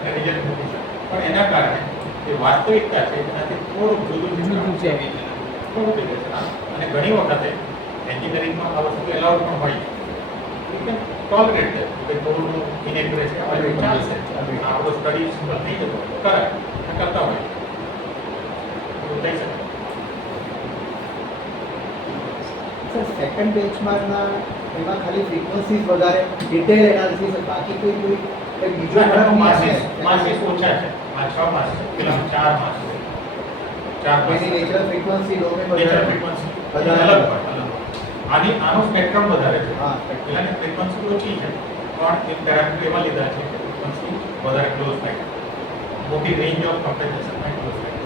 અને રિઝલ્ટ મૂકી શકે. પણ એના કારણે જે વાસ્તવિકતા છે એનાથી થોડુંક જુદું છે, થોડુંક થઈ જશે. અને ઘણી વખતે એન્જિનિયરિંગમાં આ વસ્તુ એલાઉડ પણ હોય છે, ટોલરેટ છે કે થોડું ઇનેક્યુરેસી આવે તો ચાલશે, આપણો સ્ટડી સિમ્પલ થઈ જતો કરે કરતા હોય એવું થઈ શકે. સર સેકન્ડ બેન્ચમાર્કના એમાં ખાલી ફ્રીક્વન્સીઝ વધારે ડિટેલ એનાલિસિસ, બાકી કોઈ બીજો માસીસ ઓછા છે, આ 6 માસ છે, પેલા 4 માસ છે. 4 માસ એની નેચરલ ફ્રીક્વન્સી લો મે નેચરલ ફ્રીક્વન્સી અલગ હોય. આનું સ્પેક્ટ્રમ વધારે છે. હા. પેલાની ફ્રીક્વન્સી ઓછી છે પણ એક પેરામીટર એવા લીધા છે કે ફ્રીક્વન્સી વધારે ક્લોઝ થાય, મોટી રેન્જ ઓફ કમ્પેન્સેશનમાં ક્લોઝ થાય.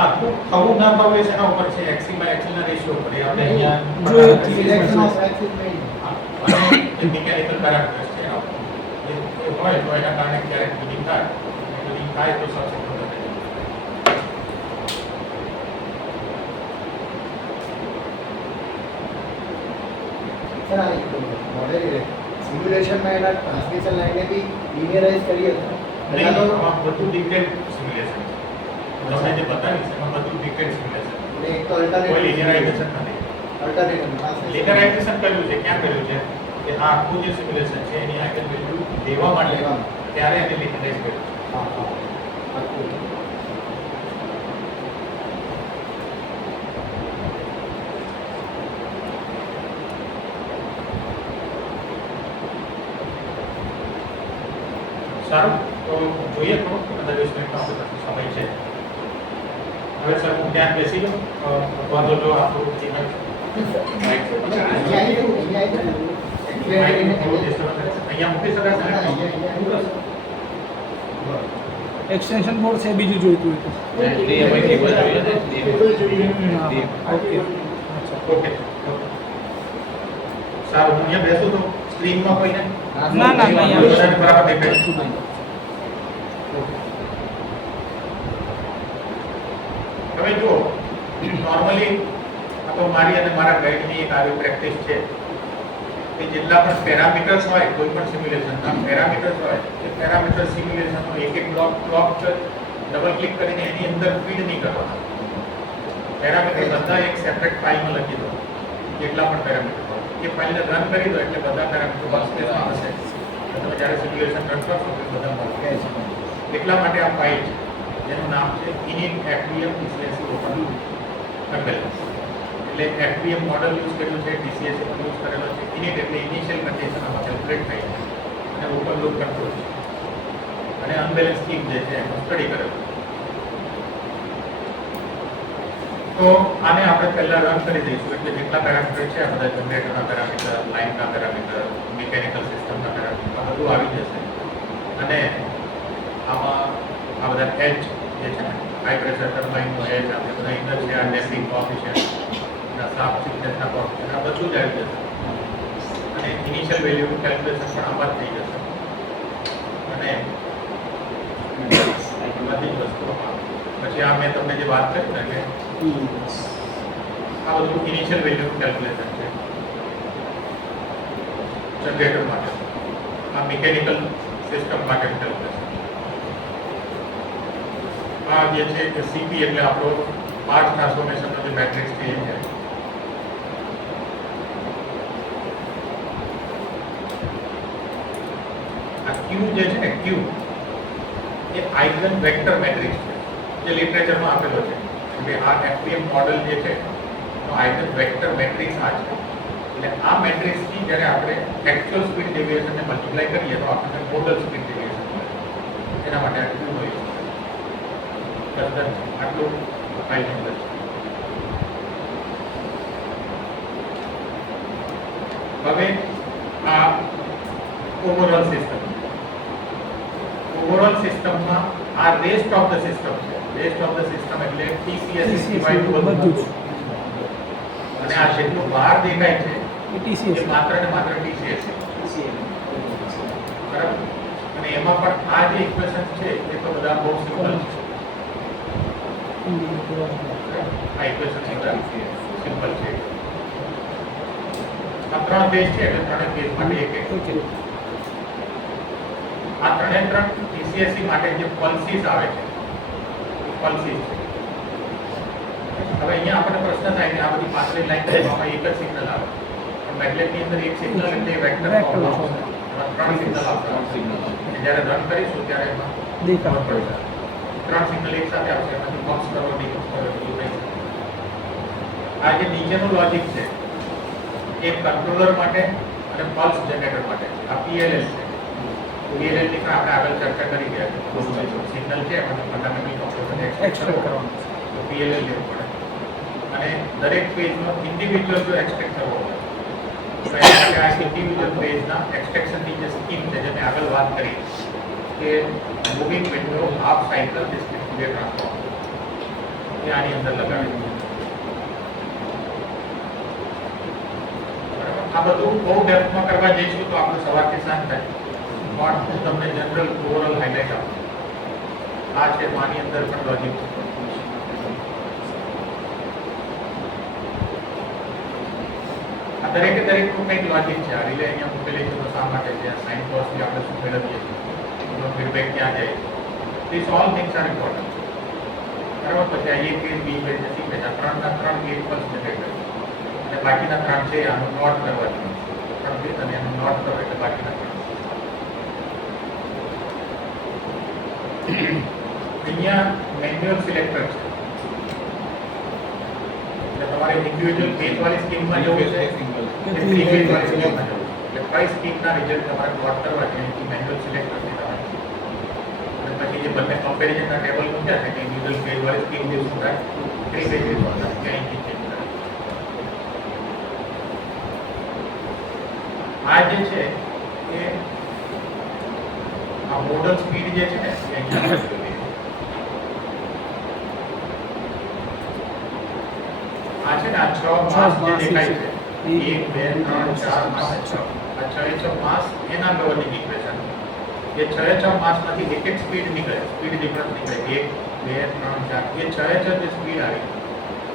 આખું થવું ના થવું એ એના ઉપર છે, એક્સી બાય એક્સએલ ના રેશિયો ઉપર. એ આપણે અહીંયા selection of axis main mechanical parameters છે એના ઉપર. એ હોય તો એના કારણે ક્યારેક ટ્યુનિંગ થાય, ટ્યુનિંગ થાય તો સબસેટ વધારે થાય. સર આ મોડેલ સિમ્યુલેશનમાં એના ટ્રાન્સમિશન લાઇનને બી લિનિયરાઇઝ કરીએ તો નહીં, આમાં બધું ડિટેલ સિમ્યુલેશન છે. તમને જે બતાવી છે એમાં બધું ડિટેલ સિમ્યુલેશન એટલે એક તો કોઈ અલ્ટરનેટિવ લિનિયરાઇઝેશન નથી. લિનિયરાઇઝેશન કર્યું છે, ક્યાં કર્યું છે કે આ આખું જે સિમ્યુલેશન છે એની આઈગન વેલ્યુ લેવા માટે ત્યારે એને લિનિયરાઇઝ કર્યું છે. હા હા આખું સારું, તો જોઈએ થોડું 15-20 મિનિટનો આપણી પાસે સમય છે. હવે સર હું ત્યાં બેસી લઉં, વાંધો જો આપણું જે માઇક છે માઇકનું થોડું disturbance રહેશે. અહીંયા મૂકી શકાશે ને? એક્સટેન્શન બોર્ડ છે બીજું જોઈતું હોય તો ઓકે, સારું, હું અહીંયા બેસું તો સ્ક્રીનમાં કોઈને ના બધાને બરાબર દેખાય છે? હવે જો નોર્મલી આ તો મારી અને મારા ગાઈડની એક આવી પ્રેક્ટિસ છે કે જેટલા પણ પેરામીટર્સ હોય કોઈ પણ સિમ્યુલેશનના પેરામીટર્સ હોય એ પેરામીટર સિમ્યુલેશનનો એક એક બ્લોક ડબલ ક્લિક કરીને એની અંદર ફીડ નહીં કરવાના. પેરામીટર બધા એક સેપરેટ ફાઇલમાં લખી દો, જેટલા પણ પેરામીટર હોય એ ફાઇલને રન કરી દો એટલે બધા પેરામીટર વર્કસ્પેસમાં હશે. તમે જ્યારે સિમ્યુલેશન રન કરશો તો બધા મળશે. એટલા માટે આ ફાઇલ છે જેનું નામ છે init fvm TCSE open કમ્પેલન્સ. એટલે fvm મોડલ યુઝ કર્યું છે, TCSE પણ યુઝ કરેલો છે. init એટલે ઇનિશિયલ કન્ડિશન આમાં કેલ્ક્યુલેટ થઈ છે અને ઓપન લૂપ કંટ્રોલ છે અને અનબેલેન્સ સ્કીમ જે છે એનો સ્ટડી કરેલો. તો આને આપણે પહેલા રન કરી દઈશું એટલે જેટલા પેરામીટર છે આ બધા જનરેટરના પેરામીટર, લાઇનના પેરામીટર, મિકેનિકલ સિસ્ટમના પેરામીટર આ બધું આવી જશે. અને આમાં આ બધા એચ જે છે હાઈ પ્રેશર ટર્બાઇનનો એચ, આપણે બધા ઇનર છે, આ ડેમ્પિંગ કોએફિશિયન્ટ, આ સાફ સિગ્નેચરના કોએફિશિયન્ટ આ બધું જ આવી જશે. અને ઇનિશિયલ વેલ્યુનું કેલ્ક્યુલેશન પણ આમાં જ થઈ જશે. અને બધી જ વસ્તુઓ પછી આ મેં તમને જે વાત કરી ને કે આ બધું ઇનિશિયલ વેલ્યુનું કેલ્ક્યુલેશન છે જનરેટર માટે, આ મિકેનિકલ સિસ્ટમ માટે કેલ્ક્યુલેશન. આ જે છે કે સીપી એટલે આપણો પાર્ટ ટ્રાન્સફોર્મેશનનો જે મેટ્રિક્સ છે એ છે. આ ક્યુ જે છે ને ક્યુ એ આઇગન વેક્ટર મેટ્રિક્સ છે જે લિટરેચરમાં આપેલો છે કે આ એફવીએમ મોડલ જે છે તો આઇગન વેક્ટર મેટ્રિક્સ આ છે. એટલે આ મેટ્રિક્સની જ્યારે આપણે એક્ચ્યુઅલ સ્પીડ ડેવિએશનને મલ્ટીપ્લાય કરીએ તો આપણને ટોટલ સ્પીડ ડેવિએશન મળે. એના માટે આ ક્યુ હોય છે. આટલું ફાઇલ નંબર છે. હવે આ ઓવરઓલ સિસ્ટમમાં આ રેસ્ટ ઓફ ધ સિસ્ટમ છે. રેસ્ટ ઓફ ધ સિસ્ટમ એટલે TCSE સિવાય બધું જ. અને આ જેટલું બહાર દેખાય છે એ માત્ર ને માત્ર TCSE બરાબર. અને એમાં પણ આ જે ઇક્વેશન છે એ તો બધા બહુ સિમ્પલ છે. આ ઇક્વેશન બધા સિમ્પલ છે. આ 3 પેજ છે એટલે 3 પેજ માટે એક ઓકે આ 3 TCSE માટે જે પલ્સીસ આવે છે એ પલ્સીસ છે. હવે અહીંયા આપણે પ્રશ્ન થાય કે આ બધી પાછળની લાઈન કરવામાં એક જ સિગ્નલ આવે પણ મેગ્નેટની અંદર એક સિગ્નલ એટલે વેક્ટર ફોર્મ આવશે. એમાં 3 સિગ્નલ આવશે. જ્યારે રન કરીશું ત્યારે એમાં દેખાવ ખબર પડશે. 3 સિગ્નલ એક સાથે આવશે એમાંથી બોક્સ કરો ડીકોડ કરો બધું થઈ જશે. આ જે નીચેનું લોજિક છે એ કંટ્રોલર માટે અને પલ્સ જનરેટર માટે આ PLL છે. PLL ની પણ આપણે આગળ ચર્ચા કરી ગયા છે. સિગ્નલ છે એમાંથી ફંડામેન્ટલ ઓપરેશન એક્સટ્રેક્ટ કરવાનું તો PLL લેવું પડે અને દરેક પેજનો ઇન્ડિવિડ્યુઅલ જો એક્સટ્રેક્ટ કરવો હોય તો એના માટે આ ઇન્ડિવિડ્યુઅલ પેજના એક્સટ્રેક્શનની જે સ્કીમ છે જે મેં આગળ વાત કરી કે moving window half cycle distributed transformer એ આની અંદર લગાવી છે. આ બધું બહુ ડેપ્થમાં કરવા જઈશું તો આપણે સવારથી સાંજ થાય પણ હું તમને જનરલ ઓવરઓલ હાઇલાઇટ આપું. આ છે તો આની અંદર પણ લોજિક છે. આ દરેકે દરેકનું કંઈક લોજિક છે. આ રિલે અહીંયા મૂકેલી છે તો શા માટે છે સાઇન કોસથી આપણે શું મેળવીએ છીએ એનો ફીડબેક ક્યાં જાય છે. This all things are important. બરાબર. પછી આ એક પેજ બી પેજ સી પેજ આ 3 ગેટ પર જનરેટ કરે અને બાકીના 3 છે આનું નોટ કરવા જોઈએ. 3 ગેટ અને એનું નોટ કરો એટલે બાકીના 3 અહીંયા મેન્યુઅલ સિલેક્ટર છે એટલે તમારે ઇન્ડિવિડ્યુઅલ પેજ વાળી સ્કીમમાં જવું છે કે 3 પેજ વાળી સ્કીમમાં જવું એટલે કઈ સ્કીમના રિઝલ્ટ તમારે પ્લોટ કરવા છે એની મેન્યુઅલ સિલેક્ટરથી તમારે અને પછી જે બંને કમ્પેરિઝનના ટેબલ મૂક્યા છે કે ઇન્ડિવિડ્યુઅલ પેજ વાળી સ્કીમ જે શું થાય 3 પેજ વાળા કે અહીંથી ચેન્જ કરે. આ જે છે એ આ મોડલ સ્પીડ જે છે ને એ અહીંયા આપેલી છે. આ છે ને આ 6 માસ જે દેખાય છે 1 2 3 4 5 6 આ 6 માસ એના ગવર્નિંગ ઇક્વેશન એ 6 માસમાંથી એક એક સ્પીડ નીકળે સ્પીડ ડિફરન્સ નીકળે 1 2 3 4 એ 6 જે સ્પીડ આવી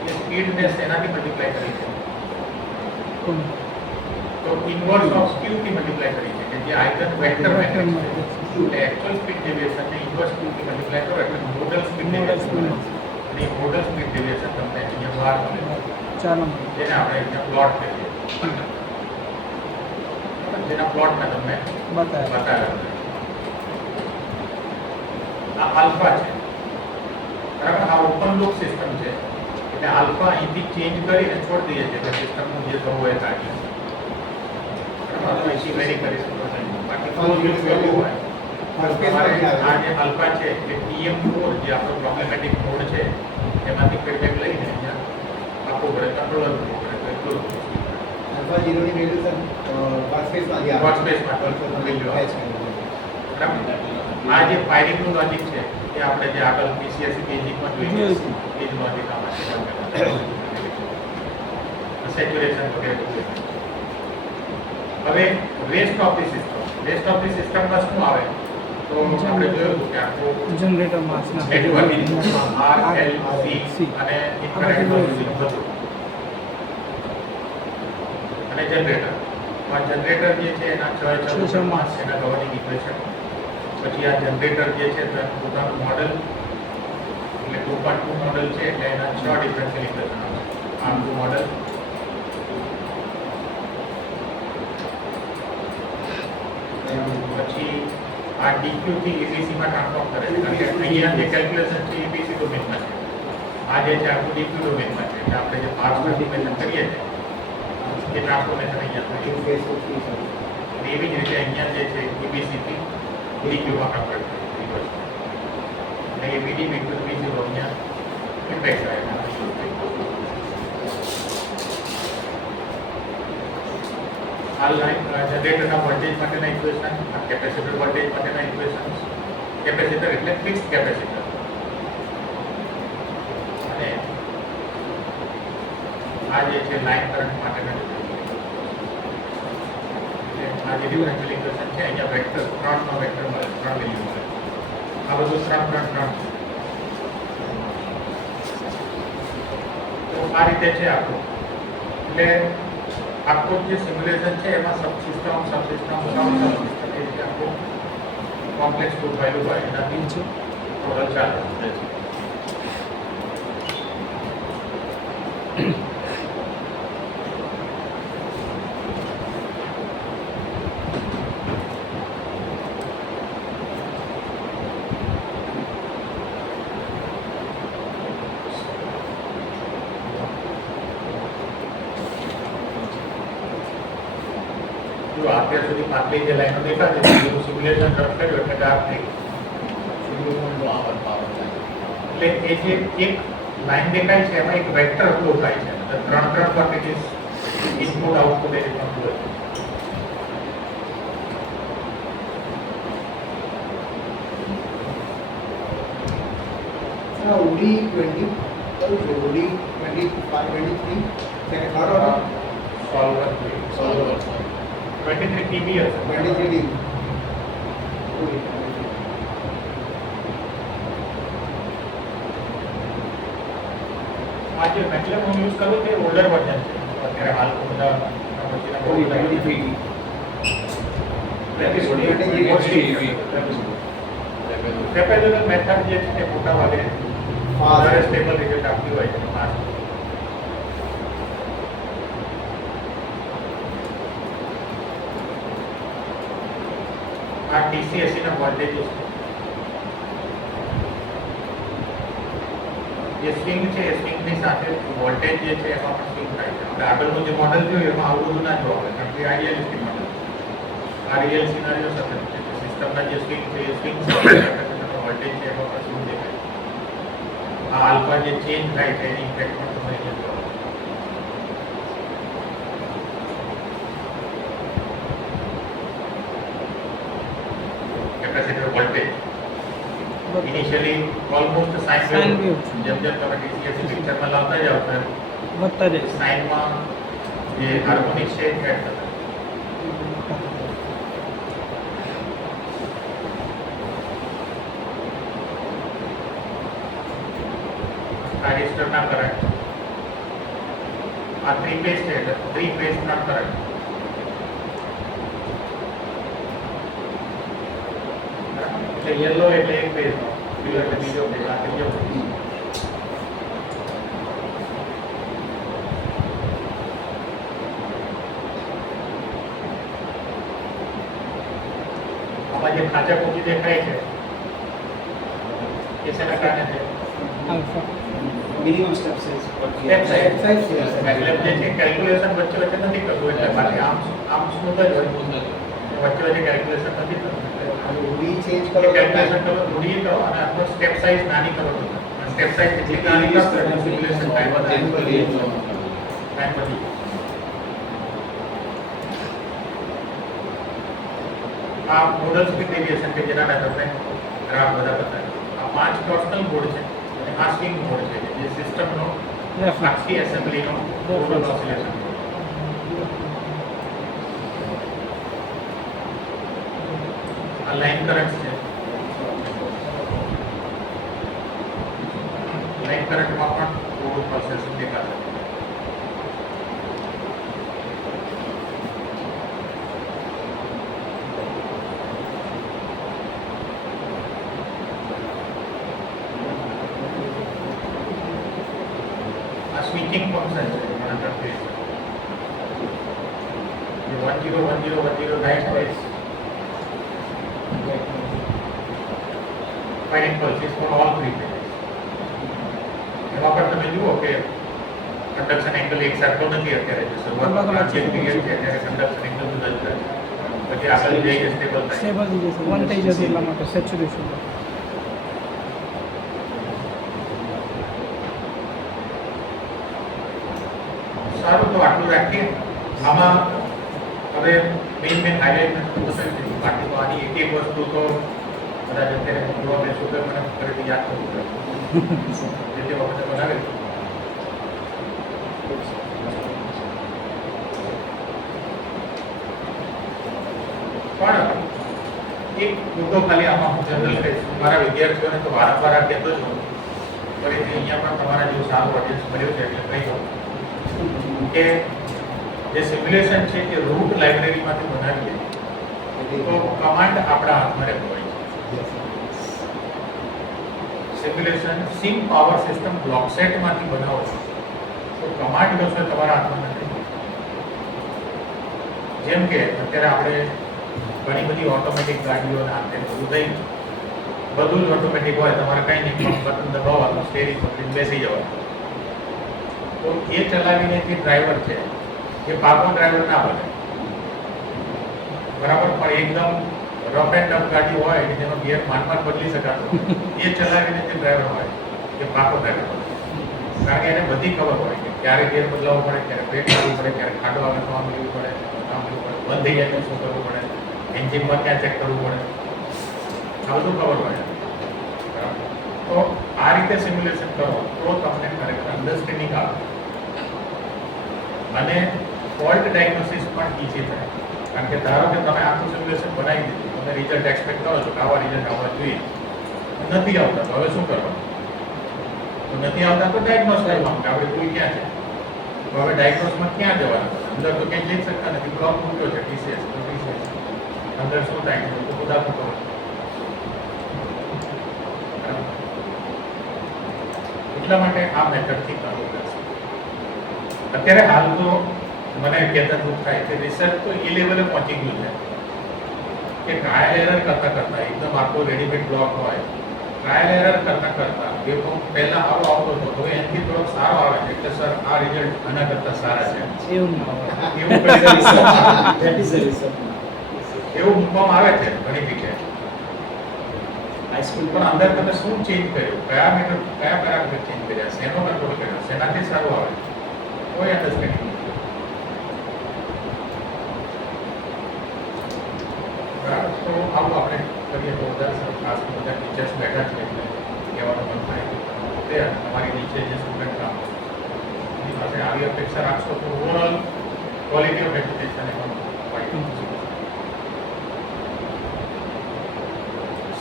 એ સ્પીડને એનાથી મલ્ટીપ્લાય કરી છે તો ઇન્વર્સ ઓફ q થી મલ્ટીપ્લાય કરી છે કે જે આઇગન વેક્ટર મેટ્રિક્સ છે એટલે એક્ચ્યુઅલ સ્પીડ ડેવિએશન ને ઇન્વર્સ q થી મલ્ટીપ્લાય કરો એટલે મોડલ સ્પીડ ડેવિએશન અને મોડલ સ્પીડ ડેવિએશન તમને અહીંયા બહાર મળે ચાલો જેને આપણે અહીંયા પ્લોટ કહીએ જેના પ્લોટ મેં તમને બતાવ્યા છે. આ આલ્ફા છે બરાબર. આ ઓપન લૂપ સિસ્ટમ છે એટલે આલ્ફા અહીંથી ચેન્જ કરીને છોડી દઈએ છીએ કે સિસ્ટમનું જે થવું હોય કાઢી અહીંથી વેરી કરી શકો છો. બાકી ફૂલ લૂપ વેલ્યુ હોય તમારે આ જે આલ્ફા છે એ TM4 જે આપણો પ્રોબ્લેમેટિક નોડ છે એમાંથી ફીડબેક લઈને અહીંયા આપવું પડે કંટ્રોલર કરવું પડે તો એટલું અલ્ફા 0 ની વેલ્યુ સર વર્કસ્પેસમાં આવે વર્કસ્પેસમાં વેલ્યુ આવે. બરાબર. આ જે ફાયરિંગનું લોજિક છે એ આપણે જે આગળ PCSE બેઝિકમાં જોઈએ એ જ લોજિક આમાં છે. સેચ્યુરેશન વગેરે બધું. હવે રેસ્ટ ઓફ ધી સિસ્ટમમાં શું આવે તો આપણે જોયું હતું કે આખું જનરેટર માસના નેટવર્કિંગ RLC અને ઇન્ફ્રારેડ લોજિક બધું અને જનરેટર જે છે એના 6 માસ એના ગવર્નિંગ ઇક્વેશન. પછી આ જનરેટર જે છે તો એનું પોતાનું મોડલ એટલે 2.2 મોડલ છે એટલે એના 6 ડિફરન્શિયલ ઇક્વેશન આવે. આનું મોડલ પછી આ DQ થી ABC માં ટ્રાન્સફોર્મ કરે છે કારણ કે અહીંયા જે કેલ્ક્યુલેશન છે ABC ડોમેનમાં છે. આ જે છે આખું DQ ડોમેનમાં છે એટલે આપણે જે પાર્ટ ટ્રાન્સફોર્મેશન કરીએ છીએ એ ટ્રાન્સફોર્મેશન અહીંયા થાય. એવી જ રીતે અહીંયા જે છે ABC થી DQ માં કન્વર્ટ થાય છે અને ABD બીટુ BC અહીંયા ઇમ્પેક્ટ થાય છે. આ લાઈન જનરેટરના વોલ્ટેજ માટેના ઇક્વેશન, આ કેપેસિટર વોલ્ટેજ માટેના ઇક્વેશન્સ. કેપેસિટર એટલે ફિક્સ્ડ કેપેસિટર અને આ જે છે લાઈન કરંટ માટેના એટલે આ જે ડિફરન્શિયલ ઇક્વેશન છે અહીંયા વેક્ટર 3 નો વેક્ટર મળે 3 વેલ્યુ મળે આ બધું 3 3 3 તો આ રીતે છે આપણું એટલે આખું જે સિમ્યુલેશન છે એમાં સબસિસ્ટમ સબસિસ્ટમ સબસિસ્ટમ એ રીતે આખું કોમ્પ્લેક્સ ગોઠવાયેલું હોય એનાથી ટોટલ ચાલે જો અત્યાર સુધી પાછલી જે લાઈનો દેખાતી હતી એવું સિમ્યુલેશન રન કર્યું એટલે ડાર્ક થઈ એટલે એ જે એક લાઈન દેખાય છે એમાં એક વેક્ટર ફ્લો થાય છે ત્રણ ક્વોન્ટિટીઝ ઇનપુટ આઉટપુટ એ રીતનો ફ્લો છે OD 20, OD 25, 23, second order, solver 23 TB હશે 23D. આ જે મેટલેબ હું યુઝ કરું તે ઓલ્ડર વર્ઝન છે અત્યારે હાલ તો બધા ટ્રેપેઝોઇડલ મેથડ જે છે તે મોટા ભાગે વધારે સ્ટેબલ રિઝલ્ટ આપતી હોય છે આ TCSC ના વોલ્ટેજીસ જે સ્વિંગ છે એ સ્વિંગની સાથે વોલ્ટેજ જે છે એમાં પણ સ્વિંગ થાય છે આપણે આગળનું જે મોડલ જોયું એમાં આવું બધું ના જોવા મળે કારણ કે આ રિયલિસ્ટિક મોડલ આ રિયલ સિનારીઓ સાથે છે સિસ્ટમના જે સ્વિંગ છે એ સ્વિંગ વોલ્ટેજ છે એમાં પણ સ્વિંગ દેખાય આ આલ્ફા જે ચેન્જ થાય છે એની ઇફેક્ટ પણ તમે અહીંયા જોવા મળે. Capacitor voltage initially almost sine Sine wave wave. જેમ જેમ તમે ડીસીએસસી પિક્ચરમાં લાવતા જાવ તો વધતા જાય છે. સાઇનમાં જે હાર્મોનિક છે એ એડ થતા ટ્રાન્ઝિસ્ટરના કરંટ આ 3 ફેઝ છે એટલે 3 ફેઝના કરંટ એટલે યલો એટલે એક ફેઝ નો બ્લુ એટલે બીજો ફેઝ આ ત્રીજો phase. આમાં જે ખાંચા પૂંજી દેખાય છે એ શેના કારણે છે alpha minimum step size step size મતલબ જે છે કેલ્ક્યુલેશન વચ્ચે વચ્ચે નથી કરતું એટલે બાકી આમ સ્મૂથ જ હોય વચ્ચે વચ્ચે કેલ્ક્યુલેશન નથી કરતું OD change કરો કેલ્ક્યુલેશન કરો થોડી કરો અને આપણો સ્ટેપ સાઇઝ નાની કરો સ્ટેપ સાઇઝ જેટલી નાની કરશો એટલે સિમ્યુલેશન ટાઈમ વધી આ મોડલ સ્પીડ વેરિએશન કે જેના તમને ગ્રાફ બધા બતાવ્યા આ 5 ટોર્શનલ બોર્ડ છે અને આ સ્વિંગ બોર્ડ છે જે સિસ્ટમનો આખી એસેમ્બલીનો ટોટલ ઓસિલેશન આ લાઈન કરન્ટ છે લાઈન કરંટમાં પણ થોડું પ્રોસેસિંગ દેખાશે સ્વિચિંગ ફંક્શન છે મોનિટર ફેઝ જે 101010 right phase fine pulses for all 3 phase એમાં પણ તમે જુઓ કે કંડક્શન એંગલ એક સરખો નથી અત્યારે જે શરૂઆતમાં જે પીરિયડ છે ત્યારે કંડક્શન એંગલ જુદા જુદા છે પછી આગળ જઈને સ્ટેબલ થાય સ્ટેબલ થઈ જશે વન થઈ જશે એટલા માટે સેચ્યુરેશન સારું તો આટલું રાખીએ આમાં હવે મેઇન હાઇલાઇટ નથી થતું બાકી તો આની એક વસ્તુ તો કદાચ અત્યારે જોવા બેસું તો મને ફરીથી યાદ કરવું પડે જે તે વખતે બનાવે પણ એક મુદ્દો ખાલી આમાં હું જનરલ કહીશ, મારા વિદ્યાર્થીઓને તો વારંવાર આ કહેતો છું, ફરીથી અહીંયા પણ તમારા જેવું સારું ઓડિયન્સ મળ્યું છે એટલે કહી દઉં કે જે સિમ્યુલેશન છે એ રૂટ લાઇબ્રેરીમાંથી બનાવીએ તો કમાન્ડ આપણા હાથમાં રહેતો હોય છે. Simulation sim power system block સેટમાંથી બનાવો છો તો કમાન્ડ કશો તમારા હાથમાં નથી. જેમ કે અત્યારે આપણે ઘણી બધી ઓટોમેટિક ગાડીઓ નાખે બધું થઈ બધું જ ઓટોમેટિક હોય, તમારે કંઈ નહીં બટન દબાવવાનું, સ્ટેરિંગ પકડીને બેસી જવાનું. તો એ ચલાવીને જે ડ્રાઈવર છે એ પાકો ડ્રાઈવર ના બને, બરાબર. પણ એકદમ રફ એન્ડ ટફ ગાડી હોય કે જેનો ગિયર માંડ બદલી શકાતો એ ચલાવીને જે ડ્રાઈવર હોય એ પાકો ડ્રાઈવર બને. કારણ કે એને બધી ખબર હોય કે ક્યારે ગિયર બદલાવવો પડે, ક્યારે બ્રેક કરવું પડે, ક્યારે ખાડો આવે તો આમ લેવું પડે, બંધ થઈ જાય તો શું કરવું પડે, એન્જિનમાં ક્યાં ચેક કરવું પડે, આ બધું ખબર હોય. તો આ રીતે સિમ્યુલેશન કરો તો તમને ખરેખર અન્ડરસ્ટેન્ડિંગ આવે અને ફોલ્ટ ડાયગ્નોસિસ પણ ઈઝી થાય. કારણ કે ધારો કે તમે આખું સિમ્યુલેશન બનાવી દીધું, તમે રિઝલ્ટ એક્સપેક્ટ કરો છો કે આવા રિઝલ્ટ આવવા જોઈએ, નથી આવતા તો હવે શું કરવાનું? તો નથી આવતા તો ડાયગ્નોસ કરવાનું કે આપણે ભૂલ ક્યાં છે. તો હવે ડાયગ્નોસમાં ક્યાં જવાનું? અંદર તો ક્યાંય જઈ શકતા નથી, બ્લોક મૂક્યો છે TCS, તો TCS અંદર શું થાય છે તો બધા મૂકો. એટલા માટે આ મેથડથી કરવું પડશે. અત્યારે હાલ તો મને કહેતા દુઃખ થાય કે રિસર્ચ તો એ લેવલે પહોંચી ગયું છે કે ટ્રાયલ એરર કરતા એકદમ આખો રેડીમેડ બ્લોક હોય, ટ્રાયલ એરર કરતા વેવફોર્મ પહેલા આવો આવતો હતો, હવે એનાથી થોડોક સારો આવે છે એટલે સર આ રિઝલ્ટ આના કરતા સારા છે એવું ના હોય. એવું કરી That is the reason. એવું મૂકવામાં આવે છે ઘણી જગ્યાએ. હાઈસ્કૂલ પણ અંદર તમે શું ચેન્જ કર્યું, કયા પેરામીટર ચેન્જ કર્યા, શેનો કંટ્રોલ કર્યો, શેનાથી સારું આવે, કોઈ અન્ડરસ્ટેન્ડિંગ નથી. બરાબર. તો આવું આપણે કરીએ તો વધારે સારું. ખાસ બધા ટીચર્સ બેઠા છે એટલે કહેવાનું મન થાય તે તમારી નીચે જે સ્ટુડન્ટ કામ કરે એની પાસે આવી અપેક્ષા રાખશો તો ઓવરઓલ ક્વોલિટી ઓફ એજ્યુકેશન એમાં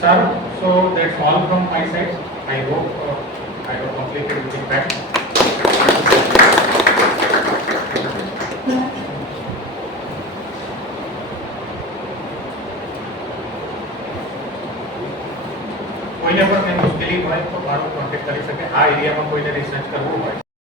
સારું. સો that's all from my side. I hope I have completed with impact. કોઈને પણ કંઈ મુશ્કેલી હોય તો મારો કોન્ટેક્ટ કરી શકે. આ એરિયામાં કોઈને રિસર્ચ કરવું હોય